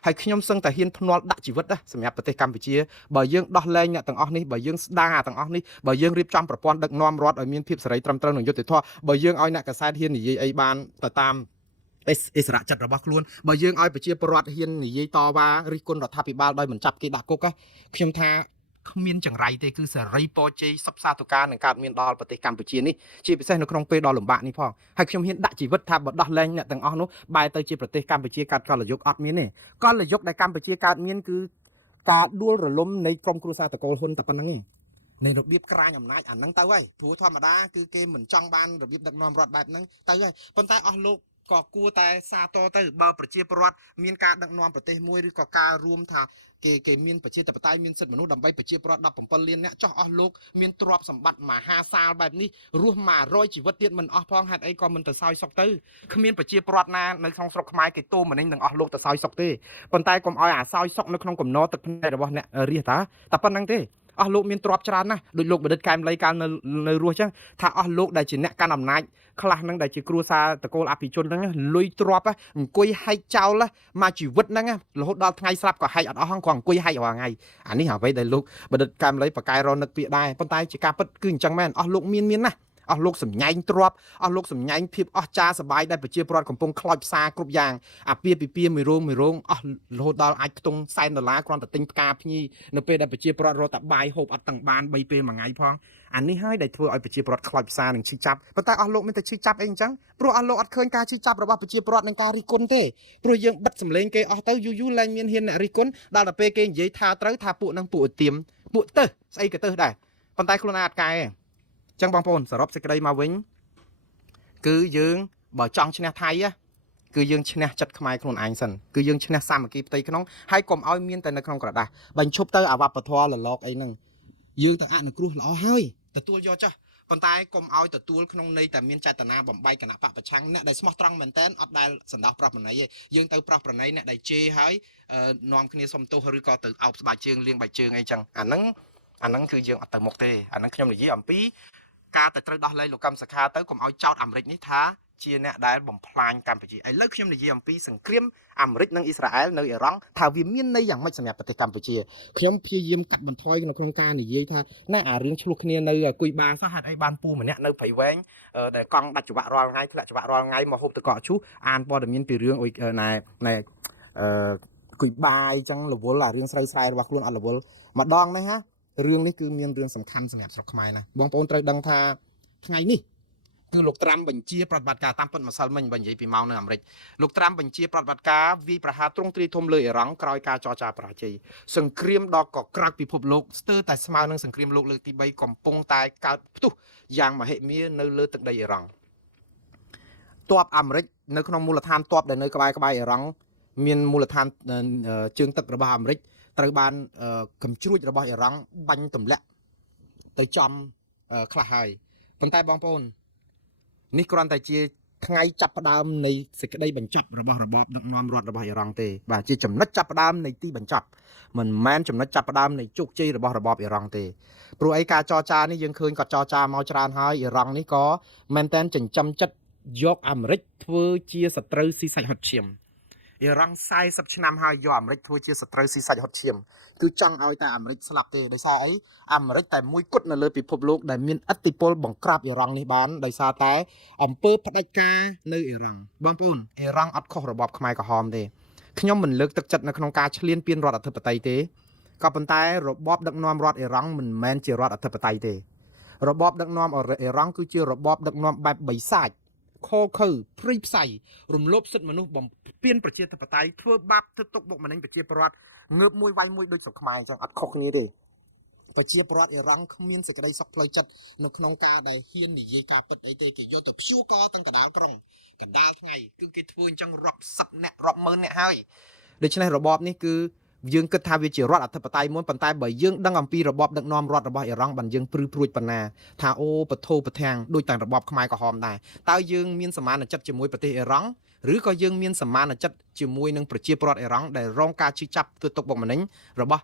ហើយខ្ញុំសឹងតែហ៊ានភ្នាល់ដាក់ជីវិតណាសម្រាប់ប្រទេសកម្ពុជាបើយើងដោះលែងអ្នកទាំងអស់នេះបើយើងស្ដារទាំងអស់នេះបើយើងរៀបចំប្រព័ន្ធដឹកនាំរដ្ឋឲ្យមានភាពសេរីត្រឹមត្រូវនិងយុត្តិធម៌បើយើងឲ្យអ្នកកសែតហ៊ាននិយាយអីបានទៅតាមអិសរៈចិត្តរបស់ខ្លួនបើយើងឲ្យប្រជាពលរដ្ឋហ៊ាននិយាយតវ៉ារិះគន់រដ្ឋាភិបាលដោយមិនចាប់គេដាក់គុកខ្ញុំថាគ្មានចង្រៃទេគឺសេរីពរជ័យសុខសាធុការនឹងកើតមានដល់ប្រទេសកម្ពុជានេះជាពិសេសនៅក្នុងពេលដ៏លំបាកនេះផងហើយខ្ញុំហ៊ានដាក់ជីវិតថាបើដោះលែងអ្នកទាំងអស់នោះបែរទៅជាប្រទេសកម្ពុជាកើតកលយុគអត់មានទេកលយុគដែលកម្ពុជាកើតមានគឺការដួលរលំនៃក្រុមគ្រួសារតកូលហ៊ុនតែប៉ុណ្្នឹងឯងនៃរបៀបក្រាញអំណាចអាហ្នឹងទៅហើយព្រោះធម្មតាគឺគេមិនចង់បានរបៀបដឹកនាំរដ្ឋបែបហ្នឹងទៅហើយប៉ុន្តែអស់លោកក៏គួរតែសាទរទៅបើប្រជាពលរដ្ឋមានការដឹកនាំប្រទេសមួយឬក៏ការរួមថាគេមានប្រជាធិបតេយ្យមានសិទ្ធិមនុស្សដើម្បីប្រជាពលរដ្ឋ17លានអ្នកចោះអស់លោកមានទ្រព្យសម្បត្តិមហាសាលបែបនេះរស់មក100ជីវិតទៀតមិនអស់ផងហេតុអីក៏មិនទៅសោយសុខទៅគ្មានប្រជាពលរដ្ឋណានៅក្នុងស្រុកខ្មែរគេទូមនេះនឹងអស់លោកទៅសោយសុខទេប៉ុន្តែកុំឲ្យអាសោយសុខនៅក្នុងកំណត់ទឹកភ្នែករបស់អ្នករាជតែប៉ុណ្្នឹងទេអស់លោកមានទ្រព្យច្រើនណាស់ដូចលោកបណ្ឌិតកែមលីកាលនៅរស់ចឹងថាអស់លោកដែលជាអ្នកកាន់អំណាចខ្លះហ្នឹងដែលជាគ្រួសារតកូលអភិជនហ្នឹងលុយទ្រព្យអង្គុយហែកចោលមកជីវិតហ្នឹងរហូតដល់ថ្ងៃស្លាប់ក៏ហែកអត់អស់ហ្នឹងក៏អង្គុយហែករាល់ថ្ងៃអានេះអ្វីដែលលោកបណ្ឌិតកែមលីបកកែរនឹកពាក្យដែរប៉ុន្តែជាការពិតគឺអញ្ចឹងមែនអស់លោកមានណាស់អស់លោកសម្ញែងទ្រព្យអស់លោកសម្ញែងភាពអស្ចារ្យសប្បាយដែលប្រជាពលរដ្ឋកំពុងខ្លោចផ្សារគ្រប់យ៉ាងអាពាពីមួយរោងអស់រហូតដល់អាចខ្ទង់$100,000គ្រាន់តែទិញផ្កាភ្ញីនៅពេលដែលប្រជាពលរដ្ឋរត់តែបាយហូបអត់ទាំងបាន3ពេលមួយថ្ងៃផង អានេះហើយដែលធ្វើឲ្យប្រជាពលរដ្ឋខ្លោចផ្សារនឹងឈឺចាប់ប៉ុន្តែអស់លោកមានតែឈឺចាប់អីអញ្ចឹងព្រោះអស់លោកអត់ឃើញការឈឺចាប់របស់ប្រជាពលរដ្ឋនឹងការរិះគន់ទេព្រោះយើងបិទសម្លេងគេអស់ទៅយូរឡើងមានហ៊ានអ្នករិះគន់ដល់ទៅពេលគេនិយាយថាត្រូវថាពួកនឹងពួកឧទាមពួកទៅស្អីក៏ទៅដែរប៉ុន្តែខ្លួនឯងអត់កែទេអញ្ចឹងបងប្អូនសរុបសេចក្តីមកវិញគឺយើងបើចង់ឈ្នះថៃគឺយើងឈ្នះចិត្តខ្មែរខ្លួនឯងសិនគឺយើងឈ្នះសាមគ្គីផ្ទៃក្នុងហើយកុំឲ្យមានតែនៅក្នុងក្រដាស់បញ្ឈប់ទៅអាវប្បធម៌លលកអីហ្នឹងយើងទៅអនុគ្រោះល្អហើយទទួលយកចាស់ប៉ុន្តែកុំឲ្យទទួលក្នុងន័យតែមានចេតនាបំបីគណៈបកប្រឆាំងអ្នកដែលស្មោះត្រង់មែនតើអត់ដែលសន្តោសប្រោះប្រណីទេយើងទៅប្រោះប្រណីអ្នកដែលជេរហើយនាំគ្នាសុំទោសឬក៏ទៅអោបស្បែកជើងលាងបែកជើងអីចឹងអាហ្នឹងគឺយើងអត់ទៅមុខទេអាហ្នឹងខ្ញុំនិយាយអំពីការទៅត្រូវដោះលែងលោកកឹមសុខាទៅកុំឲ្យចោតអាមេរិកនេះថាជាអ្នកដែលបំផ្លាញកម្ពុជាឥឡូវខ្ញុំនិយាយអំពីសង្គ្រាមអាមេរិកនិងអ៊ីស្រាអែលនៅអ៊ីរ៉ង់ថាវាមានន័យយ៉ាងម៉េចសម្រាប់ប្រទេសកម្ពុជាខ្ញុំព្យាយាមកាត់បន្ថយក្នុងការនិយាយថាណែអារឿងឆ្លោះគ្នានៅគុយបាសោះហេតុអីបានពូម្នាក់នៅព្រៃវែងដែលកង់ដាច់ច្បាក់រាល់ថ្ងៃធ្លាក់ច្បាក់រាល់ថ្ងៃមកហូបទឹកកកឈូសអានព័ត៌មានពីរឿងណែគុយបាអញ្ចឹងរវល់អារឿងស្រូវស្រែរបស់ខ្លួនអត់រវល់ម្ដងនេះហ่าរឿងនេះគឺមានរឿងសំខាន់សម្រាប់ស្រុកខ្មែរណាបងប្អូនត្រូវដឹងថាថ្ងៃនេះគឺលោកត្រាំបញ្ជាប្រតិបត្តិការតាមពិតម្សិលមិញបើនិយាយពីម៉ោងនៅអាមេរិកលោកត្រាំបញ្ជាប្រតិបត្តិការវាយប្រហារទ្រង់ទ្រាយធំលើអ៊ីរ៉ង់ក្រោយការចរចាបរាជ័យសង្គ្រាមដ៏កក្រើកពិភពលោកស្ទើរតែស្មើនឹងសង្គ្រាមលោកលើកទី3កំពុងតែកើតផ្ទុះយ៉ាងមហិមានៅលើទឹកដីអ៊ីរ៉ង់ទ័ពអាមេរិកនៅក្នុងមូលដ្ឋានទ័ពដែលនៅក្បែរអ៊ីរ៉ង់មានមូលដ្ឋានជើងទឹករបស់អាមេរិកត្រូវបានកំជ្រួចរបស់អ៊ីរ៉ង់បាញ់ទម្លាក់ទៅចំខ្លះហើយប៉ុន្តែបងប្អូននេះគ្រាន់តែជាថ្ងៃចាប់ផ្ដើមនៃសេចក្តីបញ្ចប់របស់របបដឹកនាំរដ្ឋរបស់អ៊ីរ៉ង់ទេបាទជាចំណុចចាប់ផ្ដើមនៃទីបញ្ចប់មិនមែនចំណុចចាប់ផ្ដើមនៃជោគជ័យរបស់របបអ៊ីរ៉ង់ទេព្រោះអីការចរចានេះយើងឃើញគាត់ចរចាមកច្រើនហើយអ៊ីរ៉ង់នេះក៏មែនតែនចិញ្ចឹមចិត្តយកអាមេរិកធ្វើជាសត្រូវស៊ីសាច់ហុតឈាមអ៊ីរ៉ង់40ឆ្នាំហើយយកអាមេរិកធ្វើជាសត្រូវស៊ីសាច់ហុតឈាមគឺចង់ឲ្យតែអាមេរិកស្លាប់ទេដោយសារអីអាមេរិកតែមួយគត់នៅលើពិភពលោកដែលមានឥទ្ធិពលបង្ក្រាបអ៊ីរ៉ង់នេះបានដោយសារតែអំពើផ្ដាច់ការនៅអ៊ីរ៉ង់បងប្អូនអ៊ីរ៉ង់អត់ខុសរបបខ្មែរក្រហមទេខ្ញុំមិនលើកទឹកចិត្តនៅក្នុងការឈ្លានពានរដ្ឋអធិបតេយ្យទេក៏ប៉ុន្តែរបបដឹកនាំរដ្ឋអ៊ីរ៉ង់មិនមែនជារដ្ឋអធិបតេយ្យទេរបបដឹកនាំអ៊ីរ៉ង់គឺជារបបដឹកនាំបែបបិសាចខលខើព្រិយផ្សៃរំលោភសិទ្ធិមនុស្សបំពានប្រជាធិបតេយ្យធ្វើបាបធ្វើទុកបុកម្នេញប្រជាពលរដ្ឋងើបមួយវាយមួយដូចស្រុកខ្មែរអញ្ចឹងអត់ខុសគ្នាទេប្រជាពលរដ្ឋអ៊ីរ៉ង់គ្មានសេចក្តីសុខផ្លូវចិត្តនៅក្នុងការដែលហ៊ាននិយាយការពិតអីទេគេយកទៅព្យួរកទាំងកណ្ដាលក្រុងកណ្ដាលថ្ងៃគឺគេធ្វើអញ្ចឹងរាប់សិបអ្នករាប់ម៉ឺនអ្នកហើយដូច្នេះរបបនេះគឺយើងគិតថាវាជារដ្ឋអធិបតេយ្យមួយប៉ុន្តែបើយើងដឹងអំពីរបបដឹកនាំរដ្ឋរបស់អ៊ីរ៉ង់បានយើងព្រឺព្រួចប៉ុណ្ណាថាអូបធោប្រធាំងដូចតែរបបខ្មែរក្រហមដែរតើយើងមានសមានចិត្តជាមួយប្រទេសអ៊ីរ៉ង់ឬក៏យើងមានសមានចិត្តជាមួយនឹងប្រជាពលរដ្ឋអ៊ីរ៉ង់ដែលរងការជិះចាប់ធ្វើទុកបុកម្នេញរបស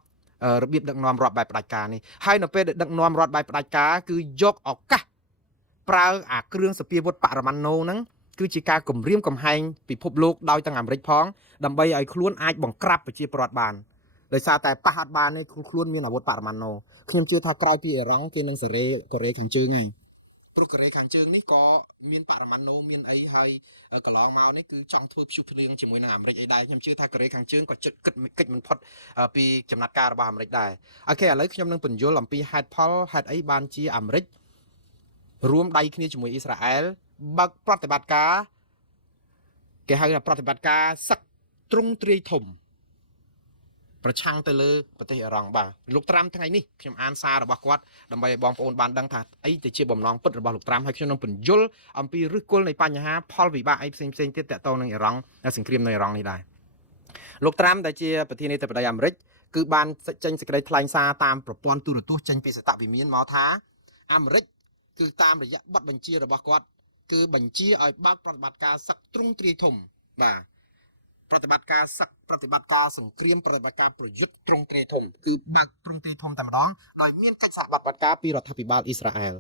់របៀបដឹកនាំរដ្ឋបែបផ្ដាច់ការនេះហើយនៅពេលដែលដឹកនាំរដ្ឋបែបផ្ដាច់ការគឺយកឱកាសប្រើអាគ្រឿងសព្វាវុធបរមាណូហ្នឹងគឺជាការគំរាមកំហែងពិភពលោកដោយទាំងអាមេរិកផងដើម្បីឲ្យខ្លួនអាចបង្ក្រាបប្រជាពលរដ្ឋបានដោយសារតែប៉ះអត់បាននេះខ្លួនមានអាវុធបរមាណូខ្ញុំជឿថាក្រោយពីអ៊ីរ៉ង់គេនឹងសេរីកូរ៉េខាងជើងហើយព្រោះកូរ៉េខាងជើងនេះក៏មានបរមាណូមានអីហើយកន្លងមកនេះគឺចង់ធ្វើព្យុះភ្លៀងជាមួយនឹងអាមេរិកអីដែរខ្ញុំជឿថាកូរ៉េខាងជើងក៏ចិត្តគិតកិច្ចមិនផុតពីចំណាត់ការរបស់អាមេរិកដែរអូខេឥឡូវខ្ញុំនឹងបញ្យល់អំពីហេតុផលហេតុអីបានជាអាមេរិករួមដៃគ្នាជាមួយអ៊ីស្រាអែលបើកប្រតិបត្តិការគេហៅថាប្រតិបត្តិការសឹកទ្រង់ទ្រាយធំប្រឆាំងទៅលើប្រទេសអ៊ីរ៉ង់បាទលោកត្រាំថ្ងៃនេះខ្ញុំអានសាររបស់គាត់ដើម្បីឲ្យបងប្អូនបានដឹងថាអីទៅជាបំណងពិតរបស់លោកត្រាំហើយខ្ញុំនឹងបញ្យល់អំពីឫសគល់នៃបញ្ហាផលវិបាកអីផ្សេងទៀតតទៅនឹងអ៊ីរ៉ង់សង្គ្រាមនៅអ៊ីរ៉ង់នេះដែរលោកត្រាំដែលជាប្រធានាធិបតីអាមេរិកគឺបានចេញសេចក្តីថ្លែងសារតាមប្រព័ន្ធទូរទស្សន៍ចេញពីសតវិមានមកថាអាមេរិកគឺតាមរយៈបទបញ្ជារបស់គាត់គឺបញ្ជាឲ្យបើកប្រតិបត្តិការសឹកទ្រង់ទ្រាយធំបាទប្រតិបត្តិការសឹកប្រតិបត្តិការសង្គ្រាមប្រតិបត្តិការប្រយុទ្ធទ្រង់ទ្រាយធំគឺបើកទ្រង់ទ្រាយធំតែម្ដងដោយមានកិច្ចសហប្រតិបត្តិការពីរដ្ឋាភិបាលអ៊ីស្រាអែល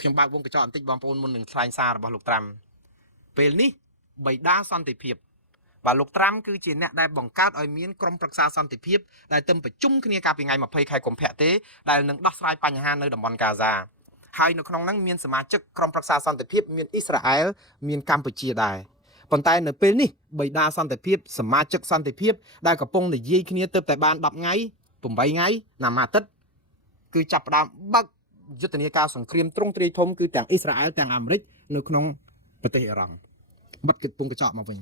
ខ្ញុំបើកវងកញ្ចក់បន្តិចបងប្អូនមុននឹងថ្លែងសាររបស់លោកត្រាំពេលនេះបិតាសន្តិភាពបាទលោកត្រាំគឺជាអ្នកដែលបង្កើតឲ្យមានក្រុមប្រឹក្សាសន្តិភាពដែលទៅប្រជុំគ្នាកាលពីថ្ងៃ20ខែកុម្ភៈទេដែលនឹងដោះស្រាយបញ្ហានៅតំបន់កាហ្សាហើយនៅក្នុងហ្នឹងមានសមាជិកក្រុមប្រឹក្សាសន្តិភាពមានអ៊ីស្រាអែលមានកម្ពុជាដែរប៉ុន្តែនៅពេលនេះបិតាសន្តិភាពសមាជិកសន្តិភាពដែលកំពុងនិយាយគ្នាទៅតែបាន10ថ្ងៃ8ថ្ងៃណាមួយអាទិត្យគឺចាប់ផ្ដើមបើក យុទ្ធនាការសង្គ្រាមទ្រង់ទ្រាយធំគឺទាំងអ៊ីស្រាអែលទាំងអាមេរិកនៅក្នុងប្រទេសអ៊ីរ៉ង់បិទគិតពងកញ្ចក់មកវិញ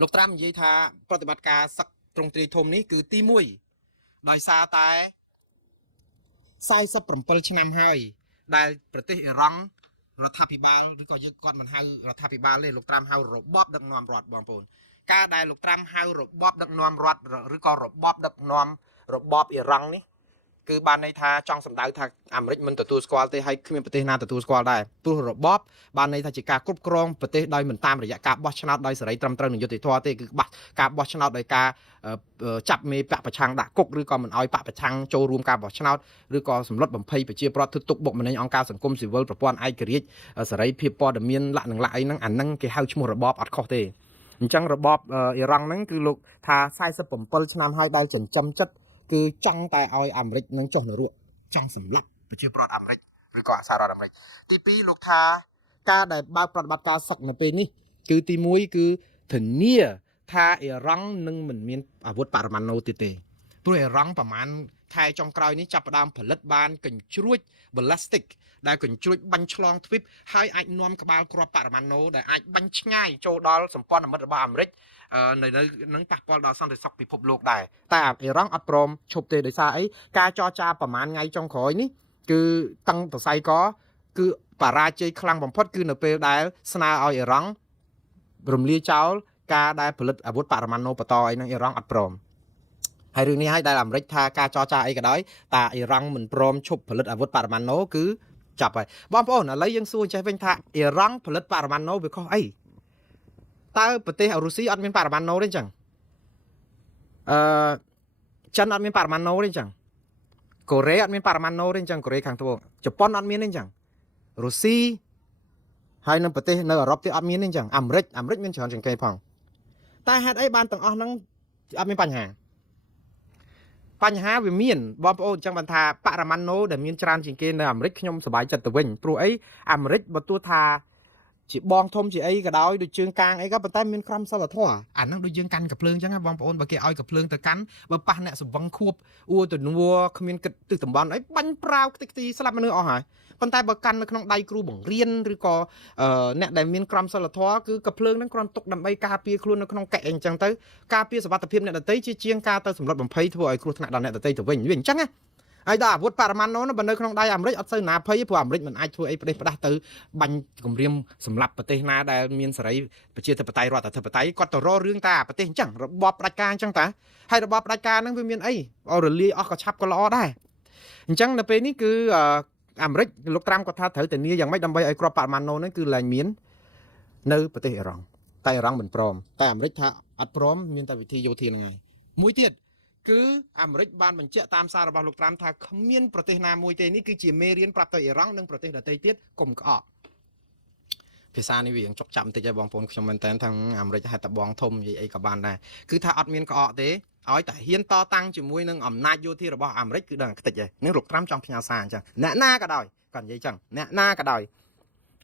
លោកត្រាំនិយាយថាប្រតិបត្តិការសឹកទ្រង់ទ្រាយធំនេះគឺទី1ដោយសារតែ47ឆ្នាំហើយដែលប្រទេសអ៊ីរ៉ង់រដ្ឋាភិបាលឬក៏យើងគាត់មិនហៅរដ្ឋាភិបាលទេលោកត្រាំហៅរបបដឹកនាំរដ្ឋបងប្អូនការដែលលោកត្រាំហៅរបបដឹកនាំរដ្ឋឬក៏របបដឹកនាំរបបអ៊ីរ៉ង់នេះគឺបានន័យថាចង់សម្ដៅថាអាមេរិកមិនទទួលស្គាល់ទេហើយគ្មានប្រទេសណាទទួលស្គាល់ដែរព្រោះរបបបានន័យថាជាការគ្រប់គ្រងប្រទេសដោយមិនតាមរយៈការបោះឆ្នោតដោយសេរីត្រឹមត្រូវនិងយុត្តិធម៌ទេគឺការបោះឆ្នោតដោយការចាប់មេបកប្រឆាំងដាក់គុកឬក៏មិនអោយបកប្រឆាំងចូលរួមការបោះឆ្នោតឬក៏សម្លុតបំភ័យប្រជាប្រដ្ឋធ្វើទុកបុកម្នេញអង្គការសង្គមស៊ីវិលប្រព័ន្ធឯករាជ្យសេរីភាពព័ត៌មានលក្ខណៈអីហ្នឹងអាហ្នឹងគេហៅឈ្មោះរបបអត់ខុសទេអញ្ចឹងរបបអ៊ីរ៉ង់ហ្នឹងគឺលោកថា47ឆ្នាំហើយដែលចិញ្ចឹមចិត្តគឺចង់តែឲ្យអាមេរិកនឹងចុះនរកចង់សម្លាប់ប្រជាប្រដ្ឋអាមេរិកឬក៏សហរដ្ឋអាមេរិកទី2លោកថាការដែលបើកប្រតិបត្តិការសឹកនៅពេលនេះគឺទី1គឺធានាថាអ៊ីរ៉ង់នឹងមិនមានអាវុធបរមាណូទៀតទេព្រោះអ៊ីរ៉ង់ប្រហែលខែចុងក្រោយនេះចាប់ផ្ដើមផលិតបានកញ្ជ្រួច ballistic ដែលកញ្ជ្រួចបាញ់ឆ្លងទ្វីបហើយអាចនាំក្បាលគ្រាប់បរមាណូដែលអាចបាញ់ឆ្ងាយចូលដល់សម្ព័ន្ធមិត្តរបស់អាមេរិកនៅនឹងប៉ះពាល់ដល់សន្តិសុខពិភពលោកដែរតែអ៊ីរ៉ង់អត់ព្រមឈប់ទេដោយសារអីការចរចាប្រហែលថ្ងៃចុងក្រោយនេះគឺតឹងប្រស័យកគឺបរាជ័យខ្លាំងបំផុតគឺនៅពេលដែលស្នើឲ្យអ៊ីរ៉ង់រំលាយចោលការដែលផលិតអាវុធបរមាណូបន្តអីនឹងអ៊ីរ៉ង់អត់ព្រមហើយរឿងនេះហើយដែលអាមេរិកថាការចរចាអីក៏ដោយតែអ៊ីរ៉ង់មិនព្រមឈប់ផលិតអាវុធបរមាណូគឺចាប់ហើយបងប្អូនឥឡូវយើងសួរចេះវិញថាអ៊ីរ៉ង់ផលិតបរមាណូវាខុសអីតើប្រទេសរុស្ស៊ីអត់មានបរមាណូទេអញ្ចឹងចិនអត់មានបរមាណូទេអញ្ចឹងកូរ៉េអត់មានបរមាណូទេអញ្ចឹងកូរ៉េខាងត្បូងជប៉ុនអត់មានទេអញ្ចឹងរុស្ស៊ីហើយនៅប្រទេសនៅអឺរ៉ុបទៀតអត់មានទេអញ្ចឹងអាមេរិកមានច្រើនជាងគេផងតែហេតុអីបានទាំងអស់ហ្នឹងអត់មានបញ្ហាវាមានបងប្អូនអញ្ចឹងបានថាបរមាណូដែលមានច្រើនជាងគេនៅអាមេរិកខ្ញុំសប្បាយចិត្តទៅវិញព្រោះអីអាមេរិកបើទោះថាជាបងធំជាអីក៏ដោយដូចជើងកាងអីក៏ប៉ុន្តែមានក្រមសីលធម៌អាហ្នឹងដូចយើងកាន់កាភ្លើងអញ្ចឹងបងប្អូនបើគេឲ្យកាភ្លើងទៅកាន់បើប៉ះអ្នកសង្វឹងខួបអួរទៅនួគ្មានគិតទិសតំបន់អីបាញ់ប្រាវខ្ទេចខ្ទីស្លាប់មនុស្សអស់ហើយប៉ុន្តែបើកាន់នៅក្នុងដៃគ្រូបង្រៀនឬក៏អ្នកដែលមានក្រមសីលធម៌គឺកាភ្លើងហ្នឹងគ្រាន់ទុកដើម្បីការពារខ្លួននៅក្នុងកែអីអញ្ចឹងទៅការពារសុវត្ថិភាពអ្នកដទៃជាជាងការទៅសម្លុតបំភ័យធ្វើឲ្យគ្រោះថ្នាក់ដល់អ្នកដទៃទៅវិញវាអញ្ចឹងណាហើយដល់អាវុធបរមាណូនោះបើនៅក្នុងដៃអាមេរិកអត់សូវណាភ័យព្រោះអាមេរិកមិនអាចធ្វើអីប្រទេសផ្ដាស់ទៅបាញ់គម្រាមសម្លាប់ប្រទេសណាដែលមានសេរីប្រជាធិបតេយ្យរដ្ឋាភិបតេយ្យគាត់ទៅរករឿងតាប្រទេសអញ្ចឹងរបបផ្ដាច់ការអញ្ចឹងតាហើយរបបផ្ដាច់ការហ្នឹងវាមានអីឲ្យរលាយអស់ក៏ឆាប់ក៏ល្អដែរអញ្ចឹងនៅពេលនេះគឺអាមេរិកលោកត្រាំគាត់ថាត្រូវតែនីយ៉ាងម៉េចដើម្បីឲ្យគ្រាប់បរមាណូហ្នឹងគឺឡើងមាននៅប្រទេសអ៊ីរ៉ង់តែអ៊ីរ៉ង់មិនព្រមតែអាមេរិកថាអត់ព្រមមានតែវិធីយោធាហ្នឹងហើយមួយទៀតគឺអាមេរិកបានបញ្ជាក់តាមសាររបស់លោកត្រាំថាគ្មានប្រទេសណាមួយទេនេះគឺជាមេរៀនប្រាប់ទៅអ៊ីរ៉ង់និងប្រទេសដទៃទៀតកុំក្អកភាសានេះវាចុកចាំបន្តិចហើយបងប្អូនខ្ញុំមែនតើថាអាមេរិកហេតុតែបងធំនិយាយអីក៏បានដែរគឺថាអត់មានក្អកទេឲ្យតែហ៊ានតតាំងជាមួយនឹងអំណាចយោធារបស់អាមេរិកគឺដឹងខ្ទេចហើយនឹងលោកត្រាំចង់ផ្ញើសារអញ្ចឹងអ្នកណាក៏ដោយគាត់និយាយអញ្ចឹងអ្នកណាក៏ដោយ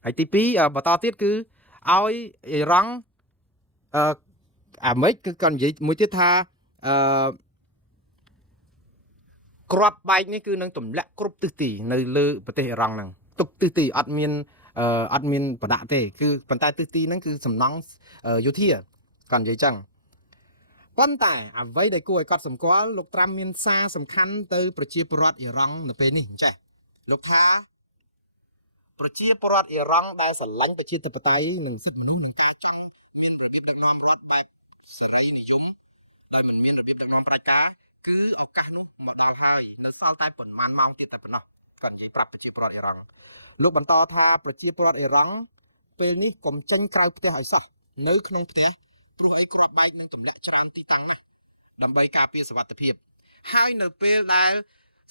ហើយទី2បន្តទៀតគឺឲ្យអ៊ីរ៉ង់អាមេរិកគឺគាត់និយាយមួយទៀតថាគ្រាប់បែកនេះគឺនឹងទម្លាក់គ្រប់ទិសទីនៅលើប្រទេសអ៊ីរ៉ង់ហ្នឹងទុកទិសទីអត់មានប្រដាក់ទេគឺប៉ុន្តែទិសទីហ្នឹងគឺសំណង់យោធាគាត់និយាយចឹងប៉ុន្តែអ្វីដែលគួរឲ្យកត់សម្គាល់លោកត្រាំមានសារសំខាន់ទៅប្រជាពលរដ្ឋអ៊ីរ៉ង់នៅពេលនេះចេះលោកថាប្រជាពលរដ្ឋអ៊ីរ៉ង់ដែលស្រឡាញ់ប្រជាធិបតេយ្យនិងសិទ្ធិមនុស្សនិងការចង់មានរបៀបដឹកនាំរដ្ឋបែបសេរីនិយមដោយមិនមានរបៀបដឹកនាំប្រជាការគឺឱកាសនោះមកដល់ហើយនៅសល់តែប៉ុន្មានម៉ោងទៀតតែប៉ុណ្ណោះគាត់និយាយប្រាប់ប្រជាពលរដ្ឋអ៊ីរ៉ង់លោកបន្តថាប្រជាពលរដ្ឋអ៊ីរ៉ង់ពេលនេះកុំចេញក្រៅផ្ទះឲ្យសោះនៅក្នុងផ្ទះព្រោះអីគ្រាប់បែកនឹងទម្លាក់ច្រើនទីតាំងណាស់ដើម្បីការពារសុវត្ថិភាពហើយនៅពេលដែល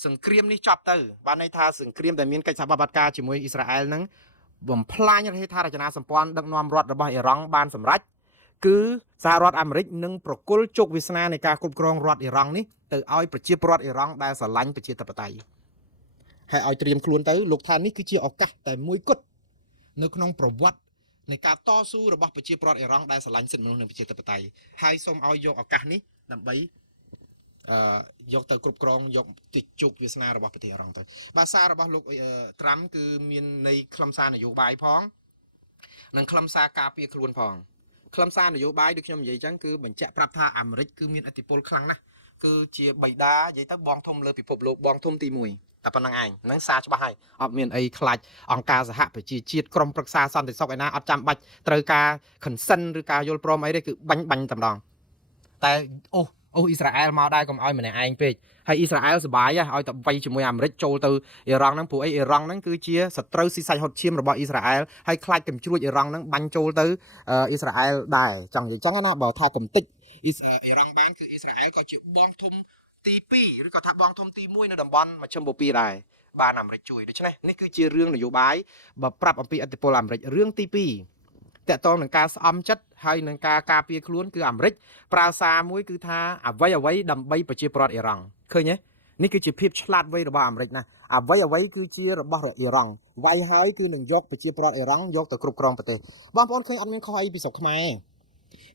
សង្គ្រាមនេះចប់ទៅបានន័យថាសង្គ្រាមដែលមានកិច្ចសហប្រតិបត្តិការជាមួយអ៊ីស្រាអែលហ្នឹងបំផ្លាញហេដ្ឋារចនាសម្ព័ន្ធដឹកនាំរដ្ឋរបស់អ៊ីរ៉ង់បានសម្រេចគឺសហរដ្ឋអាមេរិកនឹងប្រគល់ជោគវាសនានៃការគ្រប់គ្រងរដ្ឋអ៊ីរ៉ង់នេះទៅឲ្យប្រជាពលរដ្ឋអ៊ីរ៉ង់ដែលស្រឡាញ់ប្រជាធិបតេយ្យហើយឲ្យត្រៀមខ្លួនទៅលោកថានេះគឺជាឱកាសតែមួយគត់នៅក្នុងប្រវត្តិនៃការតស៊ូរបស់ប្រជាពលរដ្ឋអ៊ីរ៉ង់ដែលស្រឡាញ់សិទ្ធិមនុស្សនិងប្រជាធិបតេយ្យហើយសូមឲ្យយកឱកាសនេះដើម្បី យកទៅគ្រប់គ្រងយកទីជោគវាសនារបស់ប្រទេសអឺរ៉ុបទៅភាសារបស់លោកត្រាំគឺមាននៃខ្លឹមសារនយោបាយផងនិងខ្លឹមសារការពារខ្លួនផងខ្លឹមសារនយោបាយដូចខ្ញុំនិយាយចឹងគឺបញ្ជាក់ប្រាប់ថាអាមេរិកគឺមានឥទ្ធិពលខ្លាំងណាស់គឺជាបិតានិយាយទៅបងធំលើពិភពលោកបងធំទី1តែប៉ុណ្្នឹងឯងហ្នឹងសារច្បាស់ហើយអត់មានអីខ្លាចអង្គការសហប្រជាជាតិក្រមប្រឹក្សាសន្តិសុខឯណាអត់ចាំបាច់ត្រូវការ consent ឬការយល់ព្រមអីទេគឺបាញ់តែម្ដងតែអូអ៊ីស្រាអែលមកដែរកុំឲ្យម្នាក់ឯងពេកហើយអ៊ីស្រាអែលសបាយឲ្យតែវាយជាមួយអាមេរិកចូលទៅអ៊ីរ៉ង់ហ្នឹងព្រោះអីអ៊ីរ៉ង់ហ្នឹងគឺជាសត្រូវស៊ីសាច់ហុតឈាមរបស់អ៊ីស្រាអែលហើយខ្លាចកំជ្រួចអ៊ីរ៉ង់ហ្នឹងបាញ់ចូលទៅអ៊ីស្រាអែលដែរចង់និយាយចឹងណាបើថាកំតិចអ៊ីរ៉ង់បានគឺអ៊ីស្រាអែលក៏ជាបងធំទី2ឬក៏ថាបងធំទី1នៅតំបន់មជ្ឈិមបូព៌ាដែរបានអាមេរិកជួយដូច្នេះនេះគឺជារឿងនយោបាយបើប្រាប់អំពីឥទ្ធិពលអាមេរិករឿងទី2តកតងនឹងការស្អំចិត្តហើយនឹងការការពារខ្លួនគឺអាមេរិកប្រើសារមួយគឺថាអ្វីដើម្បីប្រជាពលរដ្ឋអ៊ីរ៉ង់ឃើញទេនេះគឺជាភាពឆ្លាតវៃរបស់អាមេរិកណាអ្វីគឺជារបស់អ៊ីរ៉ង់វាយហើយគឺនឹងយកប្រជាពលរដ្ឋអ៊ីរ៉ង់យកទៅគ្រប់គ្រងប្រទេសបងប្អូនឃើញអត់មានខុសអីពីស្រុកខ្មែរ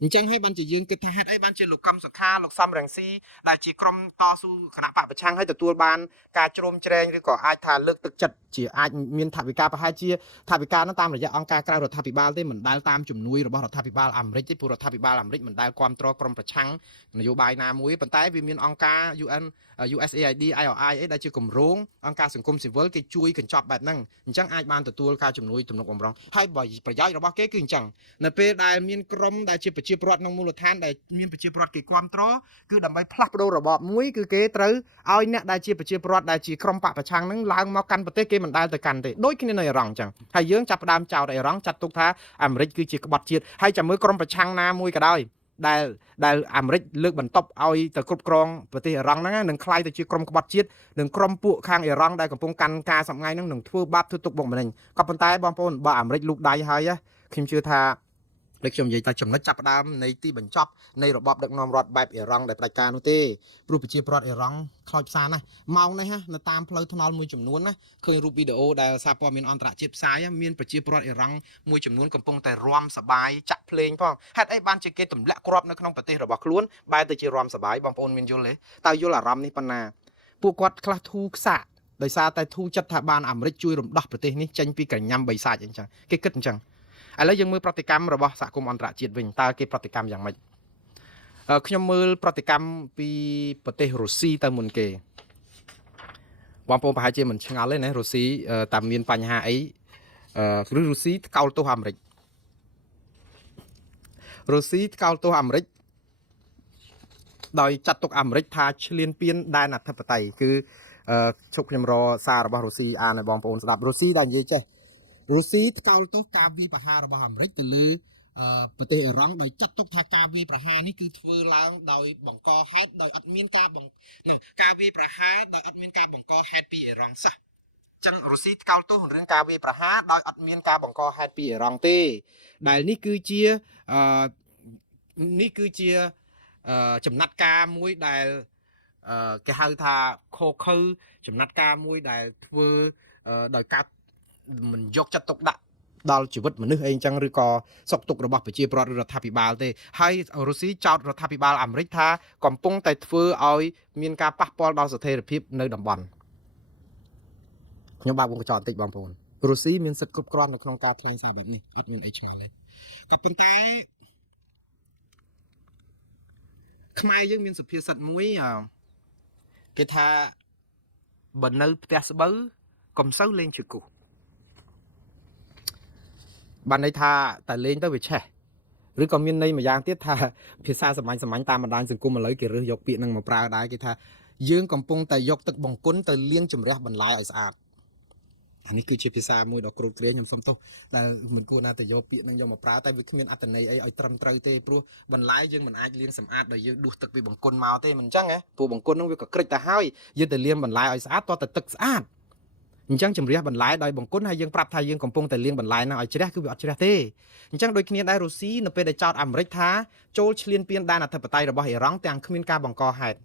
អញ្ចឹងហើយបានជាយើងគិតថាហេតុអីបានជាលោកកឹមសុខាលោកសំរងស៊ីដែលជាក្រុមតស៊ូគណៈបកប្រឆាំងឲ្យទទួលបានការជ្រោមជ្រែងឬក៏អាចថាលើកទឹកចិត្តជាអាចមានថវិកាប្រហែលជាថវិកានោះតាមរយៈអង្គការក្រៅរដ្ឋាភិបាលទេមិនដែលតាមជំនួយរបស់រដ្ឋាភិបាលអាមេរិកទេព្រោះរដ្ឋាភិបាលអាមេរិកមិនដែលគ្រប់គ្រងក្រុមប្រឆាំងនយោបាយណាមួយប៉ុន្តែវាមានអង្គការ UN USAID IRI អីដែលជាគម្រោងអង្គការសង្គមស៊ីវិលគេជួយកញ្ចប់បែបហ្នឹងអញ្ចឹងអាចបានទទួលការជំនួយទំនុកបំរុងហើយប្រយោជន៍របស់គេគឺអញ្ចឹងនៅពេលដែលមានក្រុមដែលជាប្រជាពលរដ្ឋក្នុងមូលដ្ឋានដែលមានប្រជាពលរដ្ឋគេគ្រប់គ្រងគឺដើម្បីផ្លាស់ប្ដូររបបមួយគឺគេត្រូវឲ្យអ្នកដែលជាប្រជាពលរដ្ឋដែលជាក្រុមបកប្រឆាំងហ្នឹងឡើងមកកាន់ប្រទេសគេមិនដែលទៅកាន់ទេដូចគ្នានៅអ៊ីរ៉ង់អញ្ចឹងហើយយើងចាប់ផ្ដើមចោទអ៊ីរ៉ង់ចាត់ទុកថាអាមេរិកគឺជាក្បត់ជាតិហើយចាំមើលក្រុមប្រឆាំងណាមួយក៏ដោយដែលអាមេរិកលើកបន្ទប់ឲ្យទៅគ្រប់គ្រងប្រទេសអ៊ីរ៉ង់ហ្នឹងនឹងคล้ายទៅជាក្រុមក្បត់ជាតិនឹងក្រុមពួកខាងអ៊ីរ៉ង់ដែលកំពុងកាន់ការសម្ងាយហ្នឹងនឹងធ្វើបាបធ្វើទុកបុកម្នេញក៏ប៉ុន្តែបងប្អូនបើអាមេរិកលូកដៃហើយខ្ញុំជឿថាដូចខ្ញុំនិយាយតែចំណុចចាប់ផ្ដើមនៃទីបញ្ចប់នៃរបបដឹកនាំរដ្ឋបែបអ៊ីរ៉ង់ដែលផ្ដាច់ការនោះទេព្រោះប្រជាពលរដ្ឋអ៊ីរ៉ង់ខ្លោចផ្សាណាស់ម៉ោងនេះនៅតាមផ្លូវថ្នល់មួយចំនួនណាឃើញរូបវីដេអូដែលសារព័ត៌មានអន្តរជាតិផ្សាយមានប្រជាពលរដ្ឋអ៊ីរ៉ង់មួយចំនួនកំពុងតែរាំសបាយចាក់ភ្លេងផងហេតុអីបានជាគេទម្លាក់គ្រាប់នៅក្នុងប្រទេសរបស់ខ្លួនបែរទៅជារាំសបាយបងប្អូនមានយល់ទេតើយល់អារម្មណ៍នេះប៉ុណ្ណាពួកគាត់ខ្លះធូរខ្សាក់ដោយសារតែធូរចិត្តថាបានអាមេរិកជួយរំដោះប្រទេសនេះចេញពីក្រញ៉ាំបិសាចអញ្ចឹងគេគិតអញ្ចឹងឥឡូវយើងមើលប្រតិកម្មរបស់សហគមន៍អន្តរជាតិវិញតើគេប្រតិកម្មយ៉ាងម៉េចខ្ញុំមើលប្រតិកម្មពីប្រទេសរុស្ស៊ីទៅមុនគេបងប្អូនប្រហែលជាមិនឆ្ងល់ទេណារុស្ស៊ីតាមមានបញ្ហាអីឬរុស្ស៊ីថ្កោលទោសអាមេរិករុស្ស៊ីថ្កោលទោសអាមេរិកដោយចាត់ទុកអាមេរិកថាឈ្លានពានដែនអធិបតេយ្យគឺជប់ខ្ញុំរកសាររបស់រុស្ស៊ីអានឲ្យបងប្អូនស្ដាប់រុស្ស៊ីដែលនិយាយចេះរុស្ស៊ីថ្កោលទោសការវាយប្រហាររបស់អាមេរិកទៅលើប្រទេសអ៊ីរ៉ង់ដោយចាត់ទុកថាការវាយប្រហារនេះគឺធ្វើឡើងដោយបង្កហេតុដោយអត់មានការវាយប្រហារដោយអត់មានការបង្កហេតុពីអ៊ីរ៉ង់សោះចឹងរុស្ស៊ីថ្កោលទោសរឿងការវាយប្រហារដោយអត់មានការបង្កហេតុពីអ៊ីរ៉ង់ទេដែលនេះគឺជាចំណាត់ការមួយដែលគេហៅថាខុសចំណាត់ការមួយដែលធ្វើដោយការមិនយកចិត្តទុកដាក់ដល់ជីវិតមនុស្សអីអញ្ចឹងឬក៏សុខទុក្ខរបស់ប្រជាពលរដ្ឋឬរដ្ឋាភិបាលទេហើយរុស្ស៊ីចោទរដ្ឋាភិបាលអាមេរិកថាកំពុងតែធ្វើឲ្យមានការប៉ះពាល់ដល់ស្ថិរភាពនៅតំបន់ខ្ញុំបើកវងកញ្ចក់បន្តិចបងប្អូនរុស្ស៊ីមានសិទ្ធិគ្រប់គ្រាន់នៅក្នុងការថ្លែងសារបែបនេះអត់មានអីឆ្ងល់ទេក៏ប៉ុន្តែខ្មែរយើងមានសុភាសិតមួយគេថាបើនៅផ្ទះស្បូវកុំសូវលេងជើគូសបានន័យថាតែលេងទៅវាឆេះឬក៏មានន័យមួយយ៉ាងទៀតថាភាសាសាមញ្ញតាមបណ្ដាញសង្គមឥឡូវគេរើសយកពាក្យហ្នឹងមកប្រើដែរគេថាយើងកំពុងតែយកទឹកបង្គន់ទៅលាងជំរះបន្លែឲ្យស្អាតអានេះគឺជាភាសាមួយដ៏គ្រូតគ្រាខ្ញុំសុំទោសដែលមិនគួរណាទៅយកពាក្យហ្នឹងយកមកប្រើតែវាគ្មានអត្ថន័យអីឲ្យត្រឹមត្រូវទេព្រោះបន្លែយើងមិនអាចលាងសម្អាតដោយយើងដួសទឹកពីបង្គន់មកទេមិនអញ្ចឹងហ៎ព្រោះបង្គន់ហ្នឹងវាក៏ក្រិចទៅហើយយើងទៅលាងបន្លែឲ្យស្អាតតតែទឹកស្អាតអញ្ចឹងជំរះបន្លែដោយបង្គន់ហើយយើងប្រាប់ថាយើងកំពុងតែលាងបន្លែហ្នឹងឲ្យជ្រះគឺវាអត់ជ្រះទេអញ្ចឹងដូចគ្នាដែររុស្ស៊ីនៅពេលដែលចោទអាមេរិកថាចូលឈ្លានពានដែនអធិបតេយ្យរបស់អ៊ីរ៉ង់ទាំងគ្មានការបង្កហេតុ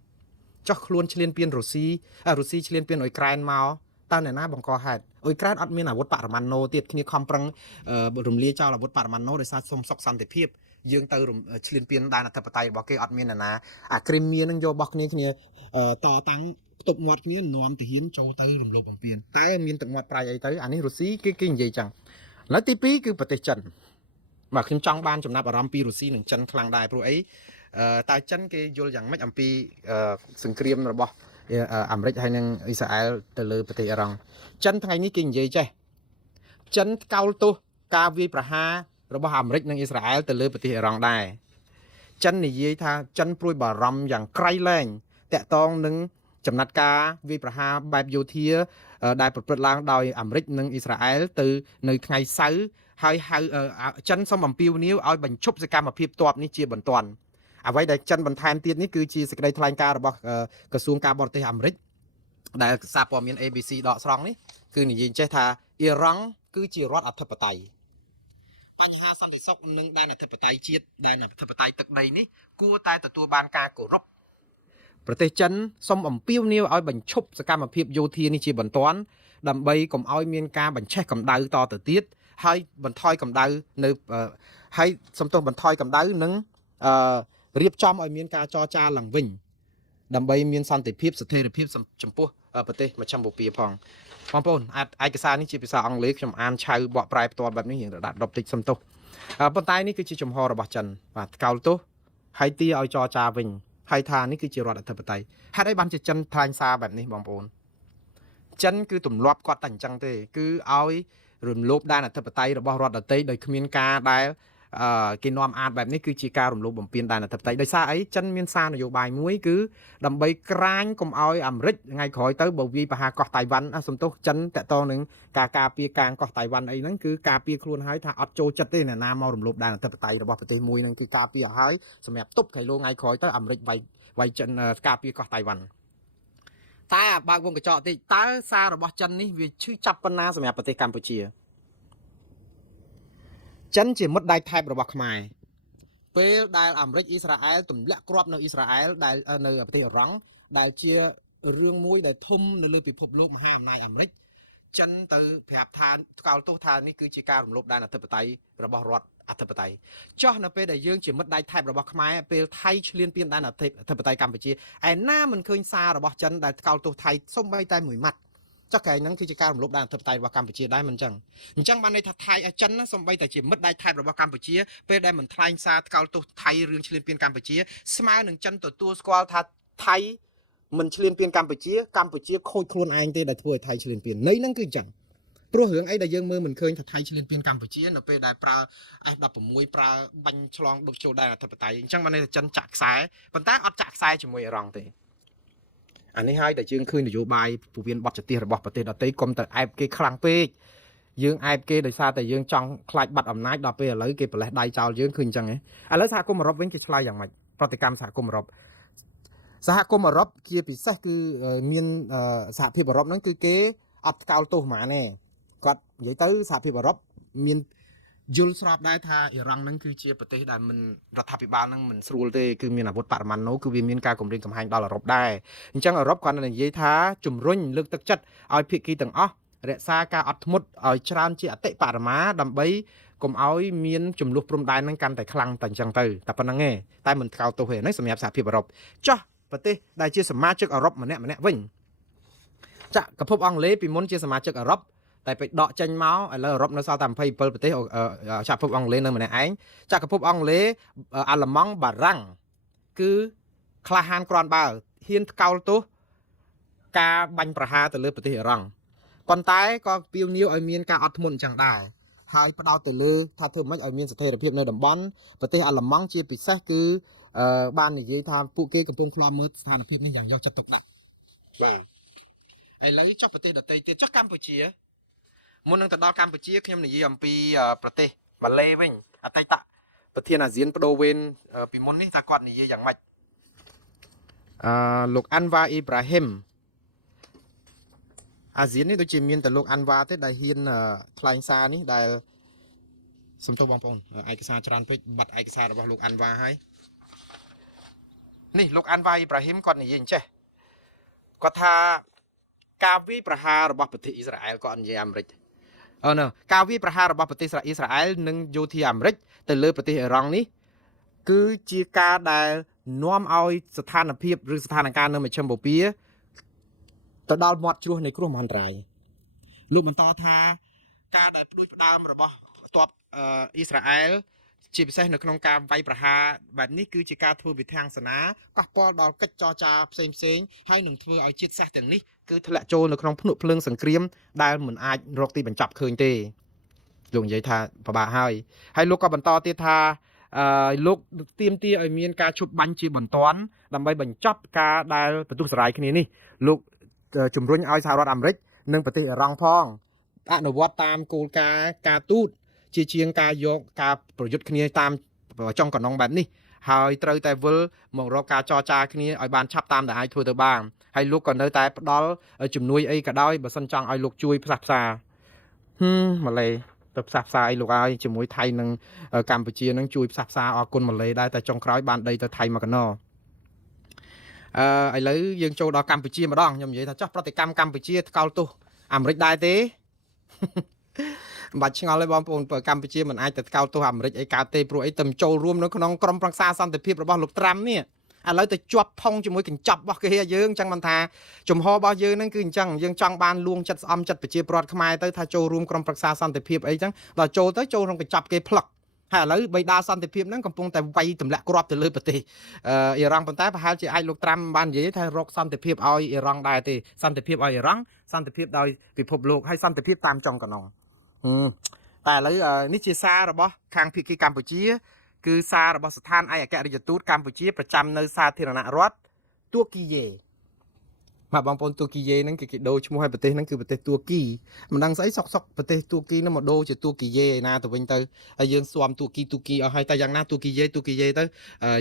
ចោះខ្លួនឈ្លានពានរុស្ស៊ីឈ្លានពានអ៊ុយក្រែនមក តើអ្នកណាបង្កហេតុអ៊ុយក្រែនអត់មានអាវុធបរមាណូទៀតគ្នាខំប្រឹងរំលាយចោលអាវុធបរមាណូដោយសារសុំសុខសន្តិភាពយើងទៅឈ្លានពានដែនអធិបតេយ្យរបស់គេអត់មានណាអាគ្រីមៀនឹងយករបស់គ្នាតតាំងផ្ទប់មាត់គ្នានាំទាហានចូលទៅរំលោភបំពានតែមានទឹកមាត់ប្រាយអីទៅអានេះរុស្ស៊ីគេនិយាយចឹងហើយទី2គឺប្រទេសចិនបាទខ្ញុំចង់បានចំណាប់អារម្មណ៍ពីរុស្ស៊ីនិងចិនខ្លាំងដែរព្រោះអីតើចិនគេយល់យ៉ាងម៉េចអំពីសង្គ្រាមរបស់អាមេរិកហើយនិងអ៊ីស្រាអែលទៅលើប្រទេសអ៊ីរ៉ង់ចិនថ្ងៃនេះគេនិយាយចេះចិនកោលទោសការវាយប្រហាររបស់អាមេរិកនិងអ៊ីស្រាអែលទៅលើប្រទេសអ៊ីរ៉ង់ដែរចិននិយាយថាចិនព្រួយបារម្ភយ៉ាងក្រៃលែងតាក់ទងនឹងចំណាត់ការវាយប្រហារបែបយោធាដែលប្រព្រឹត្តឡើងដោយអាមេរិកនិងអ៊ីស្រាអែលទៅនៅថ្ងៃសៅរ៍ហើយហៅចិនសូមអំពាវនាវឲ្យបញ្ឈប់សកម្មភាពទ័ពនេះជាបន្ទាន់អ្វីដែលចិនបន្ថែមទៀតនេះគឺជាសេចក្តីថ្លែងការណ៍របស់ក្រសួងការបរទេសអាមេរិកដែលសារព័ត៌មាន ABC ដកស្រង់នេះគឺនិយាយចេះថាអ៊ីរ៉ង់គឺជារដ្ឋអធិបតេយ្យបញ្ហាសន្តិសុខនិងដែនអធិបតេយ្យជាតិដែនអធិបតេយ្យទឹកដីនេះគួរតែទទួលបានការគោរពប្រទេសចិនសូមអំពាវនាវឲ្យបញ្ឈប់សកម្មភាពយោធានេះជាបន្ទាន់ដើម្បីកុំឲ្យមានការបញ្ឆេះកម្ដៅតទៅទៀតហើយបន្ថយកម្ដៅនៅហើយសំទោសបន្ថយកម្ដៅនិងរៀបចំឲ្យមានការចរចាឡើងវិញដើម្បីមានសន្តិភាពស្ថិរភាពចំពោះប្រទេសមជ្ឈមបូព៌ាផងបងប្អូនឯកសារនេះជាភាសាអង់គ្លេសខ្ញុំអានឆៅបកប្រែផ្ទាល់បែបនេះយើងដាក់ដប់តិចសំទោសប៉ុន្តែនេះគឺជាចំហរបស់ចិនបាទកោលទោសហើយទាឲ្យចរចាវិញហើយថានេះគឺជារដ្ឋអធិបតេយ្យហេតុអីបានជាចិនថ្លែងសារបែបនេះបងប្អូនចិនគឺទម្លាប់គាត់តែអញ្ចឹងទេគឺឲ្យរំលោភដែនអធិបតេយ្យរបស់រដ្ឋដទៃដោយគ្មានការដែលគេនាំអាតបែបនេះគឺជាការរំលោភបំពានដែនអធិបតេយ្យដោយសារអីចិនមានសារនយោបាយមួយគឺដើម្បីក្រាញកុំឲ្យអាមេរិកថ្ងៃក្រោយទៅបើវាយប្រហារកោះតៃវ៉ាន់សំទោសចិនតកតងនឹងការពារកាងកោះតៃវ៉ាន់អីហ្នឹងគឺការពារខ្លួនហើយថាអត់ចូលចិត្តទេអ្នកណាមករំលោភដែនអធិបតេយ្យរបស់ប្រទេសមួយហ្នឹងគឺការពារឲ្យហើយសម្រាប់ទប់ថ្ងៃលោថ្ងៃក្រោយទៅអាមេរិកវាយចិនការពារកោះតៃវ៉ាន់តែបើកវងកញ្ចក់តិចតើសាររបស់ចិននេះវាឈឺចាប់ប៉ុណ្ណាសម្រាប់ប្រទេសកម្ពុជាចិនជាមិត្តដៃថែបរបស់ខ្មែរពេលដែលអាមេរិកអ៊ីស្រាអែលទម្លាក់គ្រាប់នៅអ៊ីស្រាអែលដែលនៅប្រទេសអ៊ីរ៉ង់ដែលជារឿងមួយដែលធំនៅលើពិភពលោកមហាអំណាចអាមេរិកចិនទៅប្រាប់ថាកោលទោសថានេះគឺជាការរំលោភដែនអធិបតេយ្យរបស់រដ្ឋអធិបតេយ្យចុះនៅពេលដែលយើងជាមិត្តដៃថែបរបស់ខ្មែរពេលថៃឈ្លានពានដែនអធិបតេយ្យកម្ពុជាឯណាមិនឃើញសាររបស់ចិនដែលកោលទោសថៃសូម្បីតែមួយម៉ាត់ចុះកែហ្នឹងគឺជាការរំលោភដែនអធិបតេយ្យរបស់កម្ពុជាដែរមិនអញ្ចឹងបានន័យថាថៃចិនណាសូម្បីតែជាមិត្តដៃថែបរបស់កម្ពុជាពេលដែលមិនថ្លែងសារកោលទោសថៃរឿងឈ្លានពានកម្ពុជាស្មើនឹងចិនទទួលស្គាល់ថាថៃមិនឈ្លានពានកម្ពុជាខូចខ្លួនឯងទេដែលធ្វើឲ្យថៃឈ្លានពានន័យហ្នឹងគឺអញ្ចឹងព្រោះរឿងអីដែលយើងមើលមិនឃើញថាថៃឈ្លានពានកម្ពុជានៅពេលដែលប្រើ S16 ប្រើបាញ់ឆ្លងដុតចូលដែនអធិបតេយ្យអញ្ចឹងបានន័យថាចិនចាក់ខ្សែប៉ុន្តែអត់ចាក់ខ្សែជាមួយអ៊ីរ៉ង់ទេអានេះហើយដែលយើងឃើញនយោបាយពវៀនបទចទារបស់ប្រទេសដទៃកុំតែអែបគេខ្លាំងពេកយើងអែបគេដោយសារតែយើងចង់ខ្លាចបាត់អំណាចដល់ពេលឥឡូវគេប្រលេះដៃចោលយើងឃើញអញ្ចឹងហ៎ឥឡូវសហគមន៍អឺរ៉ុបវិញគេឆ្លើយយ៉ាងម៉េចប្រតិកម្មសហគមន៍អឺរ៉ុបជាពិសេសគឺមានសហភាពអឺរ៉ុបហ្នឹងគឺគេអត់កោលទោសហ្មងទេគាត់និយាយទៅសហភាពអឺរ៉ុបមានយល់ស្របដែរថាអ៊ីរ៉ង់ហ្នឹងគឺជាប្រទេសដែលមិនរដ្ឋាភិបាលហ្នឹងមិនស្រួលទេគឺមានអាវុធបរមាណូគឺវាមានការគំរាមកំហែងដល់អឺរ៉ុបដែរអញ្ចឹងអឺរ៉ុបគាត់និយាយថាជំរុញលើកទឹកចិត្តឲ្យភាគីទាំងអស់រក្សាការអត់ធ្មត់ឲ្យច្រើនជាអតិបរមាដើម្បីកុំឲ្យមានចំនួនព្រំដែនហ្នឹងកាន់តែខ្លាំងតែអញ្ចឹងទៅតែប៉ុណ្្នឹងឯងតែមិនថ្កោលទោសទេហ្នឹងសម្រាប់សហភាពអឺរ៉ុបចុះប្រទេសដែលជាសមាជិកអឺរ៉ុបម្នាក់វិញចក្រភពអង់គ្លេសពីមុនជាសមាជិកអឺរ៉ុបតែไปដកចេញមកឥឡូវអឺរ៉ុបនៅសល់តែ27ប្រទេសចក្រភពអង់គ្លេសនៅម្នាក់ឯងចក្រភពអង់គ្លេសអាល្លឺម៉ង់បារាំងគឺក្លាហានក្រាន់បើហ៊ានថ្កោលទោសការបាញ់ប្រហារទៅលើប្រទេសអ៊ីរ៉ង់ប៉ុន្តែក៏ពាវនាវឲ្យមានការអត់ធ្មត់អញ្ចឹងដែរហើយផ្ដោតទៅលើថាធ្វើម៉េចឲ្យមានស្ថិរភាពនៅតំបន់ប្រទេសអាល្លឺម៉ង់ជាពិសេសគឺបាននិយាយថាពួកគេកំពុងខ្លាមមើលស្ថានភាពនេះយ៉ាងយកចិត្តទុកដាក់បាទឥឡូវចុះប្រទេសដទៃទៀតចុះកម្ពុជាមុននឹងទៅដល់កម្ពុជាខ្ញុំនិយាយអំពីប្រទេសម៉ាឡេវិញអតីតប្រធានអាស៊ានបដូវវេនពីមុននេះថាគាត់និយាយយ៉ាងម៉េចលោកអាន់វ៉ាអ៊ីប្រាហ៊ីមអាស៊ាននេះដូចជាមានតែលោកអាន់វ៉ាទេដែលហ៊ានថ្លែងសារនេះដែលសំទោសបងប្អូនឯកសារច្រើនពេកបាត់ឯកសាររបស់លោកអាន់វ៉ាហើយនេះលោកអាន់វ៉ាអ៊ីប្រាហ៊ីមគាត់និយាយអញ្ចេះគាត់ថា ការវាយប្រហាររបស់ប្រទេសអ៊ីស្រាអែលក៏អត់និយាយអាមេរិកណ៎ការវាយប្រហាររបស់ប្រទេសអ៊ីស្រាអែលនិងយោធាអាមេរិកទៅលើប្រទេសអ៊ីរ៉ង់នេះគឺជាការដែលនាំឲ្យស្ថានភាពឬស្ថានភាពនៅមជ្ឈមបូព៌ាទៅដល់មាត់ជ្រោះនៃគ្រោះមហន្តរាយលោកបន្តថាការដែលផ្ដួចផ្ដើមរបស់ទ័ពអ៊ីស្រាអែលជាពិសេសនៅក្នុងការវាយប្រហារបែបនេះគឺជាការធ្វើវិធានសនាប៉ះពាល់ដល់កិច្ចចរចាផ្សេងហើយនឹងធ្វើឲ្យជាតិសាសន៍ទាំងនេះគឺធ្លាក់ចូលនៅក្នុងភ្នក់ភ្លើងសង្គ្រាមដែលមិនអាចរកទីបញ្ចប់ឃើញទេលោកនិយាយថាពិបាកហើយលោកក៏បន្តទៀតថាលោកទាមទារឲ្យមានការឈប់បាញ់ជាបន្ទាន់ដើម្បីបញ្ចប់ការដែលបន្ទុះសារាយគ្នានេះលោកជំរុញឲ្យសហរដ្ឋអាមេរិកនិងប្រទេសអ៊ីរ៉ង់ផងអនុវត្តតាមគោលការណ៍ការទូតជាជាងការយកការប្រយុទ្ធគ្នាតាមចុងកណ្ដុងបែបនេះហើយត្រូវតែវិលមករកការចរចាគ្នាឲ្យបានឆាប់តាមដែលអាចធ្វើទៅបានហើយលោកក៏នៅតែផ្ដល់ជំនួយអីក៏ដោយបើសិនចង់ឲ្យលោកជួយផ្សះផ្សាម៉ាឡេទៅផ្សះផ្សាអីលោកឲ្យជាមួយថៃនិងកម្ពុជានឹងជួយផ្សះផ្សាអរគុណម៉ាឡេដែរតែចុងក្រោយបានដីទៅថៃមកកណោឥឡូវយើងចូលដល់កម្ពុជាម្ដងខ្ញុំនិយាយថាចោះប្រតិកម្មកម្ពុជាថ្កោលទោសអាមេរិកដែរទេមិនបាច់ឆ្ងល់ទេបងប្អូនកម្ពុជាមិនអាចទៅថ្កោលទោសអាមេរិកអីកើតទេព្រោះអីទៅចូលរួមនៅក្នុងក្រុមប្រឹក្សាសន្តិភាពរបស់លោកត្រាំនេះឥឡូវទៅជាប់ផុងជាមួយកញ្ចប់របស់គេយើងអញ្ចឹងមិនថាជំហររបស់យើងហ្នឹងគឺអញ្ចឹងយើងចង់បានលួងចិត្តស្អំចិត្តប្រជាពលរដ្ឋខ្មែរទៅថាចូលរួមក្រុមប្រឹក្សាសន្តិភាពអីចឹងដល់ចូលទៅចូលក្នុងកញ្ចប់គេផ្លឹកហើយឥឡូវបិតាសន្តិភាពហ្នឹងកំពុងតែវាយទម្លាក់គ្រាប់ទៅលើប្រទេសអ៊ីរ៉ង់ប៉ុន្តែប្រហែលជាអាចលោកត្រាំបាននិយាយថារកសន្តិភាពឲ្យអ៊ីរ៉ង់ដែរទេសន្តិភាពឲ្យអ៊ីរ៉ង់សន្តិភាពដោយពិភពលោកហើយសន្តិភាពតាមចុងកណ្ដុងតែឥឡូវនេះជាសាររបស់ខាងភាគីកម្ពុជាគឺសាររបស់ស្ថានឯកអគ្គរដ្ឋទូតកម្ពុជាប្រចាំនៅសាធារណរដ្ឋទួគីយេបាទបងប្អូនទួគីយេហ្នឹងគេដូរឈ្មោះឲ្យប្រទេសហ្នឹងគឺប្រទេសទួគីមិនដឹងស្អីសុកប្រទេសទួគីហ្នឹងមកដូរជាទួគីយេឯណាទៅវិញទៅហើយយើងស្វាមទួគីអស់ហើយតែយ៉ាងណាទួគីយេទៅ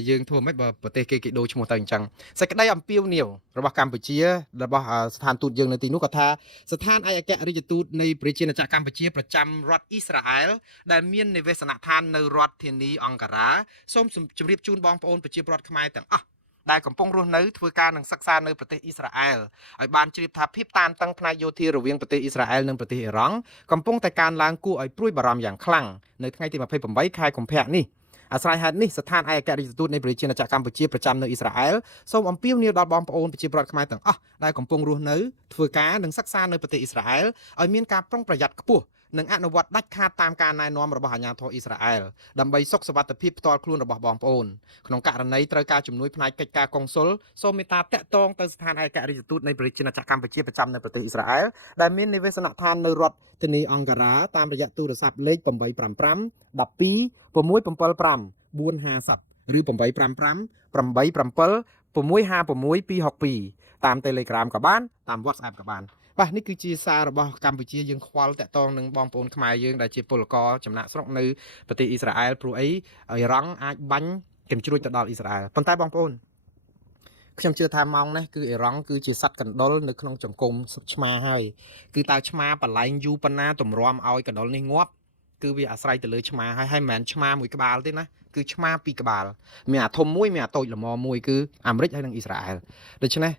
យើងធ្វើមិនបើប្រទេសគេដូរឈ្មោះទៅអញ្ចឹងសេចក្តីអំពាវនាវរបស់កម្ពុជារបស់ស្ថានទូតយើងនៅទីនោះក៏ថាស្ថានឯកអគ្គរដ្ឋទូតនៃប្រជាណាចក្រកម្ពុជាប្រចាំរដ្ឋអ៊ីស្រាអែលដែលមាននិវេសនដ្ឋាននៅរដ្ឋធានីអង្គការសូមជម្រាបជូនបងប្អូនប្រជាពលរដ្ឋខ្មែរទាំងអស់ដែលកំពុងរស់នៅធ្វើការនឹងសិក្សានៅប្រទេសអ៊ីស្រាអែលឲ្យបានជ្រាបថាភាពតានតឹងផ្នែកយោធារវាងប្រទេសអ៊ីស្រាអែលនិងប្រទេសអ៊ីរ៉ង់កំពុងតែកើនឡើងគួរឲ្យព្រួយបារម្ភយ៉ាងខ្លាំងនៅថ្ងៃទី28ខែកុម្ភៈនេះអាស្រ័យហេតុនេះស្ថានឯកអគ្គរដ្ឋទូតនៃប្រជាណាចក្រកម្ពុជាប្រចាំនៅអ៊ីស្រាអែលសូមអំពាវនាវដល់បងប្អូនប្រជាពលរដ្ឋខ្មែរទាំងអស់ដែលកំពុងរស់នៅធ្វើការនិងសិក្សានៅប្រទេសអ៊ីស្រាអែលឲ្យមានការប្រុងប្រយ័ត្នខ្ពស់និងអនុវត្តដាច់ខាតតាមការណែនាំរបស់អាជ្ញាធរអ៊ីស្រាអែលដើម្បីសុខសុវត្ថិភាពផ្ទាល់ខ្លួនរបស់បងប្អូនក្នុងករណីត្រូវការជំនួយផ្នែកកិច្ចការកុងស៊ុលសូមមេត្តាតាក់ទងទៅស្ថានឯកអគ្គរដ្ឋទូតនៃប្រជាណាចក្រកម្ពុជាប្រចាំនៅប្រទេសអ៊ីស្រាអែលដែលមាននិវេសនដ្ឋាននៅរដ្ឋធានីអង្គការតាមរយៈទូរស័ព្ទលេខ855 12 675 450ឬ855 87 656 262តាម Telegram ក៏បានតាម WhatsApp ក៏បានបាទនេះគឺជាសាររបស់កម្ពុជាយើងខ្វល់តាក់ទងនឹងបងប្អូនខ្មែរយើងដែលជាពលករចំណាក់ស្រុកនៅប្រទេសអ៊ីស្រាអែលព្រោះអីអ៊ីរ៉ង់អាចបាញ់កញ្ជ្រួចទៅដល់អ៊ីស្រាអែលប៉ុន្តែបងប្អូនខ្ញុំជឿថាម៉ោងនេះគឺអ៊ីរ៉ង់គឺជាសត្វកណ្ដុរនៅក្នុងចង្គំឆ្មាហើយគឺតើឆ្មាបលែងយូប៉ុណ្ណាទម្រាំឲ្យកណ្ដុរនេះងាប់គឺវាអាស្រ័យទៅលើឆ្មាហើយមិនមែនឆ្មាមួយក្បាលទេណាគឺឆ្មាពីរក្បាលមានអាធំមួយមានអាតូចល្មមមួយគឺអាមេរិកហើយនិងអ៊ីស្រាអែលដូច្នេះ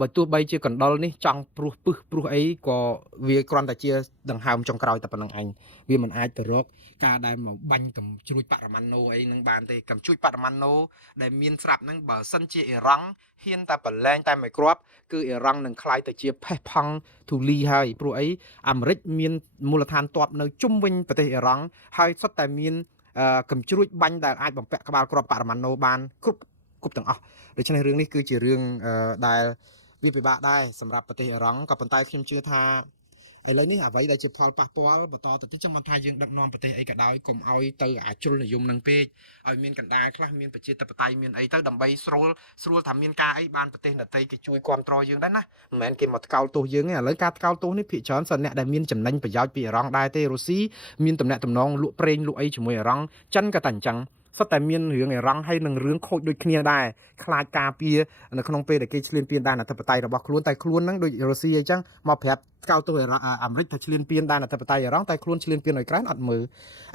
បើទោះបីជាកណ្ដុរនេះចង់ព្រោះព្រោះអីក៏វាគ្រាន់តែជាដង្ហើមចុងក្រោយតែប៉ុណ្្នឹងឯងវាមិនអាចទៅរកការដែលមកបាញ់កំជ្រួចបរម៉ាណូអីនឹងបានទេកំជ្រួចបរម៉ាណូដែលមានស្រាប់ហ្នឹងបើសិនជាអ៊ីរ៉ង់ហ៊ានតែប្រឡែងតែមួយគ្រាប់គឺអ៊ីរ៉ង់នឹងខ្លាយទៅជាផេះផង់ធូលីហើយព្រោះអីអាមេរិកមានមូលដ្ឋានទ័ពនៅជុំវិញប្រទេសអ៊ីរ៉ង់ហើយសុទ្ធតែមានកំជ្រួចបាញ់ដែលអាចបំពាក់ក្បាលគ្រាប់បរម៉ាណូបានគ្រប់ទាំងអស់ដូច្នេះរឿងនេះគឺជារឿងដែលវាពិបាកដែរសម្រាប់ប្រទេសអ៊ីរ៉ង់ក៏ប៉ុន្តែខ្ញុំជឿថាឥឡូវនេះអ្វីដែលជាផលប៉ះពាល់បន្តទៅទៀតចឹងមិនថាយើងដឹកនាំប្រទេសអីក៏ដោយកុំឲ្យទៅអាជ្រុលនិយមនឹងពេកឲ្យមានកណ្ដាលខ្លះមានប្រជាធិបតេយ្យមានអីទៅដើម្បីស្រួលថាមានការអីបានប្រទេសដទៃគេជួយគ្រប់គ្រងយើងដែរណាមិនមែនគេមកថ្កោលទោសយើងទេឥឡូវការថ្កោលទោសនេះភាគច្រើនសិនអ្នកដែលមានចំណេញប្រយោជន៍ពីអ៊ីរ៉ង់ដែរទេរុស្ស៊ីមានតំណែងតំណងលក់ប្រេងលក់អីជាមួយអ៊ីរ៉ង់ចិនក៏តែអញ្ចឹងសុទ្ធតែមានរឿងអ៊ីរ៉ង់ហើយនឹងរឿងខូចដូចគ្នាដែរខ្លាចការពារនៅក្នុងពេលដែលគេឈ្លានពានដែនអធិបតេយ្យរបស់ខ្លួនតែខ្លួនហ្នឹងដូចរុស្ស៊ីអីចឹងមកប្រាប់ថ្កោលទោសអាមេរិកថាឈ្លានពានដែនអធិបតេយ្យអ៊ីរ៉ង់តែខ្លួនឈ្លានពានអ៊ុយក្រែនអត់មើល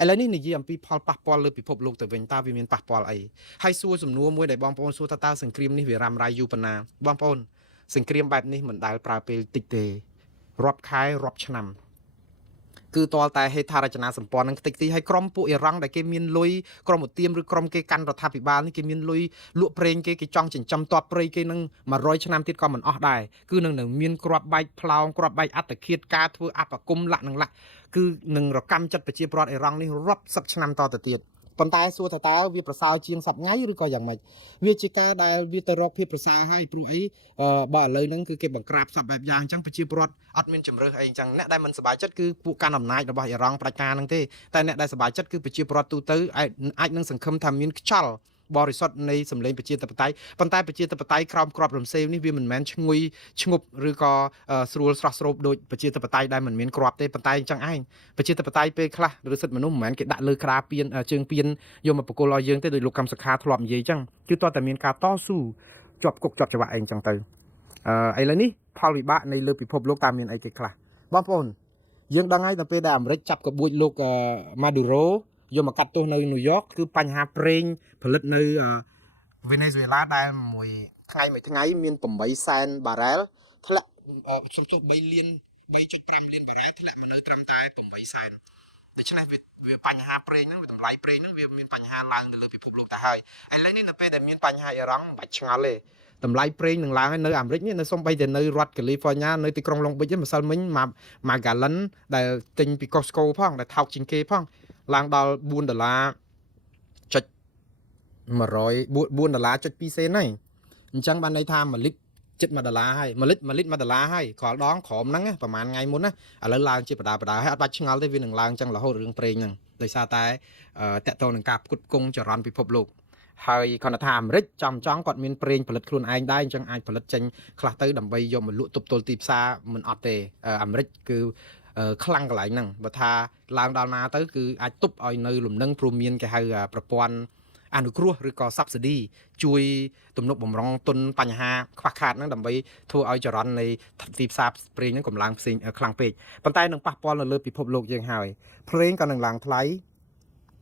ឥឡូវនេះនិយាយអំពីផលប៉ះពាល់លើពិភពលោកទៅវិញតើវាមានប៉ះពាល់អីហើយសួរសំណួរមួយដែលបងប្អូនសួរថាតើសង្គ្រាមនេះវារ៉ាំរ៉ៃយូរប៉ុណ្ណាបងប្អូន សង្គ្រាមបែបនេះមិនដែលប្រើពេលតិចទេរាប់ខែរាប់ឆ្នាំគឺតលតែហេដ្ឋារចនាសម្ព័ន្ធនឹងខ្ទេចទីឲ្យក្រុមពួកអ៊ីរ៉ង់ដែលគេមានលុយក្រុមឧទាមឬក្រុមគេកាន់រដ្ឋាភិបាលនេះគេមានលុយលក់ប្រេងគេចង់ចិញ្ចឹមតបព្រៃគេនឹង100ឆ្នាំទៀតក៏មិនអស់ដែរគឺនឹងមានគ្រាប់បែកផ្លោងគ្រាប់បែកអត្តឃាតការធ្វើអបគមលក្ខនឹងលក្ខគឺនឹងរកម្មចិត្តប្រជាពលរដ្ឋអ៊ីរ៉ង់នេះរាប់សិបឆ្នាំតទៅទៀតប៉ុន្តែសួរថាតើវាប្រសើរជាងសប្ងៃឬក៏យ៉ាងម៉េចវាជាការដែលវាទៅរកភាពប្រសើរហើយព្រោះអីបើឥឡូវហ្នឹងគឺគេបង្ក្រាបសពបែបយ៉ាងអញ្ចឹងប្រជាពលរដ្ឋអត់មានជំរឿសអីអញ្ចឹងអ្នកដែលមិនសប្បាយចិត្តគឺពួកកាន់អំណាចរបស់អ៊ីរ៉ង់ផ្ដាច់ការហ្នឹងទេតែអ្នកដែលសប្បាយចិត្តគឺប្រជាពលរដ្ឋទូទៅអាចនឹងសង្ឃឹមថាមានខ្យល់បរិសុទ្ធនៃសម្លេងប្រជាធិបតេយ្យប៉ុន្តែប្រជាធិបតេយ្យក្រោមក្របរំសេវនេះវាមិនមែនឈ្ងុយឈ្ងប់ឬក៏ស្រួលស្រស់ស្រូបដូចប្រជាធិបតេយ្យដែលមិនមានក្របទេប៉ុន្តែអញ្ចឹងឯងប្រជាធិបតេយ្យពេលខ្លះឬសិទ្ធិមនុស្សមិនមែនគេដាក់លើក្រាពៀនជើងពៀនយកមកបកគលឲ្យយើងទេដោយលោកកម្មសខាធ្លាប់និយាយអញ្ចឹងគឺតើតែមានការតស៊ូជាប់គុកជាប់ច្បាប់អីអញ្ចឹងទៅឥឡូវនេះផលវិបាកនៃលើពិភពលោកតើមានអីគេខ្លះបងប្អូនយើងដឹងហើយទៅពេលដែលអាមេរិកចាប់ក្បួចលោកម៉ាឌូរ៉ូយកមកកាត់ទោសនៅញូវយ៉កគឺបញ្ហាប្រេងផលិតនៅវេណេស៊ុយឡាដែលមួយថ្ងៃមាន8សែនបារ៉ែលធ្លាក់សុំទោស3.5លានបារ៉ែលធ្លាក់មកនៅត្រឹមតែ8សែនដូច្នេះវាបញ្ហាប្រេងហ្នឹងវាតម្លៃប្រេងហ្នឹងវាមានបញ្ហាឡើងទៅលើពិភពលោកទៅហើយឥឡូវនេះនៅពេលដែលមានបញ្ហាអ៊ីរ៉ង់មិនបាច់ឆ្ងល់ទេតម្លៃប្រេងនឹងឡើងហើយនៅអាមេរិកនេះនៅសូម្បីតែនៅរដ្ឋកាលីហ្វ័រញ៉ានៅទីក្រុងឡុងប៊ិចម្សិលមិញមួយហ្គាឡិនដែលទិញពី Costco ផងដែលថោកជាងគេផងឡើងដល់$4.100.2 សេនហើយអញ្ចឹងបានន័យថា1លីត្រជិត$1ហើយ1លីត្រ$1ហើយក្រោលដងក្រោមហ្នឹងប្រហែលថ្ងៃមុនណាឥឡូវឡើងជាបដាហើយអត់បាច់ឆ្ងល់ទេវានឹងឡើងចឹងរហូតរឿងប្រេងហ្នឹងដោយសារតែតកតនឹងការផ្គត់ផ្គង់ចរន្តពិភពលោកហើយគាត់ថាអាមេរិកចង់គាត់មានប្រេងផលិតខ្លួនឯងដែរអញ្ចឹងអាចផលិតចេញខ្លះទៅដើម្បីយកមកលក់ទប់ទល់ទីផ្សារមិនអត់ទេអាមេរិកគឺខ្លាំងកន្លែងហ្នឹងបើថាឡើងដល់ណាទៅគឺអាចទប់ឲ្យនៅលំនឹងព្រមមានគេហៅប្រព័ន្ធអនុគ្រោះឬក៏ subsidy ជួយទំនុកបំរុងទុនបញ្ហាខ្វះខាតហ្នឹងដើម្បីធ្វើឲ្យចរន្តនៃទីផ្សារប្រេងហ្នឹងកម្លាំងផ្សេងខ្លាំងពេកប៉ុន្តែនឹងប៉ះពាល់នៅលើពិភពលោកយើងហើយប្រេងក៏នឹងឡើងថ្លៃ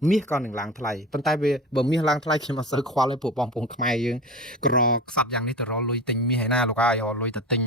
មាសក៏នឹងឡើងថ្លៃប៉ុន្តែវាបើមាសឡើងថ្លៃខ្ញុំអត់សូវខ្វល់ទេពួកបងប្អូនខ្មែរយើងក្រខ្សាត់យ៉ាងនេះទៅរលុយទិញមាសឯណាលោកហើយរលុយទៅទិញ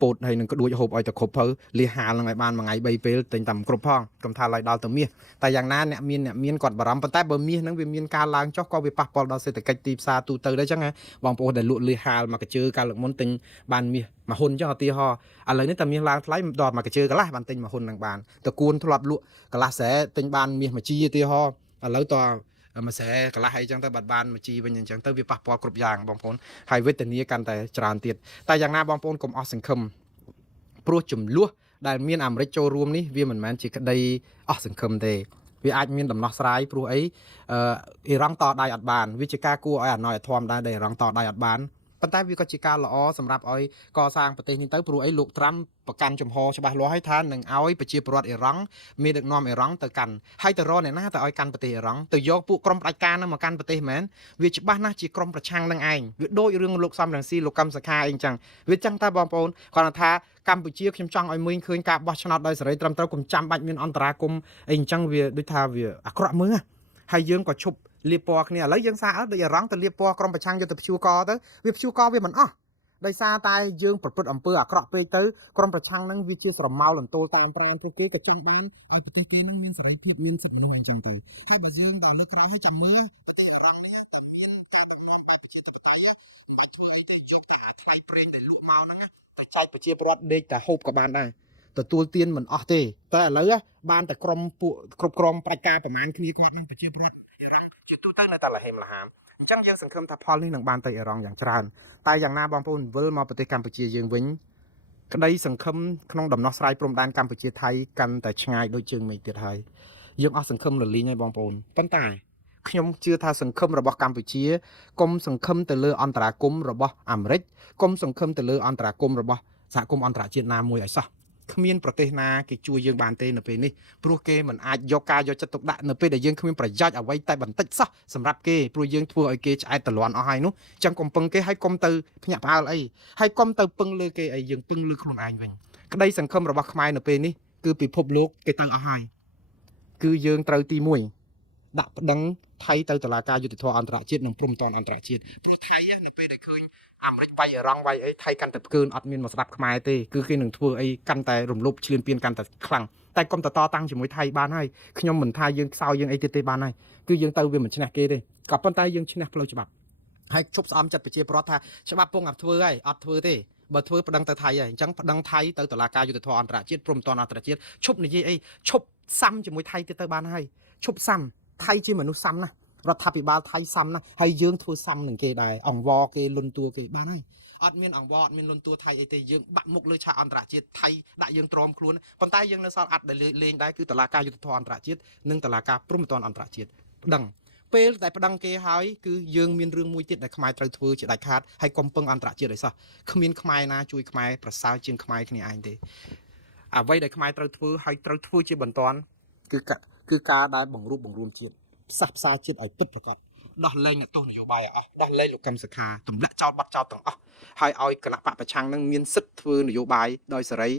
ពោតហើយនឹងក្ដួចហូបឲ្យទៅគ្រប់ភៅលាហាលនឹងឲ្យបានមួយថ្ងៃ3ពេលទិញតែគ្រប់ផងកុំថាឡើយដល់ទៅមាសតែយ៉ាងណាអ្នកមានគាត់បារម្ភប៉ុន្តែបើមាសហ្នឹងវាមានការឡើងចុះក៏វាប៉ះពាល់ដល់សេដ្ឋកិច្ចទីផ្សារទូទៅដែរចឹងណាបងប្អូនដែលលក់លាហាលមកកញ្ជើកាលលើកមុនទិញបានមាសមួយហ៊ុនចឹងឧទាហរណ៍ឥឡូវនេះតែមាសឡើងថ្លៃដល់មកកញ្ជើកន្លះបានទិញមួយហ៊ុននឹងបានតគួនធ្លាប់លក់កន្លះស្រែទិញបានមាសមួយជីឧទាហរណ៍ឥឡូវតមួយស្រែកន្លះអីចឹងទៅបាត់បានមួយជីវិញអញ្ចឹងទៅវាប៉ះពាល់គ្រប់យ៉ាងបងប្អូនហើយវេទនាកាន់តែច្រើនទៀតតែយ៉ាងណាបងប្អូនកុំអស់សង្ឃឹមព្រោះចំនួនដែលមានអាមេរិកចូលរួមនេះវាមិនមែនជាក្តីអស់សង្ឃឹមទេវាអាចមានដំណោះស្រាយព្រោះអីអ៊ីរ៉ង់តដៃអត់បានវាជាការគួរឲ្យអាណយធម៌ដែរដែលអ៊ីរ៉ង់តដៃអត់បានប៉ុន្តែវាក៏ជាការល្អសម្រាប់ឲ្យកសាងប្រទេសនេះទៅព្រោះអីលោកត្រាំប្រកាន់ចំហច្បាស់លាស់ហើយថានឹងឲ្យប្រជាពលរដ្ឋអ៊ីរ៉ង់មានដឹកនាំអ៊ីរ៉ង់ទៅកាន់ហើយទៅរកអ្នកណាទៅឲ្យកាន់ប្រទេសអ៊ីរ៉ង់ទៅយកពួកក្រុមផ្ដាច់ការនឹងមកកាន់ប្រទេសមែនវាច្បាស់ណាស់ជាក្រុមប្រឆាំងនឹងឯងវាដូចរឿងលោកសំរងស៊ីលោកកម្មសខាអីអញ្ចឹងវាចឹងតែបងប្អូនគាត់ថាកម្ពុជាខ្ញុំចង់ឲ្យមើលឃើញការបោះឆ្នោតដោយសេរីត្រឹមត្រូវកុំចាំបាច់មានអន្តរាគមអីអញ្ចឹងវាដូចថាវាអាក្រក់មើលហើយយើងក៏ឈប់លាបពណ៌គ្នាឥឡូវយើងសារដូចអារម្មណ៍ទៅលាបពណ៌ក្រុមប្រឆាំងយកទៅព្យួរកទៅវាព្យួរកវាមិនអស់ដោយសារតែយើងប្រព្រឹត្តអំពើអាក្រក់ពេកទៅក្រុមប្រឆាំងនឹងវាជាស្រមោលលន្ទោលតាមប្រានពួកគេក៏ចង់បានឲ្យប្រទេសគេនឹងមានសេរីភាពមានសិទ្ធិមនុស្សអីចឹងទៅហើយបើយើងតាមលើក្រោយឲ្យចាំមើលប្រទេសអារម្មណ៍នេះតែមានការដឹកនាំបែបប្រជាធិបតេយ្យមិនបាច់ធ្វើអីទេយកតែអាថ្លៃប្រេងដែលលក់មកហ្នឹងតែចែកប្រជាពលរដ្ឋដេកតែហូបក៏បានដែរទទួលទានមិនអស់ទេតែឥឡូវបានតែក្រុមពួកគ្រប់ក្រុមប្រជាការប្រមាណគ្នាគាត់នឹងប្រជាពលរដ្ឋអ៊ីរ៉ង់ជាទូទៅនៅតែលហេមលហាមអញ្ចឹងយើងសង្ឃឹមថាផលនេះនឹងបានទៅអ៊ីរ៉ង់យ៉ាងច្រើនតែយ៉ាងណាបងប្អូនវិលមកប្រទេសកម្ពុជាយើងវិញក្តីសង្ឃឹមក្នុងដំណោះស្រាយព្រំដែនកម្ពុជាថៃកាន់តែឆ្ងាយដូចជើងមេឃទៀតហើយយើងអស់សង្ឃឹមរលីងហើយបងប្អូនប៉ុន្តែខ្ញុំជឿថាសង្ឃឹមរបស់កម្ពុជាកុំសង្ឃឹមទៅលើអន្តរាគមរបស់អាមេរិកកុំសង្ឃឹមទៅលើអន្តរាគមរបស់សហគមន៍អន្តរជាតិណាមួយឲ្យសោះគ្មានប្រទេសណាគេជួយយើងបានទេនៅពេលនេះព្រោះគេមិនអាចយកការយកចិត្តទុកដាក់នៅពេលដែលយើងគ្មានប្រយោជន៍អ្វីតែបន្តិចសោះសម្រាប់គេព្រោះយើងធ្វើឲ្យគេឆ្អែតតលន់អស់ហើយនោះចឹងកុំពឹងគេហើយកុំទៅភ្ញាក់ផ្អើលអីហើយកុំទៅពឹងលើគេអីយើងពឹងលើខ្លួនឯងវិញក្តីសង្ឃឹមរបស់ខ្មែរនៅពេលនេះគឺពិភពលោកគេទៅអស់ហើយគឺយើងត្រូវទី1 ដាក់ប្តឹងថៃទៅតុលាការយុតិធធអន្តរជាតិនិងព្រំដែនអន្តរជាតិព្រោះថៃនៅពេលដែលឃើញអាមេរិកវាយអឺរ៉ង់វាយអីថៃកាន់តែផ្កើនអត់មានមកស្ដាប់ខ្មែរទេគឺគេនឹងធ្វើអីកាន់តែរំលោភឈ្លានពានកាន់តែខ្លាំងតែកុំតតាំងជាមួយថៃបានហើយខ្ញុំមិនថាយើងខ្សោយយើងអីទៀតទេបានហើយគឺយើងទៅវាមិនឈ្នះគេទេក៏ប៉ុន្តែយើងឈ្នះផ្លូវច្បាប់ហើយជប់ស្អំចិត្តប្រជាប្រដ្ឋថាច្បាប់ពងអត់ធ្វើហើយអត់ធ្វើទេបើធ្វើប្តឹងទៅថៃហើយអញ្ចឹងប្តឹងថៃទៅតុលាការយុតិធធអន្តរជាតិព្រំដែនអន្តរជាតិឈប់និយាយអីឈប់សាំជាមួយថៃទៀតទៅបានហើយឈប់សាំថៃជាមនុស្សសាំណារដ្ឋាភិបាលថៃសាំណាហើយយើងធ្វើសាំនឹងគេដែរអង្វរគេលុនតួគេបានហើយអត់មានអង្វរអត់មានលុនតួថៃអីទេយើងបាក់មុខលើឆាកអន្តរជាតិថៃដាក់យើងទ្រាំខ្លួនប៉ុន្តែយើងនៅសល់អត់ដែលលេងដែរគឺតុលាការយុតិធធអន្តរជាតិនិងតុលាការព្រំដែនអន្តរជាតិប្តឹងពេលតែប្តឹងគេហើយគឺយើងមានរឿងមួយទៀតដែលខ្មែរត្រូវធ្វើជាដាច់ខាតហើយកុំពឹងអន្តរជាតិឲ្យសោះគ្មានខ្មែរណាជួយខ្មែរប្រសើរជាងខ្មែរគ្នាឯងទេអ្វីដែលខ្មែរត្រូវធ្វើហើយត្រូវធ្វើជាបន្តគឺការដែលបង្រួបបង្រួមជាតិផ្សះផ្សាជាតិឲ្យពិតប្រាកដដោះលែងទោសនយោបាយអស់ដោះលែងលោកកឹមសុខាទម្លាក់ចោលបាត់ចោលទាំងអស់ហើយឲ្យគណៈបកប្រឆាំងនឹងមានសិទ្ធិធ្វើនយោបាយដោយសេរី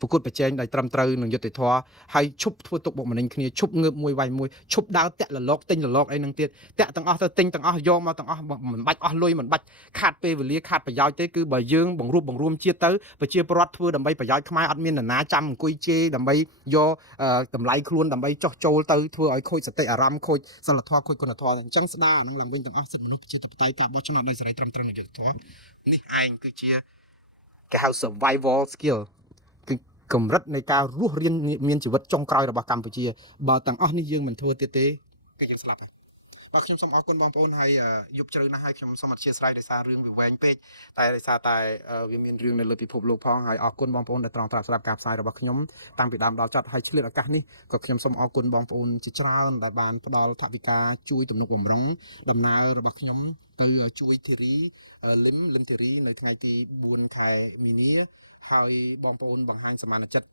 ប្រកួតប្រជែងដោយត្រឹមត្រូវនឹងយុត្តិធម៌ហើយឈប់ធ្វើទុកបុកម្នេញគ្នាឈប់ងើបមួយវាយមួយឈប់ដើរតាក់លលកទិញលលកអីហ្នឹងទៀតតាក់ទាំងអស់ទៅទិញទាំងអស់យកមកទាំងអស់មិនបាច់អស់លុយមិនបាច់ខាតពេលវេលាខាតប្រយោជន៍ទេគឺបើយើងបង្រួបបង្រួមជាតិទៅប្រជាពលរដ្ឋធ្វើដើម្បីប្រយោជន៍ខ្មែរអត់មាននរណាចាំអង្គុយជេរដើម្បីយកតម្លៃខ្លួនដើម្បីចោះចូលទៅធ្វើឲ្យខូចសតិអារម្មណ៍ខូចសិលធម៌ខូចគុណធម៌អញ្ចឹងស្ដារអានឹងឡើងវិញទាំងអស់សិទ្ធិមនុស្សប្រជាធិបតេយ្យការបោះឆ្នោតដោយសេរីត្រឹមត្រូវនិងយុត្តិធម៌នេះឯងគឺជាគេហៅ survival skill គឺកម្រិតនៃការរស់រានមានជីវិតចុងក្រោយរបស់កម្ពុជាបើទាំងអស់នេះយើងមិនធ្វើទៀតទេគឺយើងស្លាប់ហើយបាទខ្ញុំសូមអរគុណបងប្អូនហើយយប់ជ្រៅណាស់ហើយខ្ញុំសូមអធិស្ឋានដោយសាររឿងវាវែងពេកតែដោយសារតែវាមានរឿងនៅលើពិភពលោកផងហើយអរគុណបងប្អូនដែលត្រង់ត្រាប់ស្ដាប់ការផ្សាយរបស់ខ្ញុំតាំងពីដើមដល់ចប់ហើយឆ្លៀតឱកាសនេះក៏ខ្ញុំសូមអរគុណបងប្អូនជាច្រើនដែលបានផ្ដល់ថវិកាជួយទំនុកបម្រុងដំណើររបស់ខ្ញុំទៅជួយធីរីលឹមធីរីនៅថ្ងៃទី4ខែមីនាហើយបងប្អូនបង្ហាញសមានចិត្ត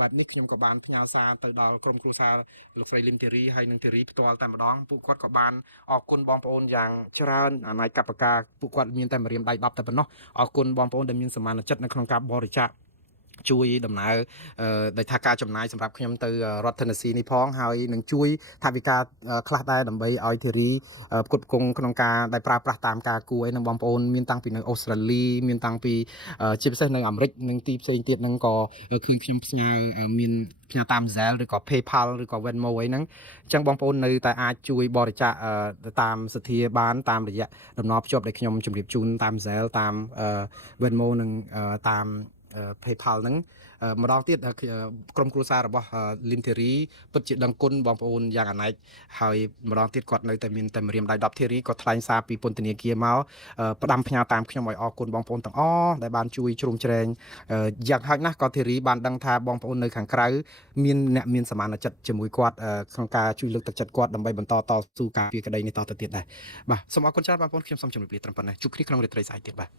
បែបនេះខ្ញុំក៏បានផ្ញើសារទៅដល់ក្រុមគ្រួសារលោកស្រីលឹមធីរីហើយនិងធីរីផ្ទាល់តែម្ដងពួកគាត់ក៏បានអរគុណបងប្អូនយ៉ាងច្រើនអាណ័យកັບប្រការពួកគាត់មានតែម្រាមដៃ10តែប៉ុណ្ណោះអរគុណបងប្អូនដែលមានសមានចិត្តនៅក្នុងការបរិច្ចាគជួយដំណើរដោយថាការចំណាយសម្រាប់ខ្ញុំទៅរដ្ឋ Tennessee នេះផងហើយនឹងជួយថវិកាខ្លះដែរដើម្បីឲ្យធីរីផ្គត់ផ្គង់ក្នុងការដែលប្រើប្រាស់តាមការគួរឯនឹងបងប្អូនមានតាំងពីនៅអូស្ត្រាលីមានតាំងពីជាពិសេសនៅអាមេរិកនិងទីផ្សេងទៀតហ្នឹងក៏ឃើញខ្ញុំផ្ញើមានផ្ញើតាម Zelle ឬក៏ PayPal ឬក៏ Venmo អីហ្នឹងអញ្ចឹងបងប្អូននៅតែអាចជួយបរិច្ចាគតាមសទ្ធាបានតាមរយៈដំណរភ្ជាប់ដែលខ្ញុំជម្រាបជូនតាម Zelle តាម Venmo និងតាមPayPal ហ្នឹងម្ដងទៀតក្រុមគ្រួសាររបស់លឹមធីរីពិតជាដឹងគុណបងប្អូនយ៉ាងអាណែកហើយម្ដងទៀតគាត់នៅតែមានតែម្រាមដៃ10ធីរីក៏ថ្លែងសារពីពន្ធនាគារមកផ្ដាំផ្ញើតាមខ្ញុំឲ្យអរគុណបងប្អូនទាំងអស់ដែលបានជួយជ្រោមជ្រែងយ៉ាងហោចណាស់ក៏ធីរីបានដឹងថាបងប្អូននៅខាងក្រៅមានអ្នកមានសមានចិត្តជាមួយគាត់ក្នុងការជួយលើកទឹកចិត្តគាត់ដើម្បីបន្តតស៊ូការពារក្តីនេះតទៅទៀតដែរបាទសូមអរគុណច្រើនបងប្អូនខ្ញុំសូមជម្រាបលាត្រឹមប៉ុណ្ណេះជួបគ្នាក្នុងរាត្រីស្អែកទៀតបាទ